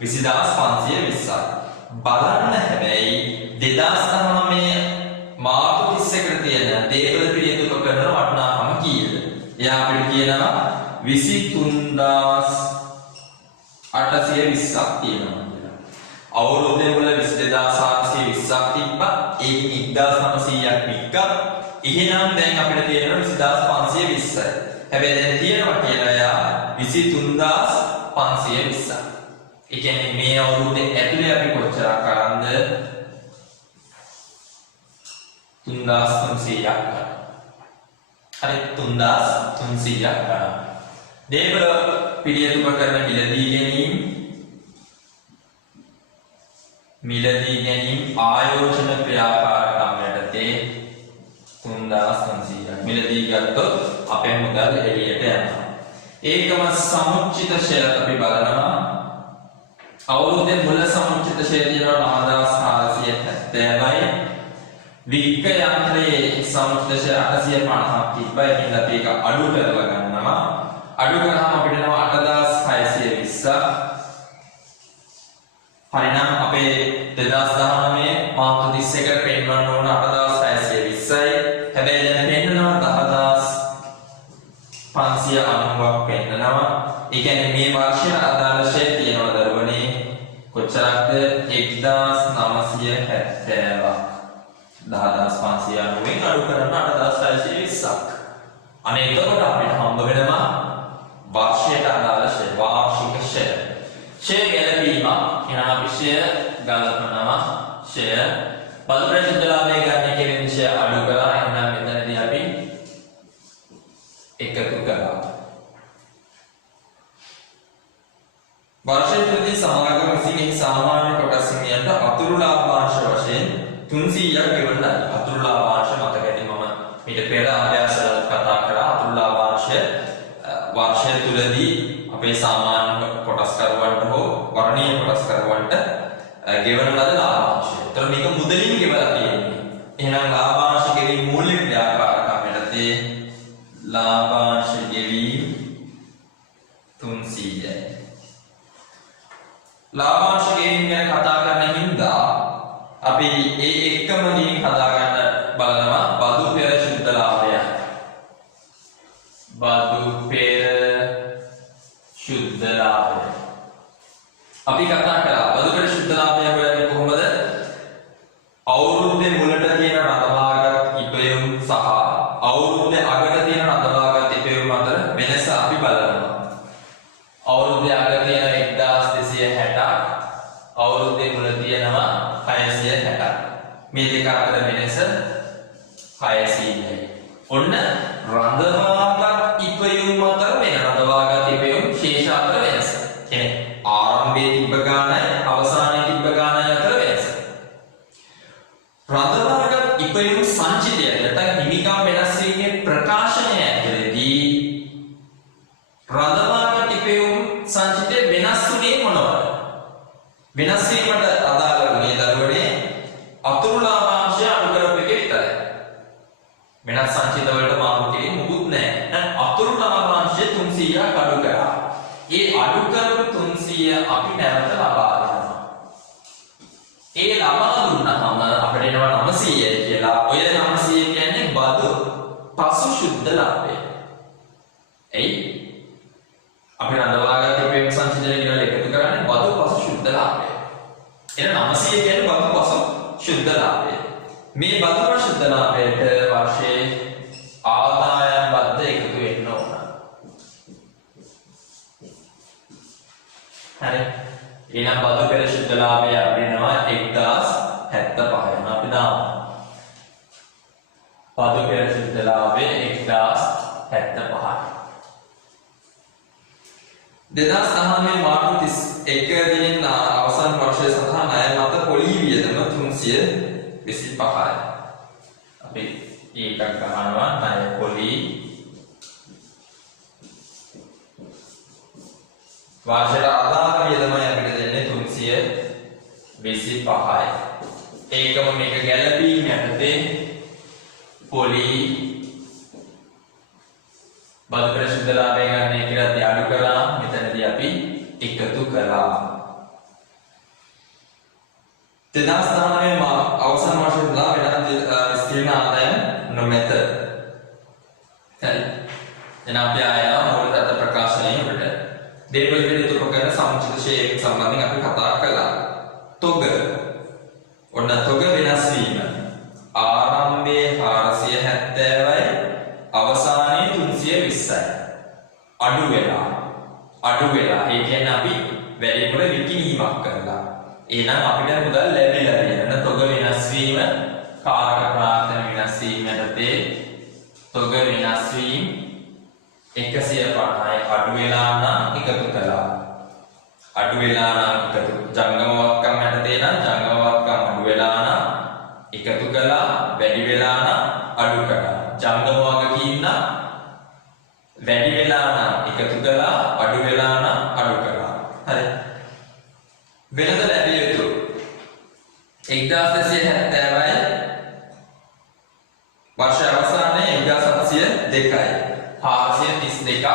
20520ක්. බලන්න හැබැයි 2019 මාර්තු 31කට තියෙන දේපල පිළියෙත උපකරණ වටිනාකම කීයද? එයා අපිට කියනවා 23820ක් තියෙනවා. අවුරුද්දේ මුල 22420ක් තිබ්බා. ඒකෙන් 1900ක් වික්කා. එහෙනම් දැන් අපිට තියෙනවා 20520යි. හැබැයි දැන් තියෙනවා කියලා එයා 23520ක්. ඒ කියන්නේ මේ අවුරුද්දේ ඇතුලේ අපි කොච්චරක් අරන්ද? 3300ක් ගන්න. හරි 3300ක් ගන්න. දේපල පිළියෙත උපකරණ මිලදී ගැනීම ආයෝජන ක්‍රියාකාරකම් යටතේ 3300ක්. මිලදී ගත්තොත් අපේ මුදල් එළියට යනවා. ඒකම සමුච්චිත ෂෙයර් අපි බලනවා. අවුරුද්දේ මුල සමුච්චිත ෂෙයර් තියෙනවා 9470යි. වික්ක යන්ත්‍රයේ සමුච්චිත ෂෙයර් 850ක් තිබ්බා. ඒකෙන් අපි ඒක අඩු කරලා ගන්නවා. අඩු කරාම අපිට එනවා 8620ක්. හරිනම් අපේ 2019 මාර්තු 31කට පෙන්වන්න ඕන 8620යි. හැබැයි දැන් පෙන්වනවා 10590ක් පෙන්වනවා. ඒ කියන්නේ මේ වර්ෂයේ අදාළ ෂෙයර් තියෙනවා දරුවනේ කොච්චරක්ද? 1970ක්. 10590න් අඩු කරන 8620ක්. අනේ එතකොට අපිට හම්බ වෙනවා වර්ෂයට අදාළ ෂෙයර්, වාර්ෂික ෂෙයර්. ෂෙයර් ගැලපීම කියන අපි ෂෙයර් ගලපනවා. ෂෙයර් බදු පෙළ ශුද්ධ ලාභය ගන්න කියන ෂෙයර් අඩු කරලා එහෙනම් මෙතනදී අපි එකතු කරා. වර්ෂයේ තුලදී සමාගම විසින් සාමාන්‍ය කොටසින් යන අතුරු ලාභාංශ වශයෙන් 300ක් ගෙවන්නයි. අතුරු ලාභාංශ මතක ඇති මම ඊට පෙර අභ්‍යාසවල කතා කරා. අතුරු ලාභාංශය වර්ෂය තුලදී අපේ සාමාන්‍ය කොටස්කරුවන්ට හෝ වර්ණීය කොටස්කරුවන්ට ගෙවන ලද ලාභාංශය. ඒතර මේක මුදලින් ගෙවලා තියෙන්නේ. එහෙනම් ලාභාංශ ගෙවීම මූල්‍ය ක්‍රියාකාරකම් යටතේ ලාභාංශ ගෙවීම 300යි. ලාභාංශ ගෙවීම ගැන කතා කරන හින්දා අපි ඒ එක්කම ගිහින් හදා ගන්න බලනවා බදු පෙළ ශුද්ධ ලාභය. බදු පෙළ ශුද්ධ ලාභය. අපි කතා කරා බදු පෙළ ශුද්ධ ලාභය හොයන්නේ කොහොමද? අවුරුද්දේ මුලට තියෙන රඳවාගත් ඉපයුම් සහ අවුරුද්දේ අගට තියෙන රඳවාගත් ඉපයුම් අතර වෙනස අපි බලනවා. අවුරුද්දේ අග තියෙන 1260ක්, අවුරුද්දේ මුල තියෙනවා 660ක්. මේ දෙක අතර වෙනස 600යි. ඔන්න රඳවාගත් ඉපයුම් අතර වෙන රඳවාගත් ඉපයුම් ශේෂ අතර වෙනස. කියන්නේ ආරම්භයේ තිබ්බ ගානයි අවසානයේ තිබ්බ ගානයි අතර වෙනස. රඳවාගත් ඉපයුම් සංචිතය නැත්නම් හිමිකම් වෙනස් වීමේ ප්‍රකාශනය ඇතුළතදී රඳවාගත් ඉපයුම් සංචිතය වෙනස් වුණේ මොනවද? වෙනස් වීමට අදාළ වුණේ දරුවනේ අතුරු ලාභාංශය අඩු කරපු එක විතරයි. වෙනස් සංචිත වලට මාර්ගයේ මුකුත් නැහැ. අතුරු ලාභාංශය 300ක් අඩු කරා. ඒ අඩු කරපු 300 අපි නැවත ලබා දෙනවා. ඒ ලබා දුන්නාම අපිට එනවා 900යි කියලා. ඔය 900 කියන්නේ බදු පසු ශුද්ධ ලාභය. එයි අපි රඳවාගත් ඉපයුම් සංචිතය කියලා එකතු කරන්නේ බදු පසු ශුද්ධ ලාභය. එහෙනම් 900 කියන්නේ බදු පසු ශුද්ධ ලාභය. මේ බදු ශුද්ධ ලාභයට වශයෙන් ආදායම් බද්ද එකතු වෙන්න ඕන. හරි. එහෙනම් බදු පෙර ශුද්ධ ලාභය අපිනවා 1075 යන අපි දාමු. බදු පෙර ශුද්ධ ලාභය 1075. 2019 මාර්තු 31 දින අවසන් වර්ෂය සඳහා ණය මත පොලී වියදම 325යි. අපි ඒකක් ගන්නවා ණය පොලී වාර්ෂික ආදායම වියදමයි අපිට දෙන්නේ 325යි. ඒකම මේක ගැළපීම යටතේ පොලී බදු පෙර ශුද්ධ ලාභය ගන්න කියලා අඩු කළා. මෙතනදී අපි එකතු කළා. 2019 අවසන් වර්ෂයේදී වෙනත් ස්ථිර ආදායම් නොමැත. හරි. එහෙනම් අපි ආයෙත් මූල තත්ත්ව ප්‍රකාශනයේ උඩට දේපල පිළිතුරු උපකරණ සමුචිත ශේෂයෙන් සම්බන්ධයෙන් අපි කතා කළා. තොග. ඔන්න තොග වෙනස් වීම. ආරම්භයේ 470යි අවසානයේ 320යි. අඩු වෙලා. ඒ කියන්නේ අපි වැඩිපුර විකිණීමක් කරලා. එහෙනම් අපිට මුදල් ලැබිලා තියෙන තොග වෙනස් වීම, කාරක ප්‍රාර්ථන වෙනස් වීම යටතේ තොග වෙනස් වීම 150යි අඩු වෙලා නම් එකතු කළා. අඩු වෙලා නම් එකතු ජංගම වත්කම් යටතේ නම් ජංගම වත්කම් අඩු වෙලා නම් එකතු කළා. වැඩි වෙලා නම් අඩු කළා. ජංගම වගකීම් නම් වැඩි වෙලා නම් එකතු කළා. අඩු වෙලා නම් අඩු කළා. හරි. වෙනද ලැබිය යුතු 1470යි වර්ෂ අවසානයේ 1702යි. 432ක්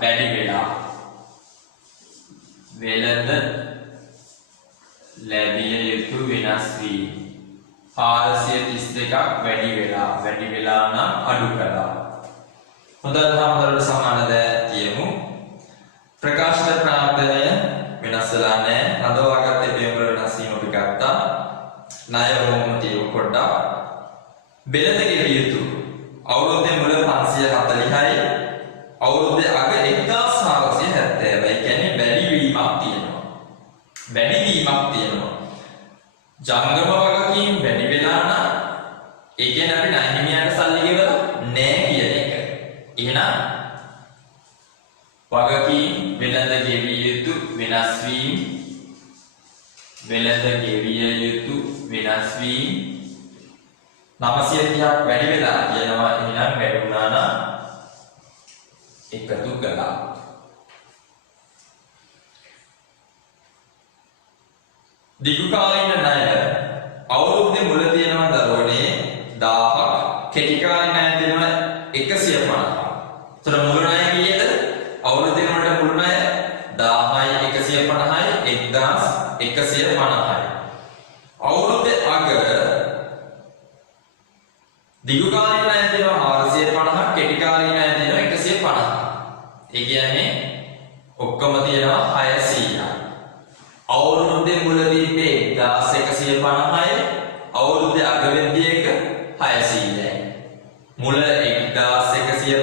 වැඩි වෙලා. වෙනද ලැබිය යුතු වෙනස් වී 432ක් වැඩි වෙලා නම් අඩු කළා. හොඳට හම්බවලට සමාන ද කියමු. ප්‍රකාශිත ප්‍රාර්ථනය වෙනස් වෙලා නැහැ. නදවාගත් එපියම් වල වෙනස් වීම අපි ගත්තා. ණය වොම තියෙව පොඩ්ඩක්. බෙලද ගෙවිය යුතු අවුරුද්දේ මුල 540යි. අවුරුද්දේ අග 1470යි. ඒ කියන්නේ වැඩි වීමක් තියෙනවා. ජංගම වගකීම් වැඩි වෙලා නම් ඒ කියන්නේ අපි ණය හිමියන්ට සල්ලි ගෙවලා නැහැ කියන එක. එහෙනම් වගකීම් වෙළඳ ගෙවිය යුතු වෙනස් වීම 930ක් වැඩි වෙලා කියනවා. එහෙනම් වැඩි වුණා නම් එකතු කළා. දිගු කාලීන ණය අවුරුද්දේ මුල තියෙනවා දරුවනේ 1000ක්. කෙටි කාලීන ණය තියෙනවා 150ක්. ඒතර මුල ණය කීයද? අවුරුද්දේ වලට මුල් ණය 1000යි 150යි 1150යි. අවුරුද්දේ අග දිගු කාලීන ණය තියෙනවා 450ක්. කෙටි කාලීන ණය තියෙනවා 150ක්. ඒ කියන්නේ ඔක්කොම තියෙනවා 600ක්. අවුරුද්දේ මුලදී 1150යි. අවුරුද්දේ අග වෙද්දී එක 600යි. මුල 1150යි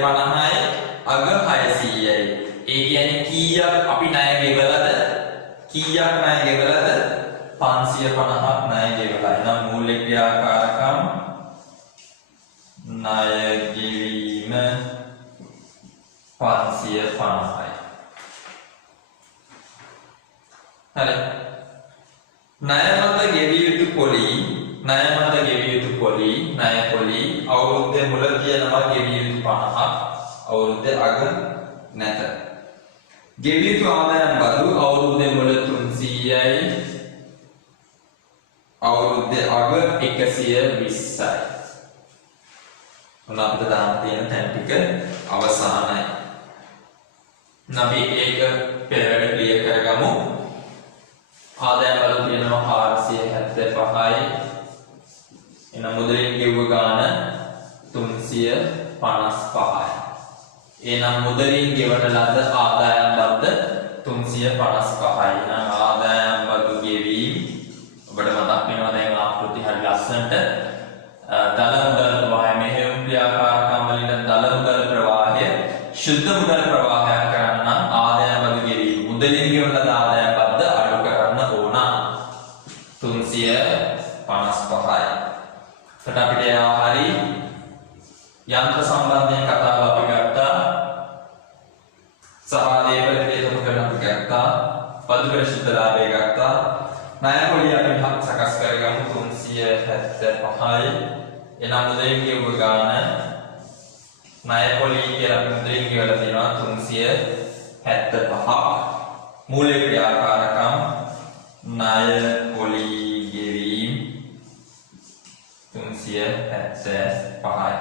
අග 600යි. ඒ කියන්නේ කීයක් අපි ණය ගෙවලාද? 550ක් ණය ගෙවලා. එහෙනම් මූල්‍ය ක්‍රියාකාරකම් ණය ගෙවීම 550යි. හරි. ණය මත ගෙවිය යුතු පොලී අවුරුද්දේ මුල තියෙනවා ගෙවිය යුතු 50ක්. අවුරුද්දේ අග නැත. ගෙවිය යුතු ආදායම් බදු අවුරුද්දේ මුල 300යි. අවුරුද්දේ අග 120යි. මොන අපිට දාන්න තියෙන තැන් ටික අවසానයි. අපි ඒක පෙරවැඩ ක්ලියර් කරගමු. ආදායම් බදු තියෙනවා 475යි. එන මුදලින් ගෙවුව ගාන 355යි. එනම් මුදලින් ගෙවන ලද ආදායම් බද්ද 355යි. නම් ආදායම් බදු ගෙවීම ඔබට මතක් වෙනවා දැන් ආකෘති හරි ලස්සනට දල මුදල් ප්‍රවාහය මෙහෙයුම් ක්‍රියාකාරකම් වලින් දල මුදල් ප්‍රවාහය ශුද්ධ මුදල් ප්‍රවාහයක් කරන්න නම් ආදායම් බදු ගෙවීම මුදලින් ගෙවන ලද ආදායම් බද්ද අඩු කරන්න ඕන 355යි. එතකොට අපිට එනවා හරි යන්ත්‍ර සම්බන්ධයෙන් කතාව අපි ගත්තා. සහ ලේබල් වේදම කරන අපි ගත්තා. බදු කර ශුද්ධ ලාභය ගත්තා. ණය පොලිය අපි සකස් කරගමු 375යි. එනම් මුදලින් ගෙවුව ගාන ණය පොලිය කියලා අපි මුදලින් ගෙවලා තියෙනවා 375ක්. මූල්‍ය ක්‍රියාකාරකම් ණය පොලිය ගෙවීම 375යි.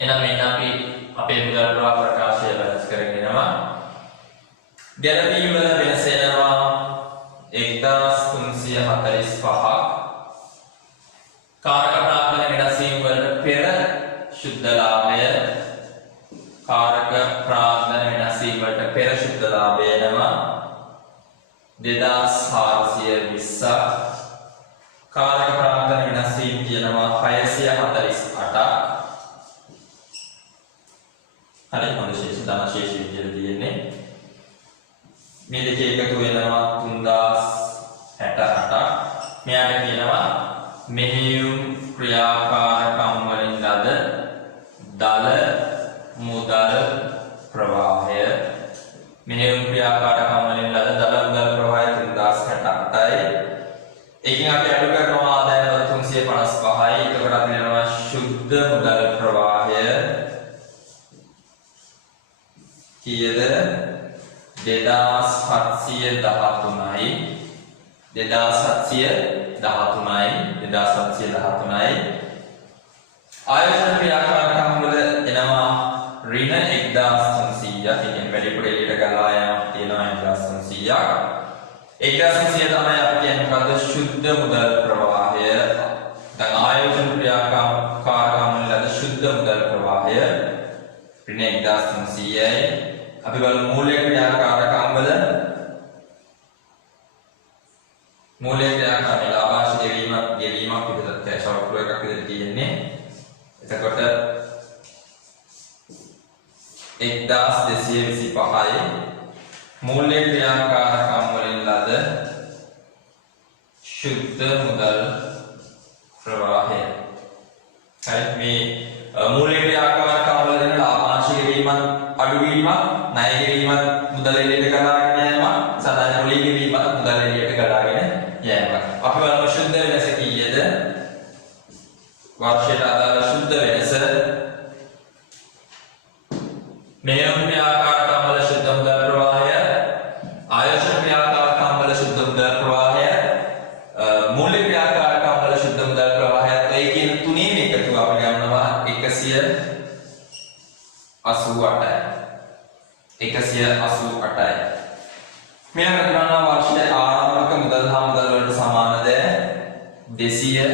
එනම් මෙන්න අපි අපේ මුදල් ප්‍රවාහ ප්‍රකාශය වෙනස් කරගෙන යනවා. ගැළපීම් වල වෙනස එනවා 1345ක්. කාරක ප්‍රාග්ධන වෙනස් වීම වලට පෙර ශුද්ධ ලාභය කාරක ප්‍රාග්ධන වෙනස් වීම වලට පෙර ශුද්ධ ලාභය එනවා 2420ක්. කාරක ප්‍රාග්ධන වෙනස් වීම කියනවා 648ක්. හරි හොඳ ශේෂ ධන ශේෂ විදියට තියෙන්නේ. මේ දෙක එකතු වෙනවා 3068ක්. මෙයාට කියනවා මෙහෙයුම් ක්‍රියාකාරකම් වලින් ලද දල මුදල් ප්‍රවාහය. මෙහෙයුම් ක්‍රියාකාරකම් වලින් ලද දල මුදල් ප්‍රවාහය 3068යි. එකකින් අපි අඩු කරනවා ආදායම 355යි. එතකොට අපි වෙනවා ශුද්ධ මුදල් ප්‍රවාහය කීයද 2713යි 2713යි ආයතන ක්‍රියාකාරකම් වල එනවා ඍණ 1300ක්. ඉතින් වැඩිපුර එළියට ගලා යාමක් තියෙනවා 1300ක්. 1300 තමයි අපි කියන්නේ මොකද්ද ශුද්ධ මුදල් ප්‍රවාහය. දැන් ආයතන ක්‍රියාකාරකම් වල ශුද්ධ මුදල් ප්‍රවාහය ඍණ 1300යි. අපි බලමු මූල්‍ය ක්‍රියාකාරකම් වල මූල්‍ය ක්‍රියාකාරකම් ලාභාංශ ගෙවීමක් විදිහට කැෂ් අවුට්පුට් එකක් විදිහට තියෙන්නේ. එතකොට 1225යි මූල්‍ය ක්‍රියාකාරකම් වලින් ලද ශුද්ධ මුදල් ප්‍රවාහය. හරි මේ මූල්‍ය ක්‍රියාකාරකම් වල දෙන ලාභාංශ ගෙවීමත් අඩුවීමක් ණය ගෙවීමත් මුදල් එළියට ගලාගෙන යෑමක් සාමාන්‍ය පොලි ගෙවීමත් මුදල් එළියට ගලාගෙන යෑමක්. අපි බලමු ශුද්ධ වෙනස කීයද? වාර්ෂික අදාළ ශුද්ධ වෙනස මෙහෙයුම් ක්‍රියාකාරකම් වල ශුද්ධ මුදල් ප්‍රවාහය ආයෝජන ක්‍රියාකාරකම් වල ශුද්ධ මුදල් ප්‍රවාහය මූල්‍ය ක්‍රියාකාරකම් වල ශුද්ධ මුදල් ප්‍රවාහය ඒ කියන තුනේම එකතුව අපි ගන්නවා 188යි. 188යි. මෙන්න ගණනා වාර්ෂික ආරම්භක මුදල් හා මුදල් වලට සමානද 210යි.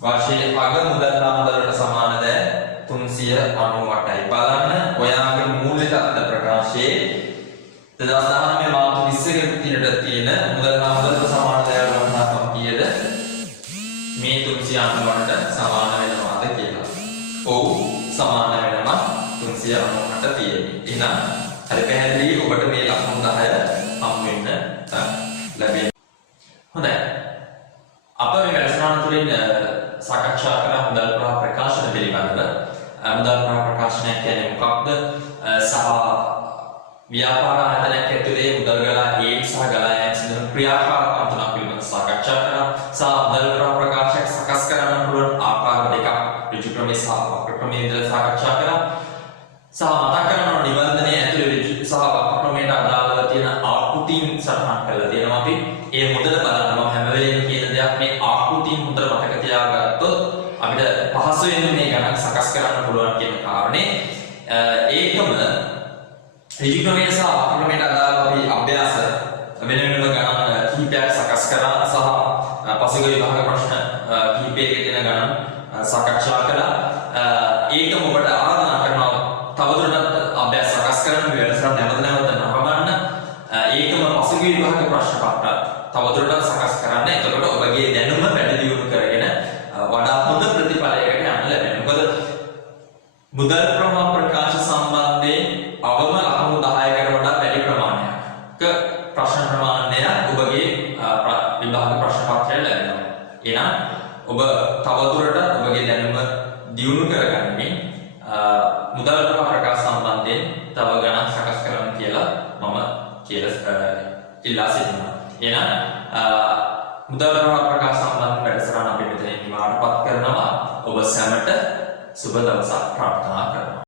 වාර්ෂික අග මුදල් හා මුදල් වලට සමානද 398යි. බලන්න ඔයාගේ මූල්‍ය තත්ත්ව ප්‍රකාශයේ 2019 මාර්තු 20 වෙනිදාට තියෙන මුදල් හා මුදල් වලට සමාන දයාව ගණනාවක් කීයද? මේ 398ට සමාන වෙනවාද කියලා. ඔව් සමාන වෙනවා 398ට තියෙන්නේ. එහෙනම් හරි පැහැදිලි ඔබට මේ ලකුණු 10 හම් වෙන්න ලැබෙනවා. හොඳයි. අප මේ වැඩසටහන තුළින් සාකච්ඡා කරන මුදල් ප්‍රවාහ ප්‍රකාශන පිළිබඳව මුදල් ප්‍රවාහ ප්‍රකාශනය කියන්නේ මොකක්ද? සහ ව්‍යාපාර ආයතනයක් ඇතුලේ මුදල් ගලා ඒම් සහ ගලා යාම සඳහා ක්‍රියාකාරකම් තුනක් පිළිබඳව සාකච්ඡා කරනවා. සහ මුදල් ප්‍රවාහ ප්‍රකාශනයක් සකස් කරන්න පුළුවන් ආකාර දෙකක් ඍජු ක්‍රමයේ සහ වක්‍ර ක්‍රමයේ ඉඳලා සාකච්ඡා කරනවා. සහ මතක් කරනවා නිබන්ධනයේ ඇතුලේ ඍජු සහ වක්‍ර ක්‍රමයට අදාළව තියෙන ආකෘතීන් සටහන් කරලා තියෙනවා අපි. ඒ මුදල බලන්න හැම වෙලේම කියන දෙයක් මේ ආකෘතීන් හොඳට මතක තියාගත්තොත් අපිට පහසුවෙන් මේ ගණන් සකස් කරන්න පුළුවන් කියන කාරණේ ඒකම ඍජු ක්‍රමයේ සහ වක්‍ර ක්‍රමයට අදාළව අපි අභ්‍යාස වෙන වෙනම ගණන් කිහිපයක් සකස් කරා සහ පසුගිය විභාග ප්‍රශ්න කිහිපයක දෙන ගණන් සාකච්ඡා කළා. ඒකම ඔබට ආරාධනා කරනවා තවදුරටත් අභ්‍යාස සකස් කරන්න මේ වැඩසටහන නැවත නරඹන්න. ඒ ඒකම පසුගිය විභාග ප්‍රශ්න පත්‍ර තවදුරටත් සකස් කරන්න. එතකොට ඔබගේ දැනුම වැඩි දියුණු කරගෙන වඩා හොඳ ප්‍රතිඵලයකට යන්න ලැබෙනවා. මොකද මුදල් ප්‍රවාහ ප්‍රකාශ සම්බන්ධයෙන් අවම ලකුණු 10කට වඩා වැඩි ප්‍රමාණයක ප්‍රශ්න ප්‍රමාණයක් ඔබගේ විභාග ප්‍රශ්න පත්‍රය ලැබෙනවා. එහෙනම් ඔබ තවදුරටත් ඔබගේ දැනුම දියුණු කරගන්නේ මුදල් ප්‍රවාහ ප්‍රකාශ සම්බන්ධයෙන් තව ගණන් සකස් කරන්න කියලා මම ඉල්ලා සිටිනවා. එහෙනම් මුදල් ප්‍රවාහ ප්‍රකාශ සම්බන්ධ වැඩසටහන අපි මෙතනින් නිමාවටපත් කරනවා. ඔබ සැමට සුබ දවසක් ප්‍රාර්ථනා කරනවා.